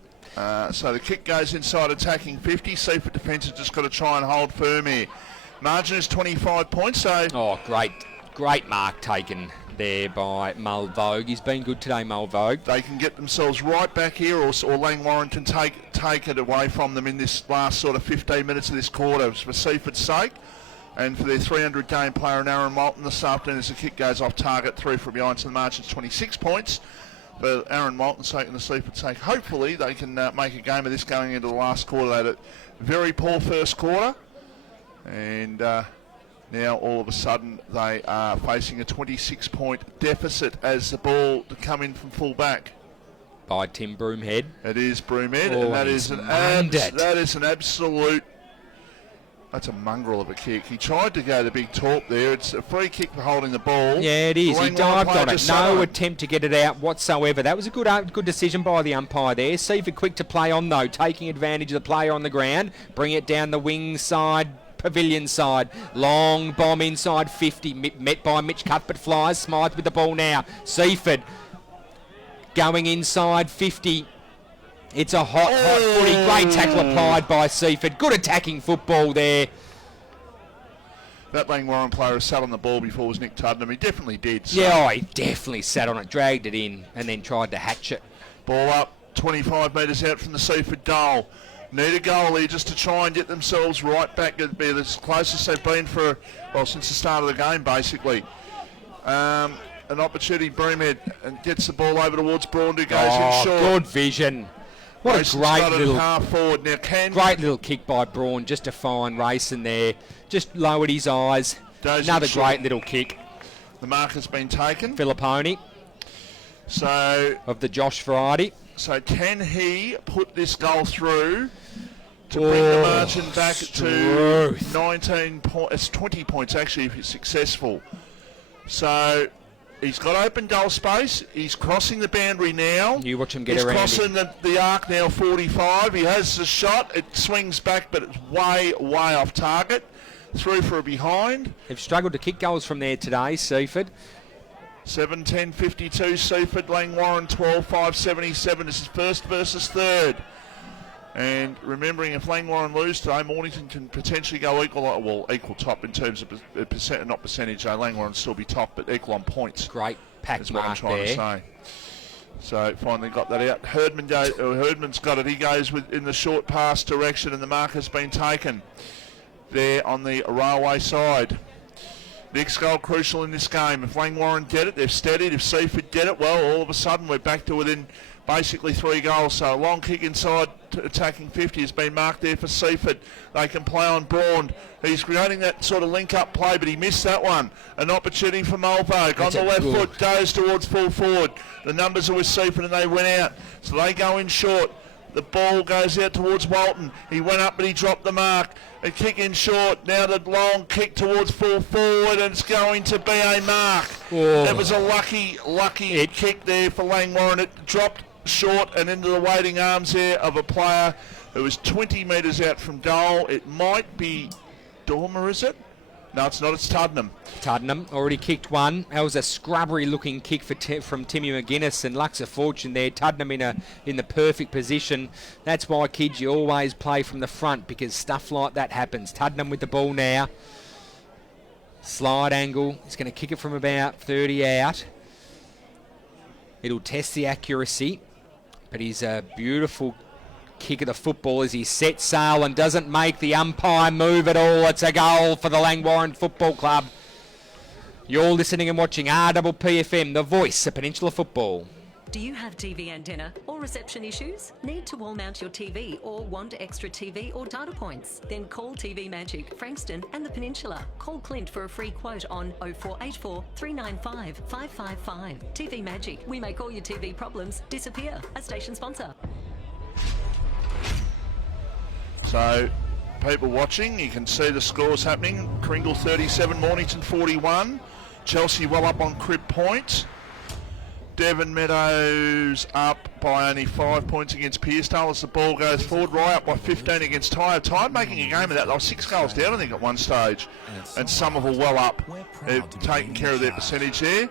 So the kick goes inside attacking 50. Seaford defence has just got to try and hold firm here. Margin is 25 points, so... Oh, great mark taken there by Mulvogue. He's been good today, Mulvogue. They can get themselves right back here, or Langwarrin can take it away from them in this last sort of 15 minutes of this quarter for Seaford's sake. And for their 300 game player in Aaron Moulton this afternoon, as the kick goes off target, through from behind, so the margin's 26 points. For Aaron Moulton's sake and the Seaford's sake, hopefully they can make a game of this going into the last quarter. They had a very poor first quarter, and now all of a sudden they are facing a 26-point deficit as the ball to come in from full back. by Tim Broomhead. It is Broomhead, Oh, and that he's is an absolute. That's a mongrel of a kick. He tried to go the big torp there. It's a free kick for holding the ball. Yeah, it is. He Langwarrin dived player on it. just sat No on attempt to get it out whatsoever. That was a good decision by the umpire there. Seaford quick to play on, though, taking advantage of the player on the ground. Bring it down the wing side, pavilion side. Long bomb inside 50. Met by Mitch Cuthbert flies. Smythe with the ball now. Seaford going inside 50. It's a hot footy. Great tackle applied by Seaford. Good attacking football there. That Langwarrin player has sat on the ball before was Nick Tuddenham. He definitely did. So. Yeah, he definitely sat on it, dragged it in, and then tried to hatch it. Ball up, 25 metres out from the Seaford goal. Need a goal here just to try and get themselves right back. It'd be as close as they've been since the start of the game, basically. An opportunity, Broomhead, and gets the ball over towards Braun, who goes in short. Good vision. What Rayson's a got it half forward. Now great little kick by Braun just to find Rayson there. Just lowered his eyes. Another great little kick. The mark has been taken. Filipponi. So of the Josh variety. So can he put this goal through to bring the margin back to 19 points? It's 20 points actually if he's successful. So he's got open goal space. He's crossing the boundary now. You watch him get He's around. He's crossing the arc now, 45. He has the shot. It swings back, but it's way off target. Through for a behind. They've struggled to kick goals from there today, Seaford. 7-10-52, Seaford, Langwarrin 12-5-77. This is first versus third. And remembering if Langwarrin lose today, Mornington can potentially go equal top in terms of percent, not percentage. Langwarrin still be top, but equal on points. Great pack is what I'm mark trying there. to say. So finally got that out. Herdman's got it. He goes in the short pass direction, and the mark has been taken there on the railway side. Next goal crucial in this game. If Langwarrin get it, they've steadied. If Seaford get it, well, all of a sudden we're back to within basically 3 goals. So a long kick inside attacking 50 has been marked there for Seaford. They can play on Braun. He's creating that sort of link-up play, but he missed that one. An opportunity for Mulvogue. On the left foot, goes towards full forward. The numbers are with Seaford and they went out. So they go in short. The ball goes out towards Walton. He went up but he dropped the mark. A kick in short. Now the long kick towards full forward, and it's going to be a mark. Oh. That was a lucky kick there for Langwarrin. It dropped short and into the waiting arms there of a player who was 20 metres out from goal. It might be Dormer, is it? No, it's not. It's Tuddenham. Tuddenham already kicked one. That was a scrubbery-looking kick from Timmy McGuinness, and Lux of Fortune there. Tuddenham in the perfect position. That's why, kids, you always play from the front, because stuff like that happens. Tuddenham with the ball now. Slide angle. He's going to kick it from about 30 out. It'll test the accuracy, but he's a beautiful kick of the football as he sets sail and doesn't make the umpire move at all. It's a goal for the Langwarrin Football Club. You're listening and watching RPPFM, the voice of Peninsula Football. Do you have TV antenna or reception issues? Need to wall mount your TV or want extra TV or data points? Then call TV Magic, Frankston and the Peninsula. Call Clint for a free quote on 0484 395 555. TV Magic, we make all your TV problems disappear. A station sponsor. So, people watching, you can see the scores happening. Kringle 37, Mornington 41. Chelsea well up on Crib Point. Devon Meadows up by only 5 points against Pearcedale as the ball goes forward. Rye up by 15 against Tyre. Tyre making a game of that. They were 6 goals down, I think, at one stage. And Somerville well up. They've taken care of their percentage there.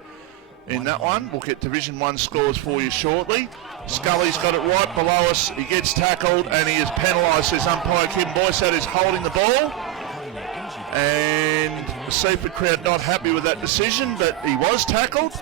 In that one, we'll get Division 1 scores for you shortly. Scully's got it right below us. He gets tackled and he is penalised, says umpire Kim Boyce. That is holding the ball. And the Seaford crowd not happy with that decision, but he was tackled.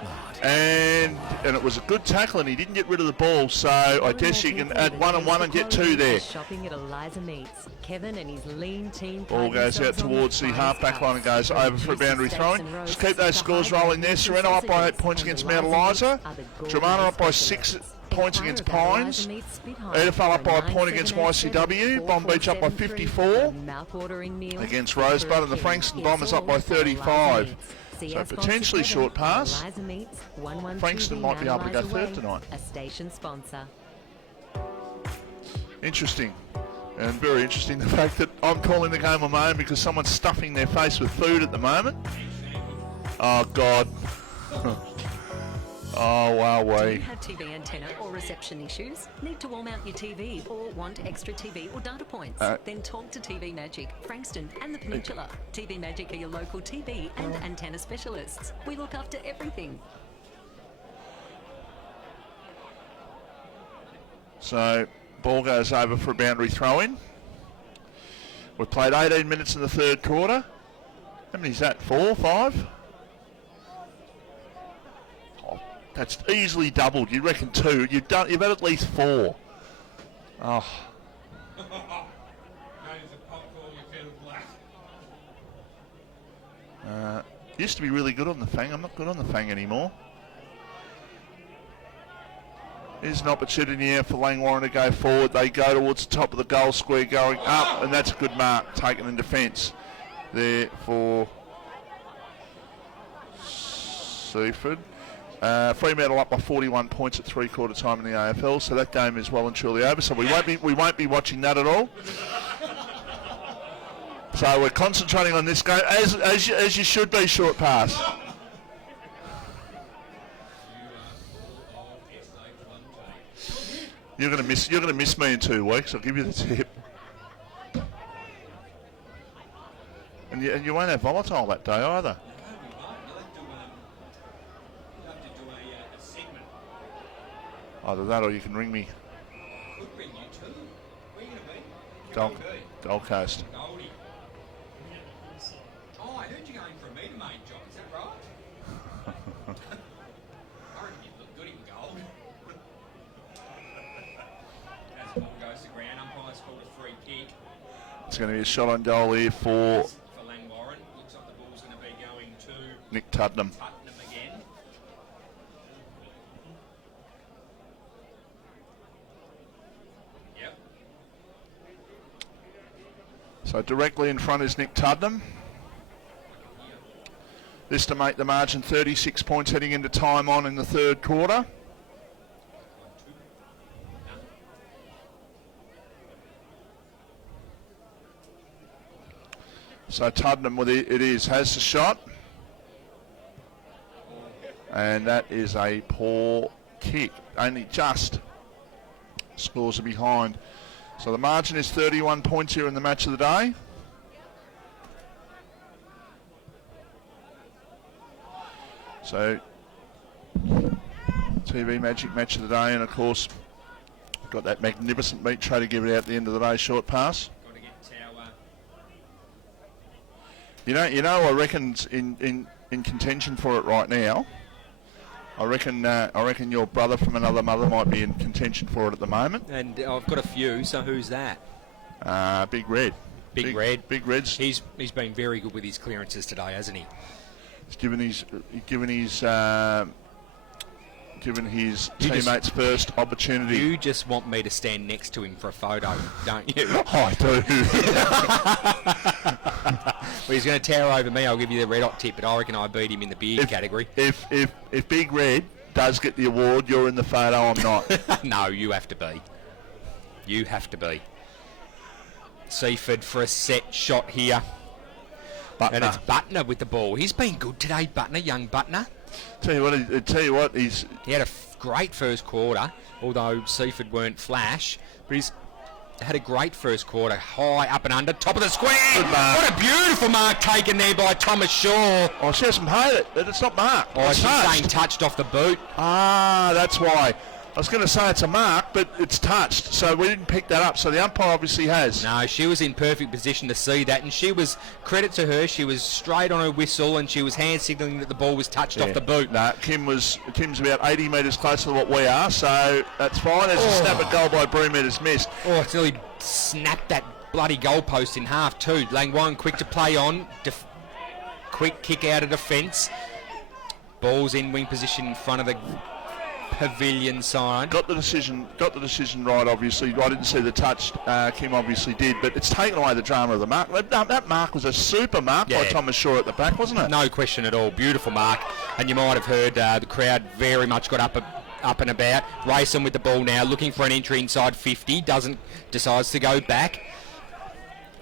And it was a good tackle and he didn't get rid of the ball. So I guess you can add 1 and 1 and get 2 there. Shopping at Eliza Meats. Kevin and his lean team. Ball goes out towards the half-back line and goes over for a boundary throwing. Just keep those scores rolling there. Sereno up by 8 points against Mount Eliza. Dramana up by 6 points against Pines. Edifal up by a point against YCW. Bomb Beach up by 54 against Rosebud. And the Frankston Bombers up by 35 See So our sponsor potentially Kevin short pass. at Eliza Meats, 112 Frankston might be able to go Eliza third Way, tonight. a station sponsor. Interesting. And very interesting the fact that I'm calling the game on my own because someone's stuffing their face with food at the moment. Oh, God. Oh, wow, Do you way. have TV antenna or reception issues? Need to wall mount your TV or want extra TV or data points? Then talk to TV Magic, Frankston and the Peninsula. TV Magic are your local TV and antenna specialists. We look after everything. So, ball goes over for a boundary throw-in. We've played 18 minutes in the third quarter. How many is that? 4, 5? Oh, that's easily doubled. You reckon 2? You've had at least 4. Oh. Used to be really good on the fang. I'm not good on the fang anymore. Here's an opportunity here for Langwarrin to go forward. They go towards the top of the goal square going up, and that's a good mark taken in defence there for Seaford. Fremantle up by 41 points at three-quarter time in the AFL, so that game is well and truly over. So we won't be watching that at all. So we're concentrating on this game as you should be. Short pass. You're gonna miss me in 2 weeks. I'll give you the tip. And you won't have volatile that day either. Either that or you can ring me. Gold Coast. Oh, I heard you're going for a meter maid job. Is that right? I reckon you look good in gold. As the ball goes to ground, umpire's called a free kick. It's going to be a shot on goal here for Langwarrin. Looks like the ball's going to be going to Nick Tuddenham. Again. Yep. So directly in front is Nick Tuddenham. This to make the margin 36 points heading into time on in the third quarter. So Tuddenham with it has the shot. And that is a poor kick. Only just scores are behind. So the margin is 31 points here in the match of the day. So TV Magic match of the day, and of course got that magnificent meat tray to give it out at the end of the day. Short pass. Got to get Tower. You know, I reckon's in contention for it right now. I reckon your brother from another mother might be in contention for it at the moment. And I've got a few, so who's that? Big Red. Big Red. Big Red's. He's been very good with his clearances today, hasn't he? He's given his teammates first opportunity. You just want me to stand next to him for a photo, don't you? I do. Well, he's going to tower over me. I'll give you the red hot tip, but I reckon I beat him in the beard category. If Big Red does get the award, you're in the photo. I'm not. No, you have to be. You have to be. Seaford for a set shot here. Butner. And it's Butner with the ball. He's been good today, Butner, young Butner. Tell you what, he had a great first quarter, although Seaford weren't flash, but he's had a great first quarter. High, up and under, top of the square. What a beautiful mark taken there by Thomas Shaw. Oh, she hasn't paid it. It's not marked. Oh, it's she's saying touched off the boot. Ah, that's why. I was going to say it's a mark, but it's touched, so we didn't pick that up. So the umpire obviously has. No, she was in perfect position to see that, and she was, credit to her, she was straight on her whistle, and she was hand signalling that the ball was touched off the boot. No, Kim's about 80 metres closer to what we are, so that's fine. There's a snap at goal by Broomhead has missed. Oh, it's nearly snapped that bloody goalpost in half too. Langwarrin quick to play on, quick kick out of defence. Ball's in wing position in front of the Pavilion side. Got the decision right, obviously. I didn't see the touch, Kim obviously did, but it's taken away the drama of the mark. That mark was a super mark by Thomas Shaw at the back, wasn't it? No question at all. Beautiful mark. And you might have heard the crowd very much got up and about. Racing with the ball now, looking for an entry inside 50. Decides to go back.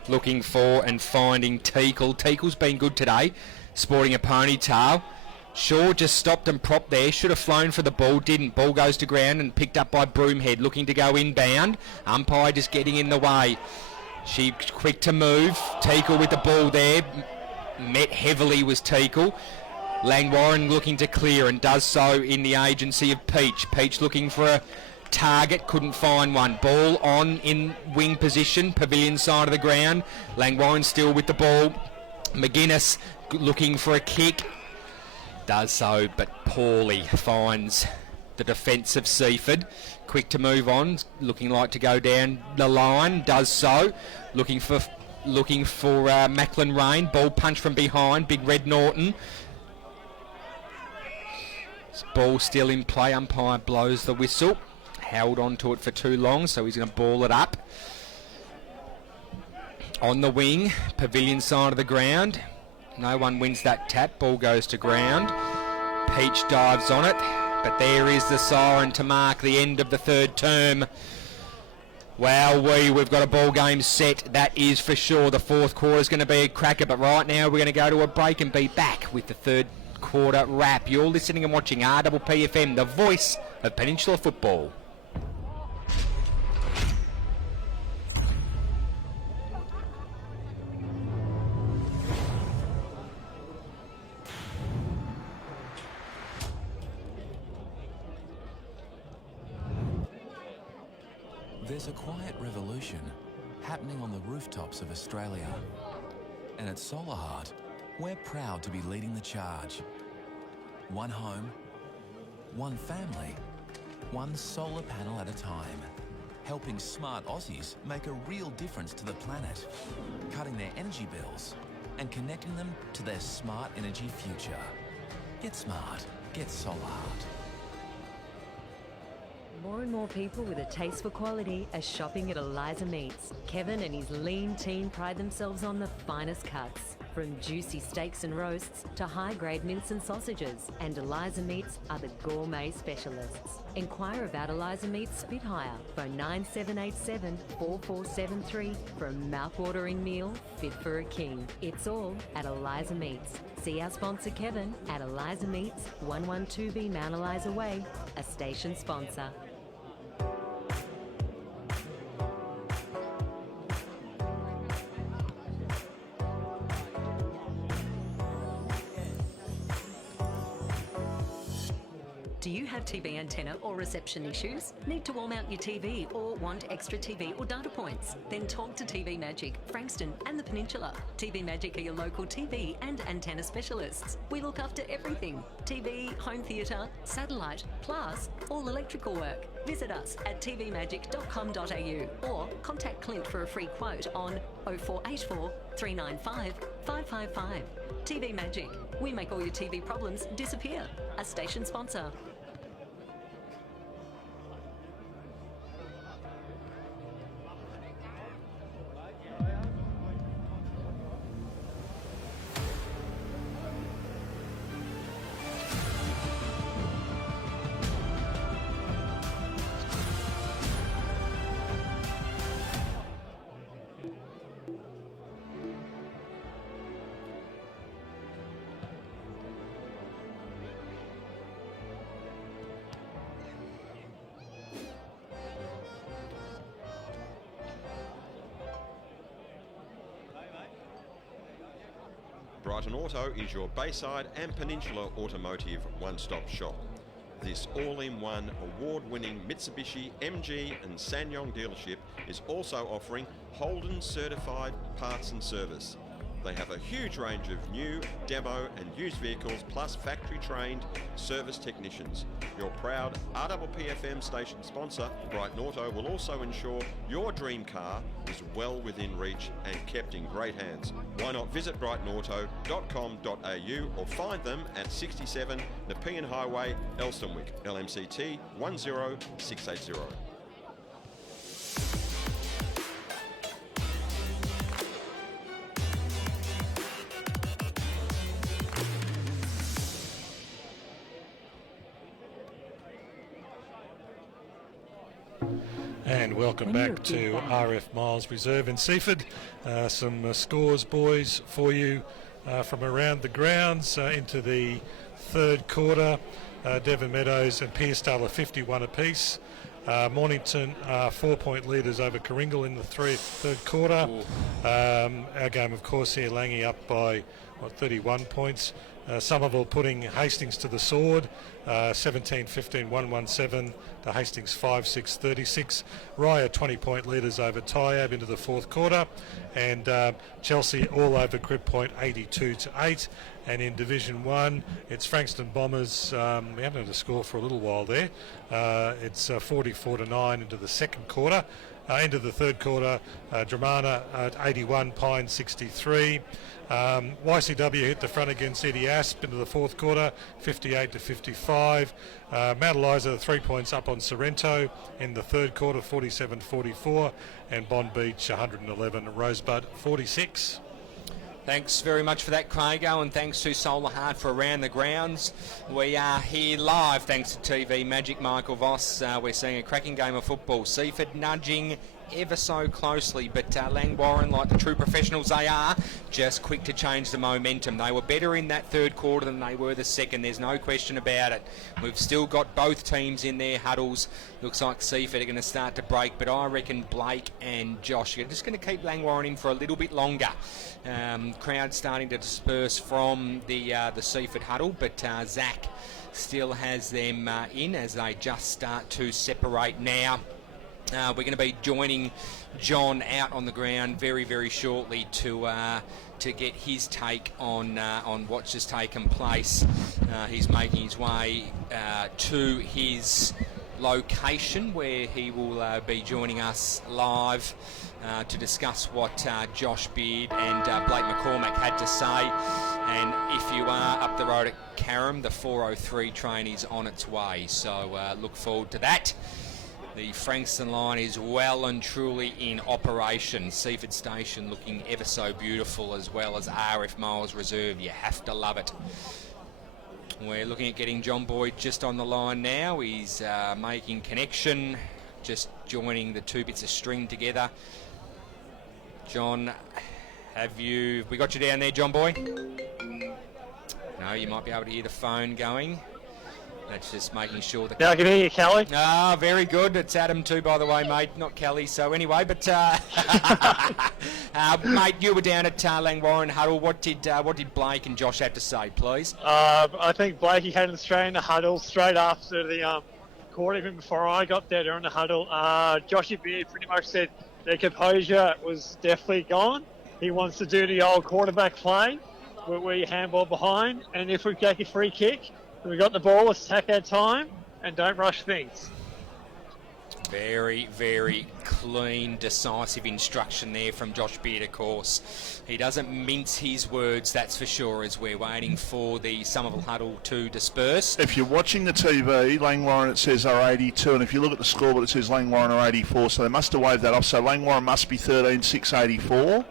Looking for and finding Teakle. Teakle's been good today, sporting a ponytail. Shaw just stopped and propped there. Should have flown for the ball, didn't. Ball goes to ground and picked up by Broomhead, looking to go inbound. Umpire just getting in the way. She quick to move. Teakle with the ball there. Met heavily was Teakle. Langwarrin looking to clear and does so in the agency of Peach. Peach looking for a target, couldn't find one. Ball on in wing position, Pavilion side of the ground. Langwarrin still with the ball. McGuinness looking for a kick. Does so, but poorly. Finds the defence of Seaford. Quick to move on, looking like to go down the line. Does so. Looking for Macklin Rain. Ball punch from behind. Big Red Norton. Ball still in play. Umpire blows the whistle. Held on to it for too long, so he's going to ball it up. On the wing, Pavilion side of the ground. No one wins that tap. Ball goes to ground. Peach dives on it, but there is the siren to mark the end of the third term. Wow, we've got a ball game set, that is for sure. The fourth quarter is going to be a cracker, but right now we're going to go to a break and be back with the third quarter wrap. You're listening and watching RPPFM, the voice of Peninsula football. There's a quiet revolution happening on the rooftops of Australia. And at Solar Heart, we're proud to be leading the charge. One home, one family, one solar panel at a time. Helping smart Aussies make a real difference to the planet, cutting their energy bills and connecting them to their smart energy future. Get smart, get Solar Heart. More and more people with a taste for quality are shopping at Eliza Meats. Kevin and his lean team pride themselves on the finest cuts, from juicy steaks and roasts to high-grade mince and sausages. And Eliza Meats are the gourmet specialists. Inquire about Eliza Meats Spitfire. Phone 9787 4473 for a mouth-watering meal fit for a king. It's all at Eliza Meats. See our sponsor Kevin at Eliza Meats, 112B Mount Eliza Way, a station sponsor. Do you have TV antenna or reception issues? Need to wall mount your TV or want extra TV or data points? Then talk to TV Magic, Frankston and the Peninsula. TV Magic are your local TV and antenna specialists. We look after everything. TV, home theatre, satellite, plus all electrical work. Visit us at tvmagic.com.au or contact Clint for a free quote on 0484 395 555. TV Magic. We make all your TV problems disappear. A station sponsor. Brighton Auto is your Bayside and Peninsula automotive one-stop shop. This all-in-one award-winning Mitsubishi, MG and SsangYong dealership is also offering Holden certified parts and service. They have a huge range of new, demo and used vehicles, plus factory-trained service technicians. Your proud RPPFM station sponsor, Brighton Auto, will also ensure your dream car is well within reach and kept in great hands. Why not visit brightonauto.com.au or find them at 67 Nepean Highway, Elstonwick, LMCT 10680. And welcome back to RF Miles Reserve in Seaford. Some scores, boys, for you from around the grounds into the third quarter. Devon Meadows and Pearstale are 51 apiece. Mornington 4-point leaders over Coringal in the third quarter. Our game, of course, here, Langy up by 31 points. Somerville putting Hastings to the sword, 17-15, 117 to Hastings 5-6, 36. Rye 20-point leaders over Tyab into the fourth quarter, and Chelsea all over Crib Point 82-8. And in Division 1, it's Frankston Bombers. We haven't had a score for a little while there. It's 44-9 into the second quarter. Into the third quarter, Dramana at 81, Pine 63. YCW hit the front against Eddie Asp into the fourth quarter, 58-55. Mount Eliza 3 points up on Sorrento in the third quarter, 47-44. And Bond Beach 111, Rosebud 46. Thanks very much for that, Craigo, and thanks to Solar Heart for Around the Grounds. We are here live thanks to TV Magic, Michael Voss. We're seeing a cracking game of football. Seaford nudging ever so closely, but Langwarrin, like the true professionals they are, just quick to change the momentum. They were better in that third quarter than they were the second. There's no question about it. We've still got both teams in their huddles. Looks like Seaford are going to start to break, but I reckon Blake and Josh are just going to keep Langwarrin in for a little bit longer. Crowd starting to disperse from the Seaford huddle, but Zach still has them in as they just start to separate now. We're going to be joining John out on the ground very, very shortly to get his take on what's just taken place. He's making his way to his location where he will be joining us live to discuss what Josh Beard and Blake McCormack had to say. And if you are up the road at Carrum, the 403 train is on its way. So look forward to that. The Frankston line is well and truly in operation. Seaford Station looking ever so beautiful, as well as RF Miles Reserve. You have to love it. We're looking at getting John Boyd just on the line now. He's making connection, just joining the two bits of string together. John, we got you down there, John Boy? No, you might be able to hear the phone going. That's just making sure that... Yeah, I can hear you, Kelly. Ah, very good. It's Adam too, by the way, mate, not Kelly. So anyway, but mate, you were down at Langwarrin huddle. What did Blake and Josh have to say, please? I think Blakey had him straight in the huddle straight after the quarter, even before I got there in the huddle. Joshy Beard pretty much said their composure was definitely gone. He wants to do the old quarterback play where you handball behind, and if we take a free kick, we got the ball, let's take our time and don't rush things. Very, very clean, decisive instruction there from Josh Beard, of course. He doesn't mince his words, that's for sure, as we're waiting for the Somerville huddle to disperse. If you're watching the TV, Langwarrin, it says are 82, and if you look at the scoreboard, it says Langwarrin are 84, so they must have waved that off. So Langwarrin must be 13-6-84.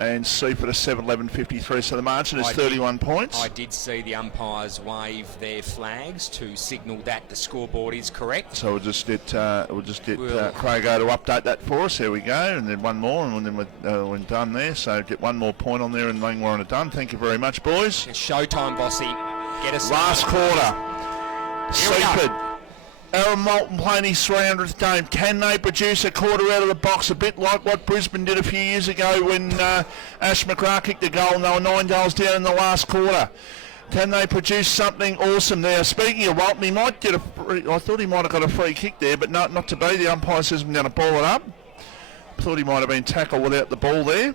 And Seaford are 7-11-53, so the margin is 31 points. I did see the umpires wave their flags to signal that the scoreboard is correct. So we'll just get Craigo to update that for us. There we go, and then one more, and then we're done there. So get one more point on there, and Langwarrin are done. Thank you very much, boys. It's showtime, Bossy. Get us last quarter. Seaford. Aaron Moulton playing his 300th game. Can they produce a quarter out of the box, a bit like what Brisbane did a few years ago when Ash McGrath kicked the goal and they were 9 goals down in the last quarter? Can they produce something awesome there? Speaking of Moulton, he might get I thought he might have got a free kick there, but not to be. The umpire says he's going to ball it up. Thought he might have been tackled without the ball there.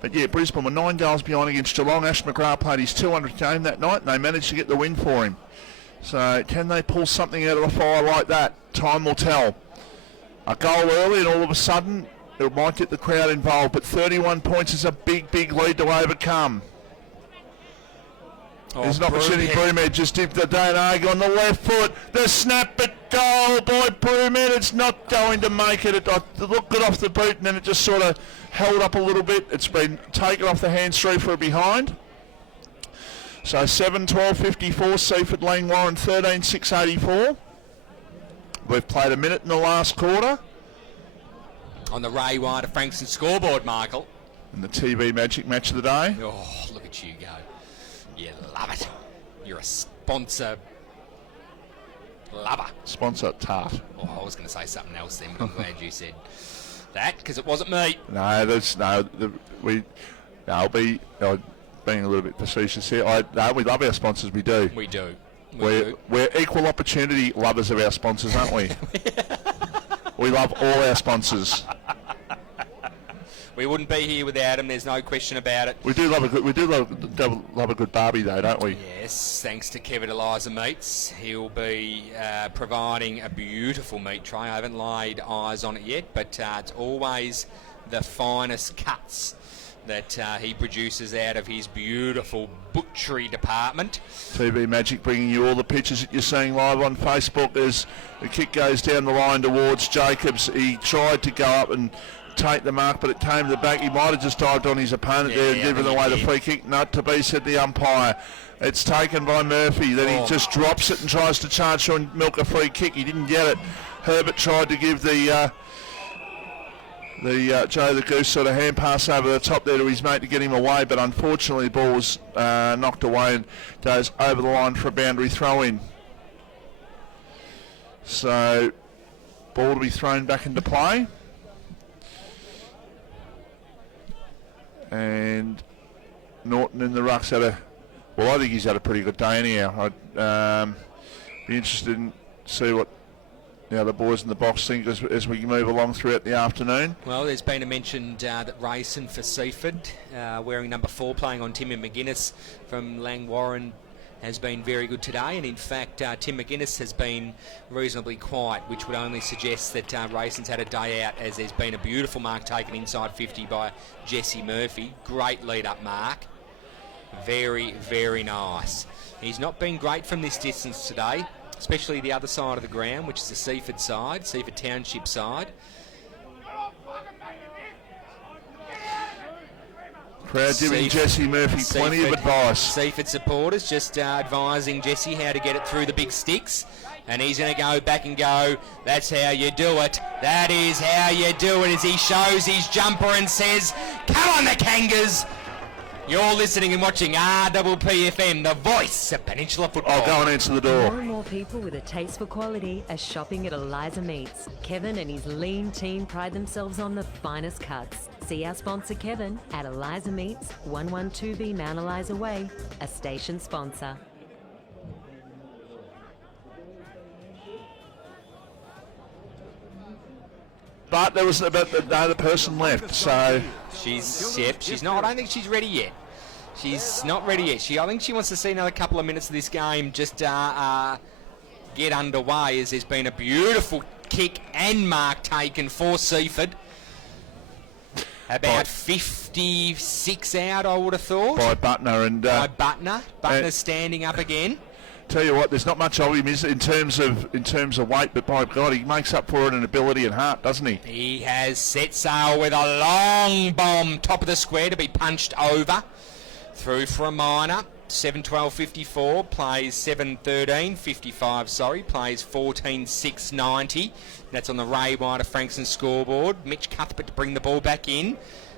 But yeah, Brisbane were 9 goals behind against Geelong. Ash McGrath played his 200th game that night, and they managed to get the win for him. So can they pull something out of the fire like that? Time will tell. A goal early, and all of a sudden it might get the crowd involved. But 31 points is a big, big lead to overcome. There's an opportunity. Broomhead just dipped the Danag on the left foot. The snap at goal by Broomhead. It's not going to make it. It looked good off the boot, and then it just sort of held up a little bit. It's been taken off the hands through for a behind. So 7-12-54, Seaford-Langwarrin 13-6-84. We've played a minute in the last quarter. On the Ray Wider Frankston scoreboard, Michael. And the TV Magic match of the day. Oh, look at you go. You love it. You're a sponsor lover. Sponsor tart. Oh, I was going to say something else then, but I'm glad you said that, because it wasn't me. Being a little bit facetious here. We love our sponsors, we do. We do. We're equal opportunity lovers of our sponsors, aren't we? We love all our sponsors. We wouldn't be here without him. There's no question about it. We do love a good Barbie, though, don't we? Yes, thanks to Kevin Eliza Meats. He'll be providing a beautiful meat tray. I haven't laid eyes on it yet, but it's always the finest cuts that he produces out of his beautiful butchery department. TV Magic bringing you all the pictures that you're seeing live on Facebook as the kick goes down the line towards Jacobs. He tried to go up and take the mark, but it came to the back. He might have just dived on his opponent there and given away the free kick. Not to be, said the umpire. It's taken by Murphy. Then he just drops it and tries to charge and milk a free kick. He didn't get it. Herbert tried to give the Joe the Goose sort of hand pass over the top there to his mate to get him away, but unfortunately the ball was knocked away and goes over the line for a boundary throw in. So ball to be thrown back into play. And Norton in the ruck's I think he's had a pretty good day anyhow. I'd be interested in see what the boys in the box think as we move along throughout the afternoon. Well, there's been a mention that Rayson for Seaford, wearing number 4, playing on Tim McGuinness from Langwarrin, has been very good today, and in fact Tim McGuinness has been reasonably quiet, which would only suggest that Rayson's had a day out, as there's been a beautiful mark taken inside 50 by Jesse Murphy. Great lead-up mark. Very, very nice. He's not been great from this distance today, especially the other side of the ground, which is the Seaford side, Seaford Township side. Crowd giving Jesse Murphy plenty of advice. Seaford supporters just advising Jesse how to get it through the big sticks. And he's going to go back and go, that's how you do it. That is how you do it, as he shows his jumper and says, come on the Kangas. You're listening and watching RPPFM, the voice of Peninsula football. I'll go and answer the door. More and more people with a taste for quality are shopping at Eliza Meats. Kevin and his lean team pride themselves on the finest cuts. See our sponsor Kevin at Eliza Meats, 112B Mount Eliza Way, a station sponsor. But there was about the other person left, so she's not. I don't think she's ready yet. She's not ready yet. I think she wants to see another couple of minutes of this game just get underway, as there's been a beautiful kick and mark taken for Seaford. About 56 out, I would have thought. By Butner. By Butner. Butner's standing up again. Tell you what, there's not much of him in terms of weight, but by God, he makes up for it in ability and heart, doesn't he? He has set sail with a long bomb, top of the square, to be punched over. Through for a minor. 7-12-54, plays 7-13-55, plays 14-6-90. That's on the Ray Wider Frankston scoreboard. Mitch Cuthbert to bring the ball back in.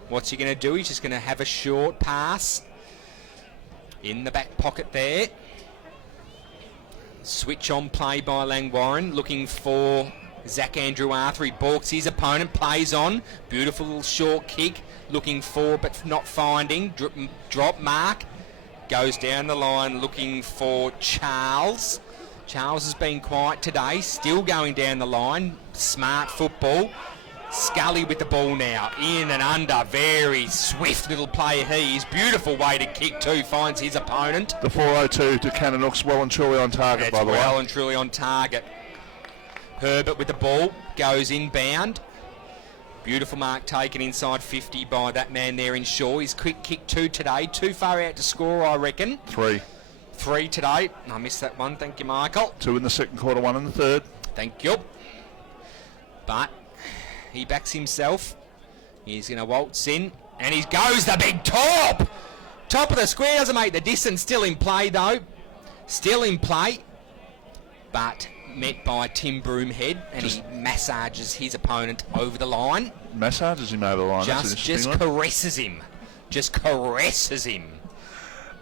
What's he going to do? He's just going to have a short pass in the back pocket there. Switch on play by Langwarrin, looking for Zach Andrew Arthur. He balks his opponent, plays on. Beautiful little short kick, looking for but not finding. Drop mark, goes down the line looking for Charles. Charles has been quiet today, still going down the line. Smart football. Scully with the ball now, in and under, very swift little play he is. Beautiful way to kick too, finds his opponent. The 402 to Cannonooks, well and truly on target, by the way. Well and truly on target. Herbert with the ball, goes inbound. Beautiful mark taken inside 50 by that man there in Shaw. His quick kick 2 today, too far out to score, I reckon. 3 today. I missed that one, thank you, Michael. 2 in the second quarter, 1 in the third. Thank you. But he backs himself. He's going to waltz in, and he goes the big top! Top of the square, doesn't make the distance. Still in play, though. Still in play. But met by Tim Broomhead, and he massages his opponent over the line. Massages him over the line. Just caresses him. Just caresses him.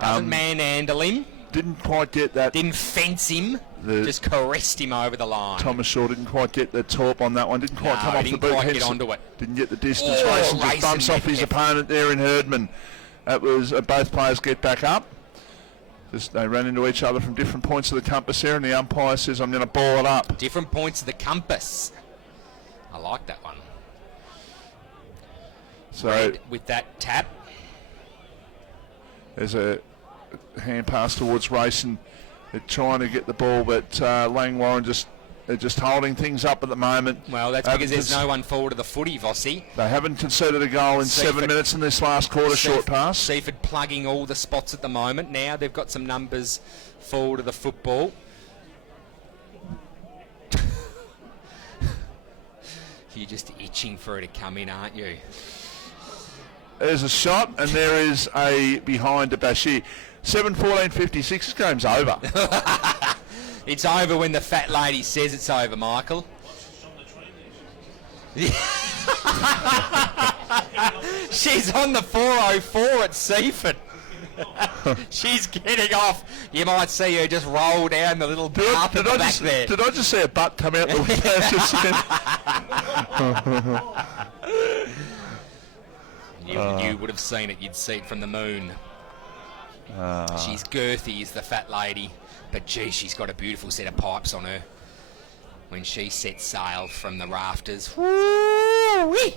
Doesn't manhandle him. Didn't quite get that. Didn't fence him. Just caressed him over the line. Thomas Shaw didn't quite get the top on that one. Didn't quite come off the boot. Didn't quite get onto it. Didn't get the distance. Racing just bumps off his opponent there in Herdman. That was both players get back up. They ran into each other from different points of the compass here, and the umpire says, I'm going to ball it up. Different points of the compass. I like that one. So Red with that tap. There's a hand pass towards Racing. They're trying to get the ball, but Langwarrin they're just holding things up at the moment. Well, that's because there's no one forward of the footy, Vossi. They haven't conceded a goal in 7 minutes in this last quarter. Short pass. Seaford plugging all the spots at the moment. Now they've got some numbers forward of the football. You're just itching for it to come in, aren't you? There's a shot, and there is a behind to Bashir. 7:14:56. This game's over. It's over when the fat lady says it's over, Michael. She's on the 404 at Seaford. She's getting off. You might see her just roll down the little path at the back there. Did I just see a butt come out the window? You would have seen it. You'd see it from the moon. She's girthy, is the fat lady. But gee, she's got a beautiful set of pipes on her when she sets sail from the rafters. Woo-wee!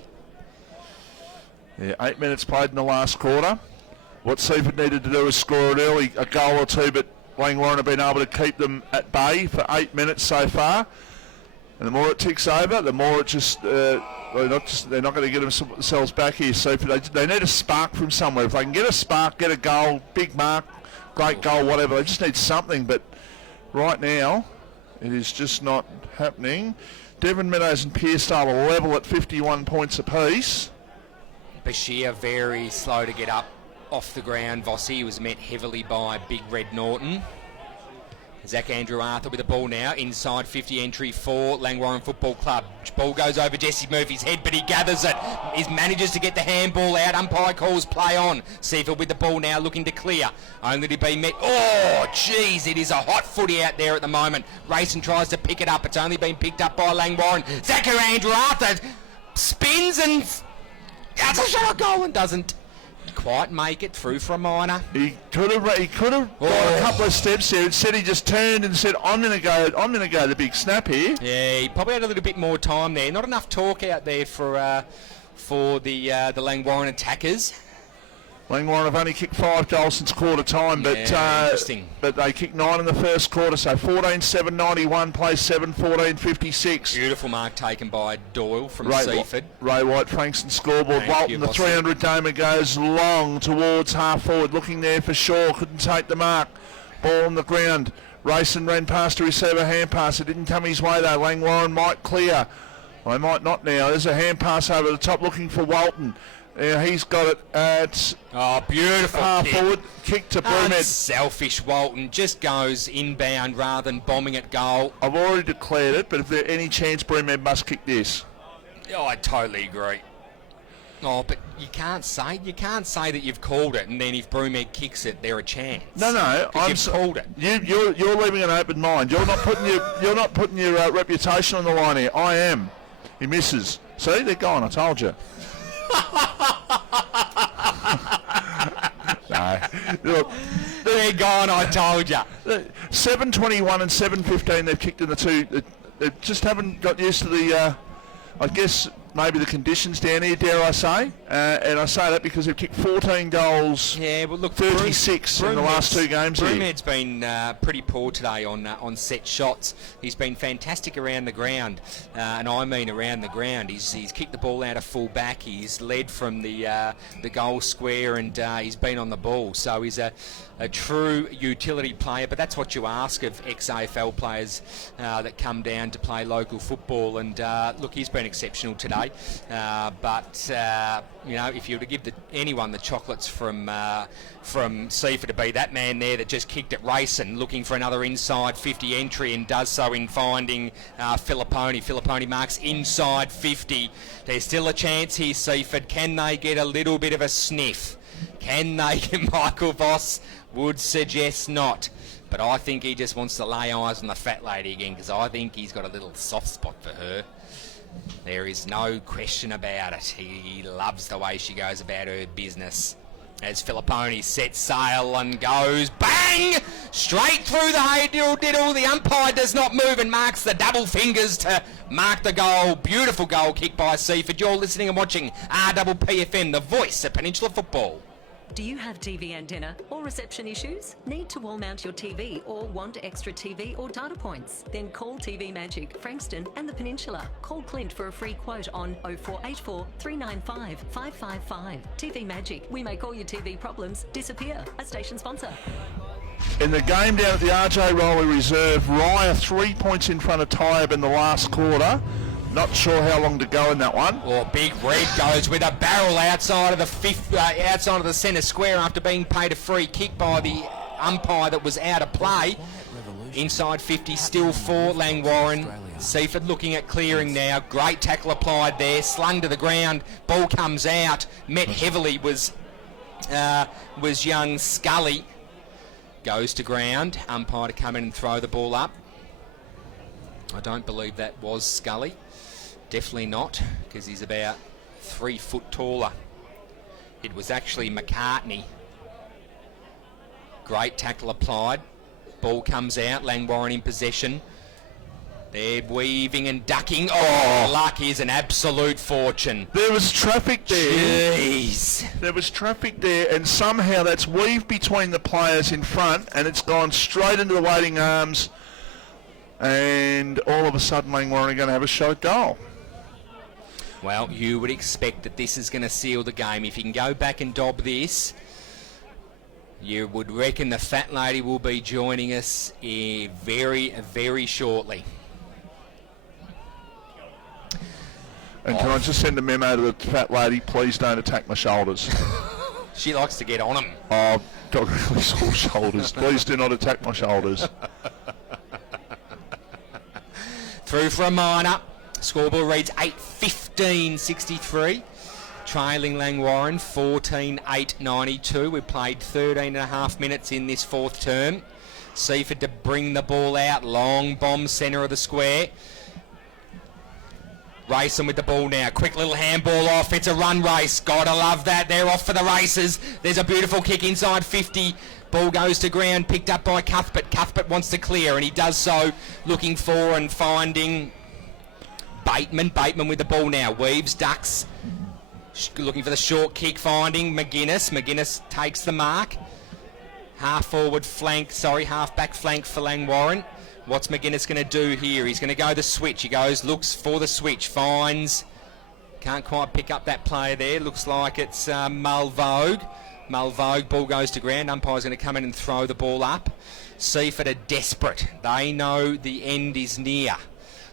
Yeah, 8 minutes played in the last quarter. What Seaford needed to do is score an early, a goal or two, but Langwarrin have been able to keep them at bay for 8 minutes so far. And the more it ticks over, the more it just they're not going to get themselves back here. Seaford, they need a spark from somewhere. If they can get a spark, get a goal, big mark, great goal, whatever. They just need something, but right now it is just not happening. Devon Meadows and Pearsdale are level at 51 points apiece. Bashir very slow to get up off the ground. Vossi was met heavily by Big Red Norton. Zach Andrew Arthur with the ball now, inside 50 entry for Langwarrin Football Club. Ball goes over Jesse Murphy's head, but he gathers it. He manages to get the handball out. Umpire calls play on. Seaford with the ball now, looking to clear. Only to be met. Oh, jeez, it is a hot footy out there at the moment. Racing tries to pick it up. It's only been picked up by Langwarrin. Zach Andrew Arthur spins and that's a shot goal and doesn't quite make it through for a minor. He could have gone a couple of steps there. Instead, he just turned and said, "I'm going to go the big snap here." Yeah, he probably had a little bit more time there. Not enough talk out there for the Langwarrin attackers. Langwarrin have only kicked 5 goals since quarter time, but they kicked 9 in the first quarter, so 14:7:91, play 7:14:56. Beautiful mark taken by Doyle from Seaford. Ray White, Frankston scoreboard. Walton, the 300 gamer, goes long towards half forward, looking there for Shaw, couldn't take the mark. Ball on the ground. Racing ran past to receive a hand pass. It didn't come his way though. Langwarrin might clear. Well, they might not now. There's a hand pass over the top looking for Walton. He's got it at beautiful half kick. forward. Kick to Broomhead. Selfish Walton just goes inbound rather than bombing at goal. I've already declared it, but if there's any chance, Broomhead must kick this. Oh, I totally agree. Oh, but you can't say that you've called it, and then if Broomhead kicks it, they're a chance. No, you've called it. You're leaving an open mind. You're not putting your reputation on the line here. I am. He misses. See, they're gone. I told you. No. Look, they're gone, I told you. 7:21 and 7:15 they've kicked in the two. They just haven't got used to the, I guess, maybe the conditions down here, dare I say. And I say that because they've kicked 14 goals, yeah, well, look, 36 in the last 2 games here. Broomhead's been pretty poor today on set shots. He's been fantastic around the ground, and I mean around the ground. He's kicked the ball out of full back. He's led from the goal square, and he's been on the ball. So he's a true utility player, but that's what you ask of ex-AFL players that come down to play local football. And look, he's been exceptional today. But you know, if you were to give anyone the chocolates from Seaford to be that man there that just kicked it racing, looking for another inside 50 entry, and does so in finding Filipponi. Filipponi marks inside 50. There's still a chance here, Seaford. Can they get a little bit of a sniff? Can they? Michael Voss would suggest not. But I think he just wants to lay eyes on the fat lady again, because I think he's got a little soft spot for her. There is no question about it. He loves the way she goes about her business. As Filipponi sets sail and goes bang! Straight through the hay-diddle-diddle. The umpire does not move and marks the double fingers to mark the goal. Beautiful goal kick by Seaford. You're listening and watching RPPFM, the voice of Peninsula Football. Do you have TV antenna or reception issues? Need to wall mount your TV or want extra TV or data points? Then call TV Magic, Frankston and the Peninsula. Call Clint for a free quote on 0484 395 555. TV Magic, we make all your TV problems disappear. A station sponsor. In the game down at the RJ Rowley Reserve, Raya 3 points in front of Tyab in the last quarter. Not sure how long to go in that one. Big Red goes with a barrel outside of the outside of the centre square after being paid a free kick by the umpire that was out of play. Inside 50, still for Langwarrin. Seaford looking at clearing now. Great tackle applied there. Slung to the ground. Ball comes out. Met heavily was young Scully. Goes to ground. Umpire to come in and throw the ball up. I don't believe that was Scully. Definitely not, because he's about 3 foot taller. It was actually McCartney. Great tackle applied. Ball comes out. Langwarrin in possession. They're weaving and ducking. Oh, luck is an absolute fortune. There was traffic there. Jeez. There was traffic there, and somehow that's weaved between the players in front, and it's gone straight into the waiting arms. And all of a sudden, Langwarrin are going to have a shot goal. Well, you would expect that this is going to seal the game. If you can go back and dob this, you would reckon the fat lady will be joining us very, very shortly. And can I just send a memo to the fat lady? Please don't attack my shoulders. She likes to get on them. Oh, got really sore shoulders. Please do not attack my shoulders. Through for a minor. Scoreboard reads 8:15.63. Trailing Langwarrin 14-8-92. We've played 13.5 minutes in this fourth term. Seaford to bring the ball out. Long bomb centre of the square. Racing with the ball now. Quick little handball off. It's a run race. Gotta love that. They're off for the races. There's a beautiful kick inside 50. Ball goes to ground, picked up by Cuthbert. Cuthbert wants to clear, and he does so, looking for and finding Bateman. Bateman with the ball now. Weaves, ducks, looking for the short kick, finding McGuinness. McGuinness takes the mark. Half back flank for Langwarrin. What's McGuinness going to do here? He's going to go the switch. He goes, looks for the switch, finds. Can't quite pick up that player there. Looks like it's Mulvogue. Mulvogue, ball goes to ground. Umpire's going to come in and throw the ball up. Seaford are desperate. They know the end is near.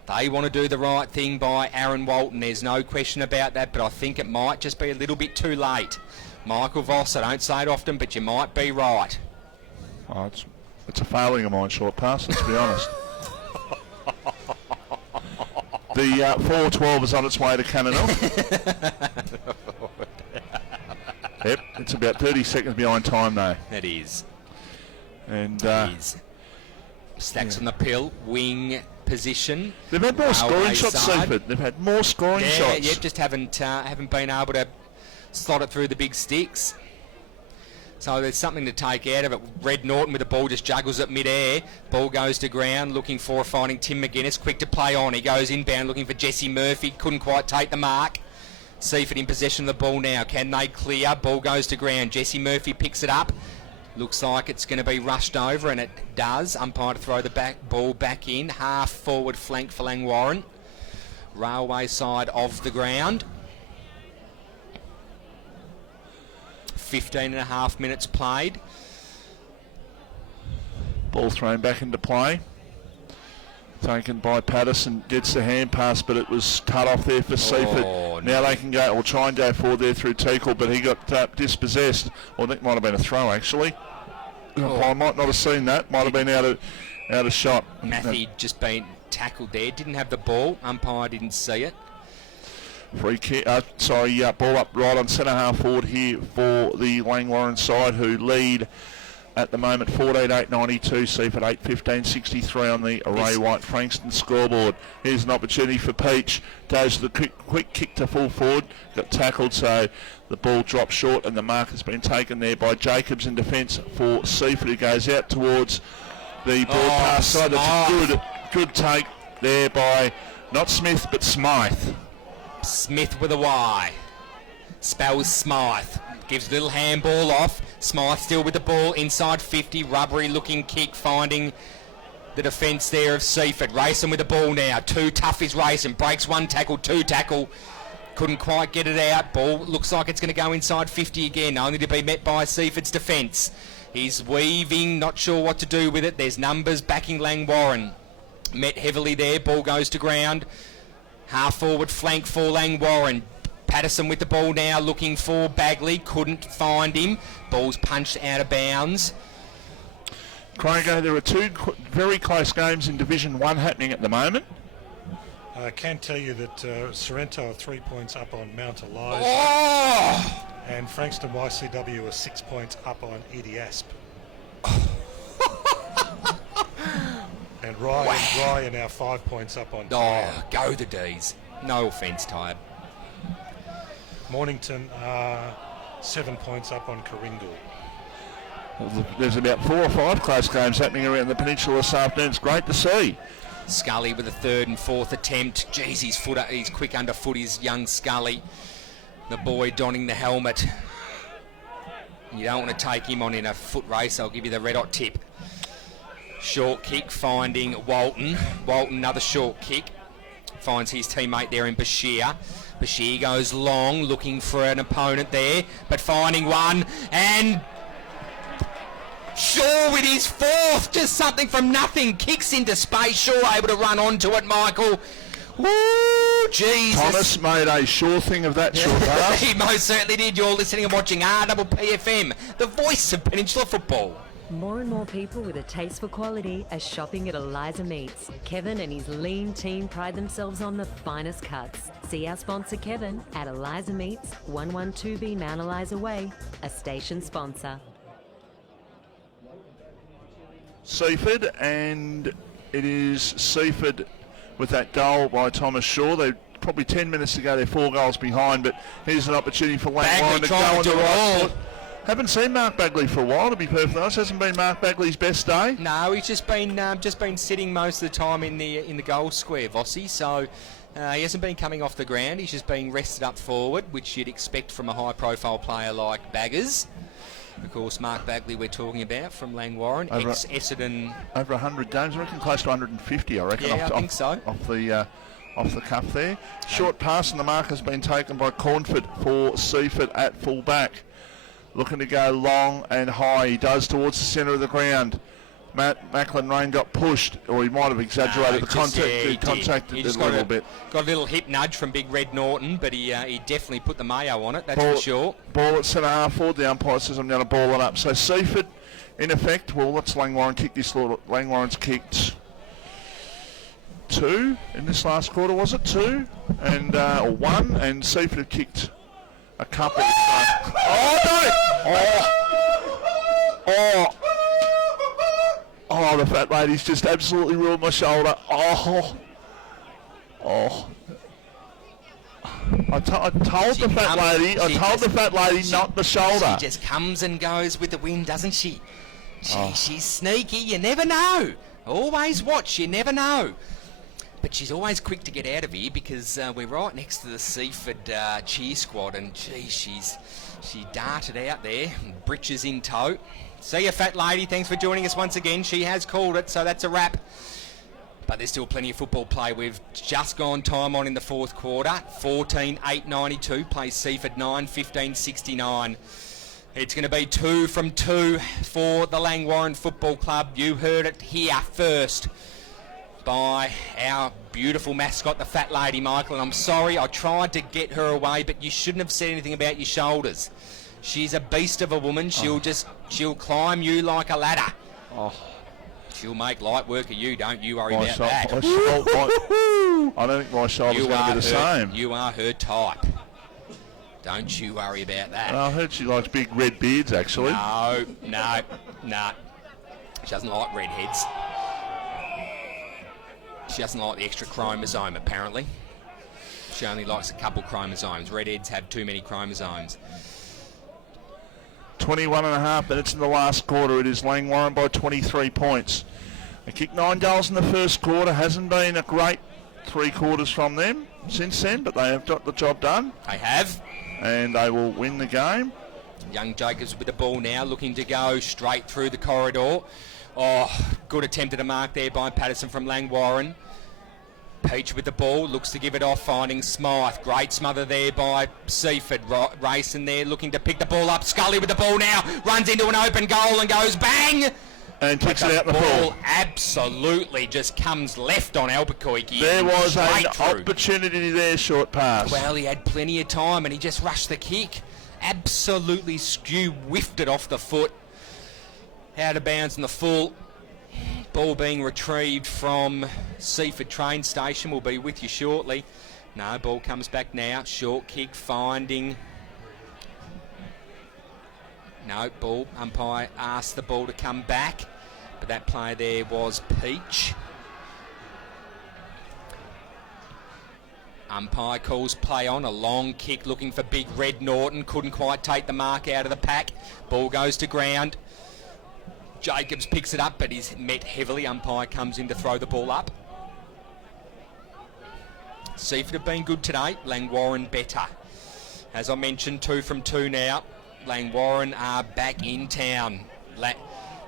They want to do the right thing by Aaron Walton. There's no question about that, but I think it might just be a little bit too late. Michael Voss, I don't say it often, but you might be right. Oh, it's a failing of mine, short pass, let's be honest. The 4-12 is on its way to Canada. Yep, it's about 30 seconds behind time though. It is. And Stacks on the pill, wing position. They've had more scoring shots, Seaford. They've had more scoring shots. Yeah, just haven't been able to slot it through the big sticks. So there's something to take out of it. Red Norton with the ball just juggles it mid-air. Ball goes to ground, looking for finding Tim McGuinness. Quick to play on. He goes inbound looking for Jesse Murphy. Couldn't quite take the mark. Seaford in possession of the ball now. Can they clear? Ball goes to ground. Jesse Murphy picks it up. Looks like it's going to be rushed over, and it does. Umpire to throw the ball back in. Half forward flank for Langwarrin. Railway side of the ground. 15.5 minutes played. Ball thrown back into play. Taken by Patterson, gets the hand pass, but it was cut off there for Seaford. Now they can go, or try and go forward there through Teakle, but he got dispossessed. Or that might have been a throw, actually. I might not have seen that. Might have been out of shot. Matthew just been tackled there. Didn't have the ball. Umpire didn't see it. Free kick. Ball up right on centre half forward here for the Langwarrin side, who lead at the moment 14-8-92, Seaford 8-15-63 on the Ray White Frankston scoreboard. Here's an opportunity for Peach. Goes to the quick kick to full forward. Got tackled, so the ball dropped short, and the mark has been taken there by Jacobs in defence for Seaford, who goes out towards the broadcast side. That's a good take there by not Smith but Smythe. Smith with a Y. Spells Smythe. Gives a little handball off. Smythe still with the ball inside 50. Rubbery looking kick, finding the defence there of Seaford. Racing with the ball now. Too tough is Racing. Breaks one tackle, two tackle. Couldn't quite get it out. Ball looks like it's going to go inside 50 again, only to be met by Seaford's defence. He's weaving, not sure what to do with it. There's numbers backing Langwarrin. Met heavily there. Ball goes to ground. Half forward flank for Langwarrin. Patterson with the ball now, looking for Bagley. Couldn't find him. Ball's punched out of bounds. Crago, there are two very close games in Division 1 happening at the moment. I can tell you that Sorrento are 3 points up on Mount Eliza. Oh! And Frankston YCW are 6 points up on Eddie Asp. And Rye are now 5 points up on Tyab. Go the D's. No offence, Tyab. Mornington are 7 points up on Coringal. There's about 4 or 5 close games happening around the peninsula this afternoon. It's great to see. Scully with a third and fourth attempt. Jeez, he's quick underfoot, is young Scully. The boy donning the helmet. You don't want to take him on in a foot race. I'll give you the red hot tip. Short kick finding Walton. Walton, another short kick. Finds his teammate there in Bashir. Bashir goes long, looking for an opponent there, but finding one, and Shaw with his fourth, just something from nothing, kicks into space. Shaw able to run onto it, Michael. Woo, Jesus. Thomas made a sure thing of that short pass. He most certainly did. You're listening and watching RPPFM, the voice of Peninsula football. More and more people with a taste for quality are shopping at Eliza Meats. Kevin and his lean team pride themselves on the finest cuts. See our sponsor Kevin at Eliza Meats, 112B Mount Eliza Way, a station sponsor. Seaford, and it is Seaford with that goal by Thomas Shaw. They probably 10 minutes to go, they're 4 goals behind, but here's an opportunity for Langwarrin to go on the right foot. Haven't seen Mark Bagley for a while, to be perfectly honest. Hasn't been Mark Bagley's best day. No, he's just been sitting most of the time in the goal square, Vossi. So he hasn't been coming off the ground. He's just being rested up forward, which you'd expect from a high-profile player like Baggers. Of course, Mark Bagley we're talking about from Langwarrin, ex-Essendon. Over 100 games, I reckon close to 150, I reckon. Yeah, I think so. Off the cuff there. Short pass, and the mark has been taken by Cornford for Seaford at full back. Looking to go long and high. He does towards the centre of the ground. Macklin Rain got pushed, or he might have exaggerated the contact. He contacted it a little bit. Got a little hip nudge from Big Red Norton, but he definitely put the mayo on it, that's for sure. Ball at centre half forward. The umpire says I'm going to ball it up. So Seaford, in effect, well, let's Langwarrin kick this. Langwarrin's kicked 2 in this last quarter, was it? 2? And or 1, and Seaford had kicked a couple. Oh, the fat lady's just absolutely ruined my shoulder. I told the fat lady not the shoulder. She just comes and goes with the wind, doesn't she? She's sneaky. You never know. Always watch. You never know. But she's always quick to get out of here because we're right next to the Seaford cheer squad, and gee, she darted out there, breeches in tow. See you, fat lady. Thanks for joining us once again. She has called it, so that's a wrap. But there's still plenty of football play. We've just gone time on in the fourth quarter. 14-8-92 plays Seaford 9-15-69. It's going to be 2 from 2 for the Langwarrin Football Club. You heard it here first by our beautiful mascot, the fat lady, Michael. And I'm sorry, I tried to get her away, but you shouldn't have said anything about your shoulders. She's a beast of a woman. She'll climb you like a ladder. She'll make light work of you. Don't you worry about that. I don't think my shoulder's going to be the same. You are her type. Don't you worry about that. I heard she likes big red beards, actually. No. She doesn't like redheads. She doesn't like the extra chromosome, apparently. She only likes a couple chromosomes. Redheads have too many chromosomes. 21.5 minutes in the last quarter. It is Langwarrin by 23 points. They kicked 9 goals in the first quarter. Hasn't been a great 3 quarters from them since then, but they have got the job done. They have. And they will win the game. Young Jacobs with the ball now, looking to go straight through the corridor. Oh, good attempt at a mark there by Patterson from Langwarrin. Peach with the ball, looks to give it off, finding Smythe. Great smother there by Seaford. Racing there, looking to pick the ball up. Scully with the ball now, runs into an open goal and goes bang! And kicks it out the ball. Absolutely just comes left on Albuquerque. There was an opportunity there, short pass. Well, he had plenty of time and he just rushed the kick. Absolutely whiffed it off the foot. Out of bounds in the full. Ball being retrieved from Seaford train station. We'll be with you shortly. No, ball comes back now. Short kick finding. No, ball. Umpire asked the ball to come back. But that play there was Peach. Umpire calls play on. A long kick looking for Big Red Norton. Couldn't quite take the mark out of the pack. Ball goes to ground. Jacobs picks it up, but he's met heavily. Umpire comes in to throw the ball up. Seaford have been good today. Langwarrin better. As I mentioned, 2 from 2 now. Langwarrin are back in town.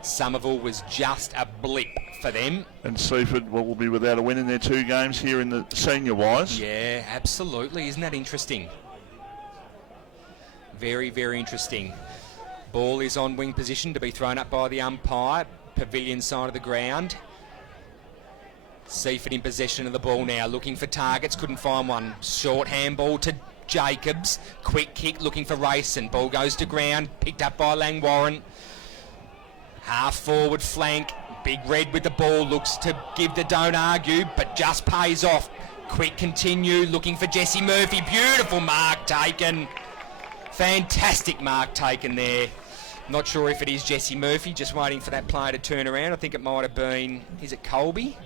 Somerville was just a blip for them. And Seaford will be without a win in their 2 games here in the senior-wise. Yeah, absolutely. Isn't that interesting? Very, very interesting. Ball is on wing position to be thrown up by the umpire. Pavilion side of the ground. Seaford in possession of the ball now, looking for targets, couldn't find one. Short handball to Jacobs. Quick kick looking for Rayson. Ball goes to ground, picked up by Langwarrin. Half forward flank. Big Red with the ball, looks to give the don't argue, but just pays off. Quick continue, looking for Jesse Murphy. Beautiful mark taken. Fantastic mark taken there. Not sure if it is Jesse Murphy, just waiting for that player to turn around. I think it might have been, is it Colby?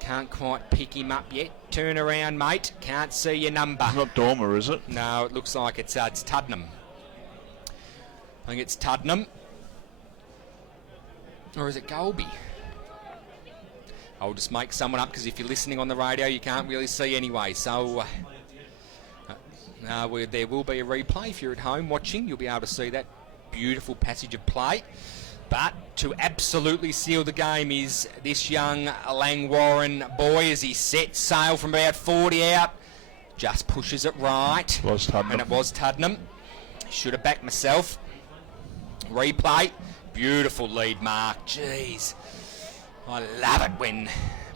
Can't quite pick him up yet. Turn around, mate. Can't see your number. It's not Dormer, is it? No, it looks like it's Tuddenham. I think it's Tuddenham. Or is it Colby? I'll just make someone up because if you're listening on the radio, you can't really see anyway. So there will be a replay. If you're at home watching, you'll be able to see that beautiful passage of play. But to absolutely seal the game is this young Langwarrin boy as he sets sail from about 40 out. Just pushes it right. It was Tuddenham. And it was Tuddenham. Should have backed myself. Replay. Beautiful lead mark. Jeez. I love it when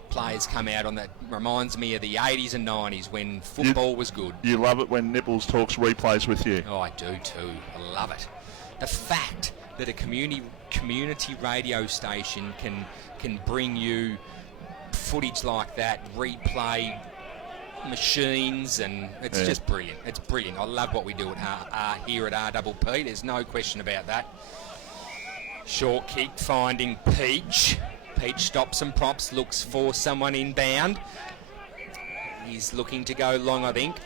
players come out on that. Reminds me of the 80s and 90s when football was good. You love it when Nibbles talks replays with you. Oh, I do too. I love it. The fact that a community radio station can bring you footage like that, replay machines, and it's just brilliant. It's brilliant. I love what we do here at RPP. There's no question about that. Short kick finding Peach. Peach stops and props, looks for someone inbound. He's looking to go long, I think.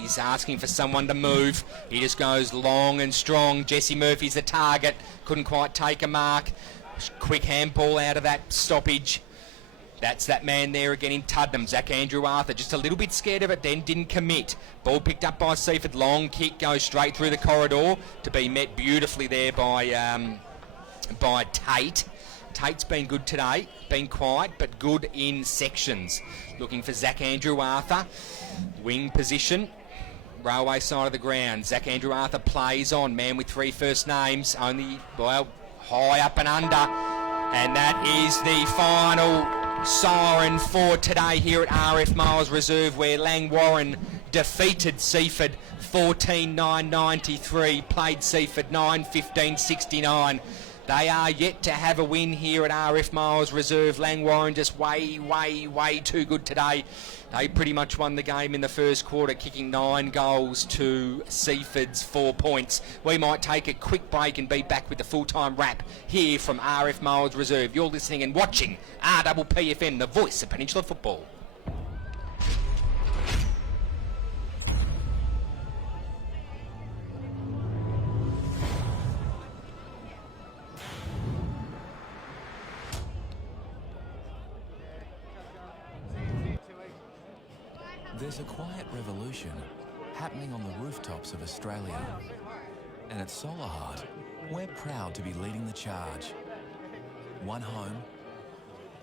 He's asking for someone to move. He just goes long and strong. Jesse Murphy's the target. Couldn't quite take a mark. Quick handball out of that stoppage. That's that man there again in Tuddenham, Zach Andrew Arthur, just a little bit scared of it then, didn't commit. Ball picked up by Seaford, long kick goes straight through the corridor to be met beautifully there by Tate. Tate's been good today, been quiet but good in sections. Looking for Zach Andrew Arthur, wing position, railway side of the ground. Zach Andrew Arthur plays on, man with 3 first names, only, well, high up and under. And that is the final siren for today here at RF Miles Reserve, where Langwarrin defeated Seaford 14-9-93, played Seaford 9-15-69. They are yet to have a win here at RF Miles Reserve. Langwarrin just way too good today. They pretty much won the game in the first quarter, kicking 9 goals to Seaford's 4 points. We might take a quick break and be back with the full-time wrap here from RF Miles Reserve. You're listening and watching RPPFM, the voice of Peninsula football. There's a quiet revolution happening on the rooftops of Australia. And at Solar Heart, we're proud to be leading the charge. One home,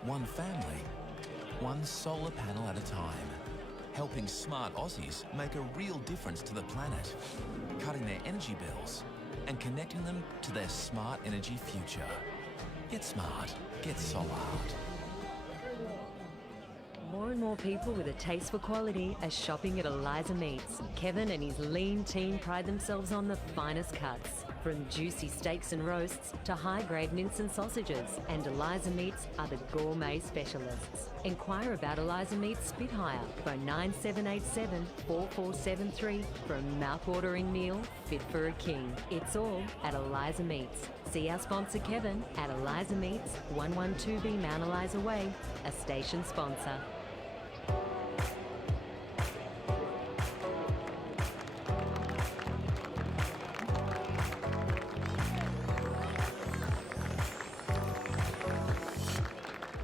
one family, one solar panel at a time. Helping smart Aussies make a real difference to the planet, cutting their energy bills and connecting them to their smart energy future. Get smart, get Solar Heart. More and more people with a taste for quality are shopping at Eliza Meats. Kevin and his lean team pride themselves on the finest cuts, from juicy steaks and roasts to high-grade mince and sausages. And Eliza Meats are the gourmet specialists. Inquire about Eliza Meats Spit Hire. Phone 9787 4473 for a mouth-watering meal fit for a king. It's all at Eliza Meats. See our sponsor Kevin at Eliza Meats, 112B Mount Eliza Way, a station sponsor.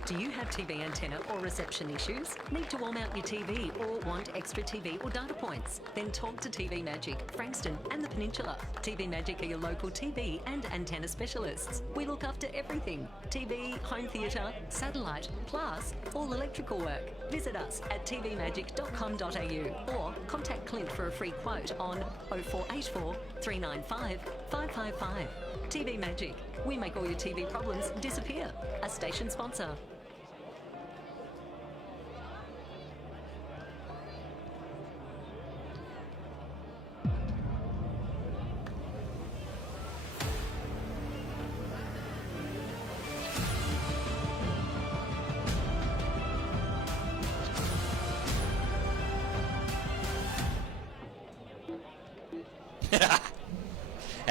Do you have TV antenna or reception issues? Need to warm out your TV or want extra TV or data points? Then talk to TV Magic, Frankston and the Peninsula. TV Magic are your local TV and antenna specialists. We look after everything: TV, home theatre, satellite, plus all electrical work. Visit us at tvmagic.com.au or contact Clint for a free quote on 0484 395 555. TV Magic. We make all your TV problems disappear. A station sponsor.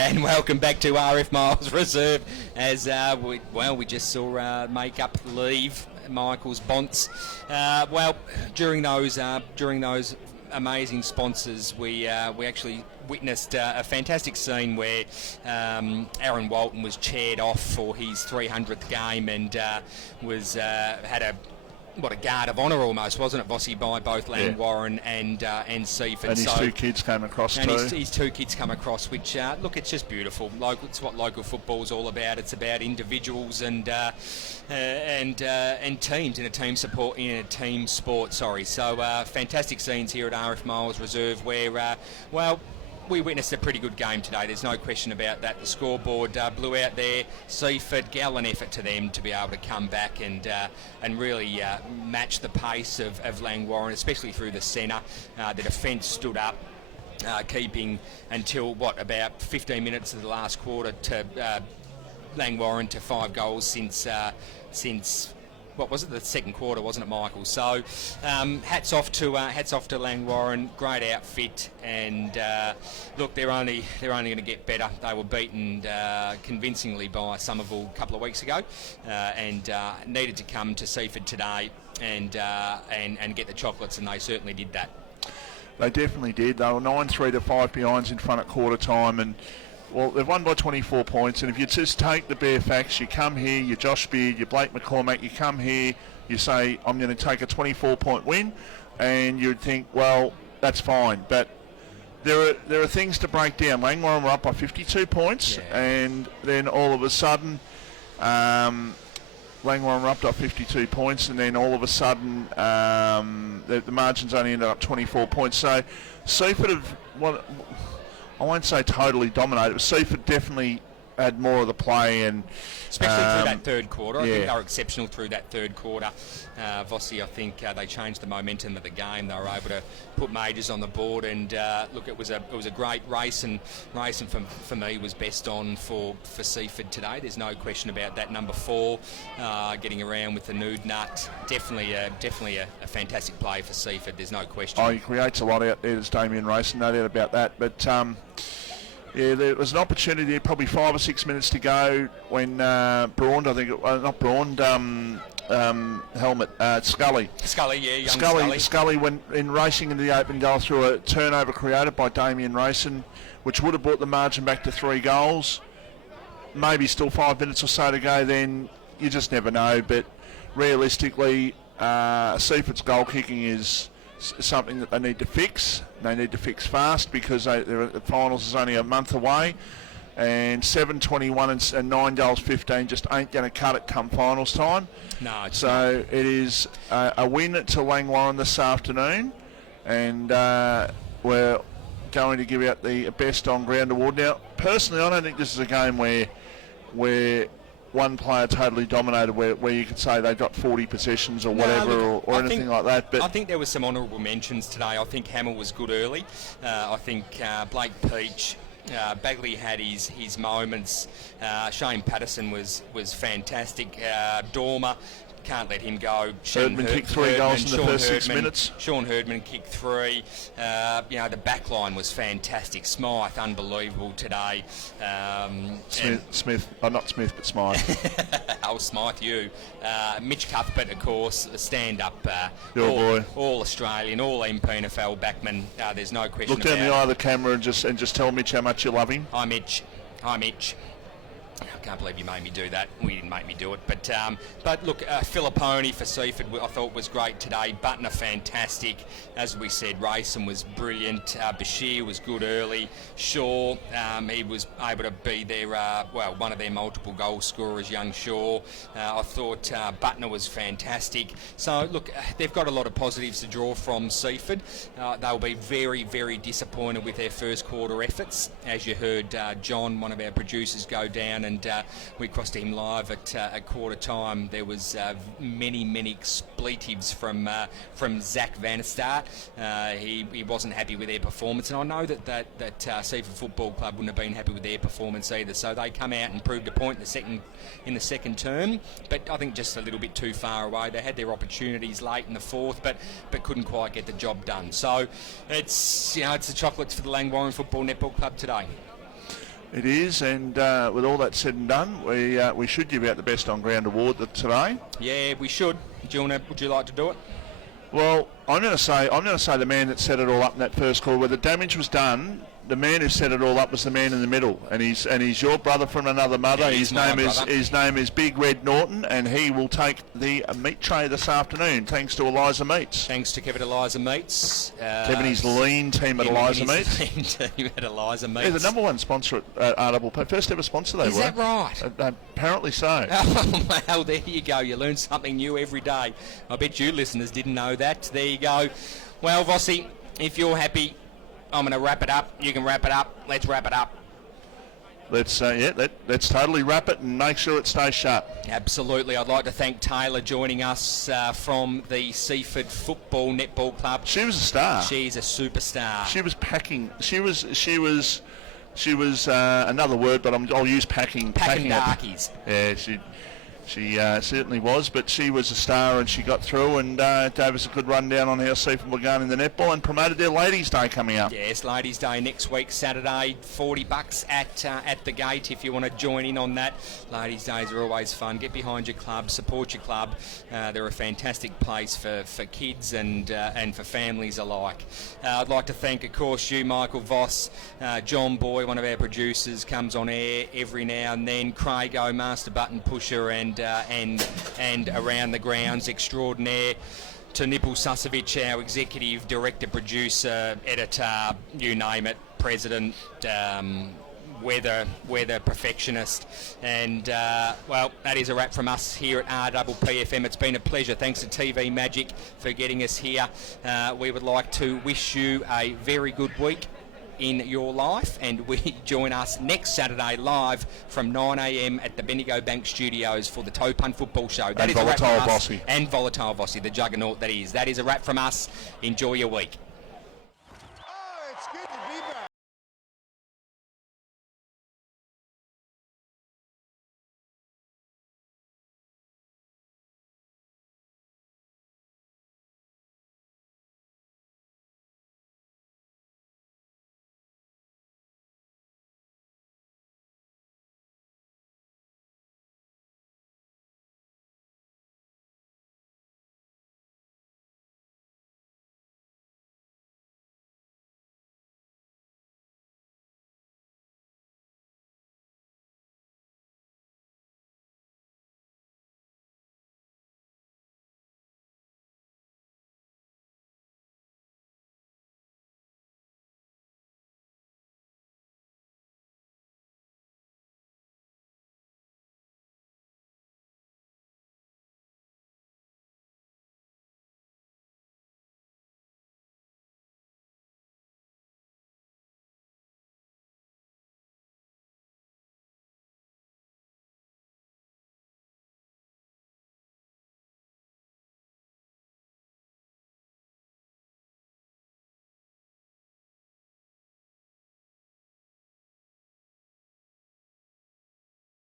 And welcome back to RF Miles Reserve as we just saw makeup leave Michael's Bonts. During those amazing sponsors, we actually witnessed a fantastic scene where Aaron Walton was chaired off for his 300th game and had a guard of honour almost, wasn't it, Vossi, by both Langwarrin and Seaford. And his 2 kids came across too. And his 2 kids come across, which, look, it's just beautiful. It's what local football's all about. It's about individuals and teams in a team sport. So fantastic scenes here at RF Miles Reserve where, we witnessed a pretty good game today. There's no question about that. The scoreboard blew out there. Seaford, gallant effort to them to be able to come back and really match the pace of Langwarrin, especially through the centre. The defence stood up, keeping until about 15 minutes of the last quarter to Langwarrin to 5 goals since what was it, the second quarter, wasn't it, Michael? So hats off to Langwarrin, great outfit, and look, they're only going to get better. They were beaten convincingly by Somerville a couple of weeks ago, and needed to come to Seaford today and get the chocolates, and they certainly did that. They definitely did. They were 9-3 to 5 behinds in front at quarter time, and well, they've won by 24 points. And if you just take the bare facts, you come here, you're Josh Beard, you're Blake McCormack, you come here, you say, I'm going to take a 24-point win, and you'd think, well, that's fine. But there are things to break down. Langwarrin were up by 52 points, and then all of a sudden, Langwarrin were up by 52 points, and then all of a sudden the margins only ended up 24 points. So Seaford have, I won't say totally dominated, but Seaford definitely had more of the play, and especially through that third quarter. I think they were exceptional through that third quarter. Vossi, I think they changed the momentum of the game. They were able to put majors on the board, and look, it was a great race, and for me was best on for Seaford today. There's no question about that. Number 4, getting around with the nude nut, definitely a fantastic play for Seaford. There's no question. Oh, he creates a lot out there. There's Damien Racing, no doubt about that. But yeah, there was an opportunity there, probably 5 or 6 minutes to go when Scully. Scully went in racing into the open goal through a turnover created by Damien Racing, which would have brought the margin back to 3 goals. Maybe still 5 minutes or so to go then. You just never know. But realistically, Seaford's goal kicking is something that they need to fix. They need to fix fast because the finals is only a month away, and 7-21 and 9 goals 15 just ain't going to cut it come finals time. No. So it is a win to Langwarrin this afternoon, and we're going to give out the best on ground award. Now, personally, I don't think this is a game where one player totally dominated, where you could say they got 40 possessions or whatever, or anything like that. But I think there was some honourable mentions today. I think Hamill was good early. I think Blake Peach, Bagley had his moments. Shane Patterson was fantastic. Dormer, can't let him go. Herdman kicked 3 goals in the first 6 minutes. Sean Herdman kicked 3. The back line was fantastic. Smythe, unbelievable today. Smith, not Smith, but Smythe. Oh, Smythe, you. Mitch Cuthbert, of course, stand-up. Your boy. All Australian, all MPNFL backman. There's no question Look down the eye of the camera and just tell Mitch how much you love him. Hi, Mitch. I can't believe you made me do that. We didn't make me do it. But look, Filipponi for Seaford I thought was great today. Butner fantastic. As we said, Rayson was brilliant. Bashir was good early. Shaw, he was able to be their, one of their multiple goal scorers, young Shaw. I thought Butner was fantastic. So look, they've got a lot of positives to draw from Seaford. They'll be very, very disappointed with their first quarter efforts. As you heard John, one of our producers, go down, and we crossed him live at quarter time. There was many expletives from Zach Vanestart. He wasn't happy with their performance, and I know that Seaford Football Club wouldn't have been happy with their performance either. So they come out and proved a point in the second term, but I think just a little bit too far away. They had their opportunities late in the fourth, but couldn't quite get the job done. So it's the chocolates for the Langwarrin Football Netball Club today. It is, and with all that said and done, we should give out the best on ground award today. Yeah, we should. Would you like to do it? Well, I'm going to say the man that set it all up in that first call, where the damage was done. The man who set it all up was the man in the middle, and he's your brother from another mother. His name is Big Red Norton, and he will take the meat tray this afternoon, thanks to Eliza Meats. Thanks to Kevin Eliza Meats. Kevin, his lean team at Eliza Meats. Lean team at Eliza Meats. Yeah, the number one sponsor at RWP. First ever sponsor they were. Is that right? Apparently so. Oh, well, there you go. You learn something new every day. I bet you listeners didn't know that. There you go. Well, Vossi, if you're happy, I'm going to wrap it up. You can wrap it up. Let's wrap it up. Let's totally wrap it and make sure it stays shut. Absolutely. I'd like to thank Taylor joining us from the Seaford Football Netball Club. She was a star. She's a superstar. She was packing. She was another word, but I'll use packing. Packing darkies. Yeah, She certainly was, but she was a star and she got through and gave us a good rundown on how Seaford were going in the netball and promoted their Ladies' Day coming up. Yes, Ladies' Day next week, Saturday, $40 at the gate if you want to join in on that. Ladies' Days are always fun. Get behind your club, support your club. They're a fantastic place for kids and for families alike. I'd like to thank, of course, you, Michael Voss, John Boy, one of our producers, comes on air every now and then, Craigo, Master Button Pusher, and around the grounds extraordinaire, to Nipple Susovic, our executive director, producer, editor, you name it, president, weather perfectionist. And well, that is a wrap from us here at RPPFM. It's been a pleasure. Thanks to TV Magic for getting us here. We would like to wish you a very good week in your life, and we join us next Saturday live from 9 a.m. at the Bendigo Bank Studios for the Toe Punt Football Show. That and is a wrap from Volatile us. Vossi. And Volatile Vossi, the juggernaut that is. That is a wrap from us. Enjoy your week.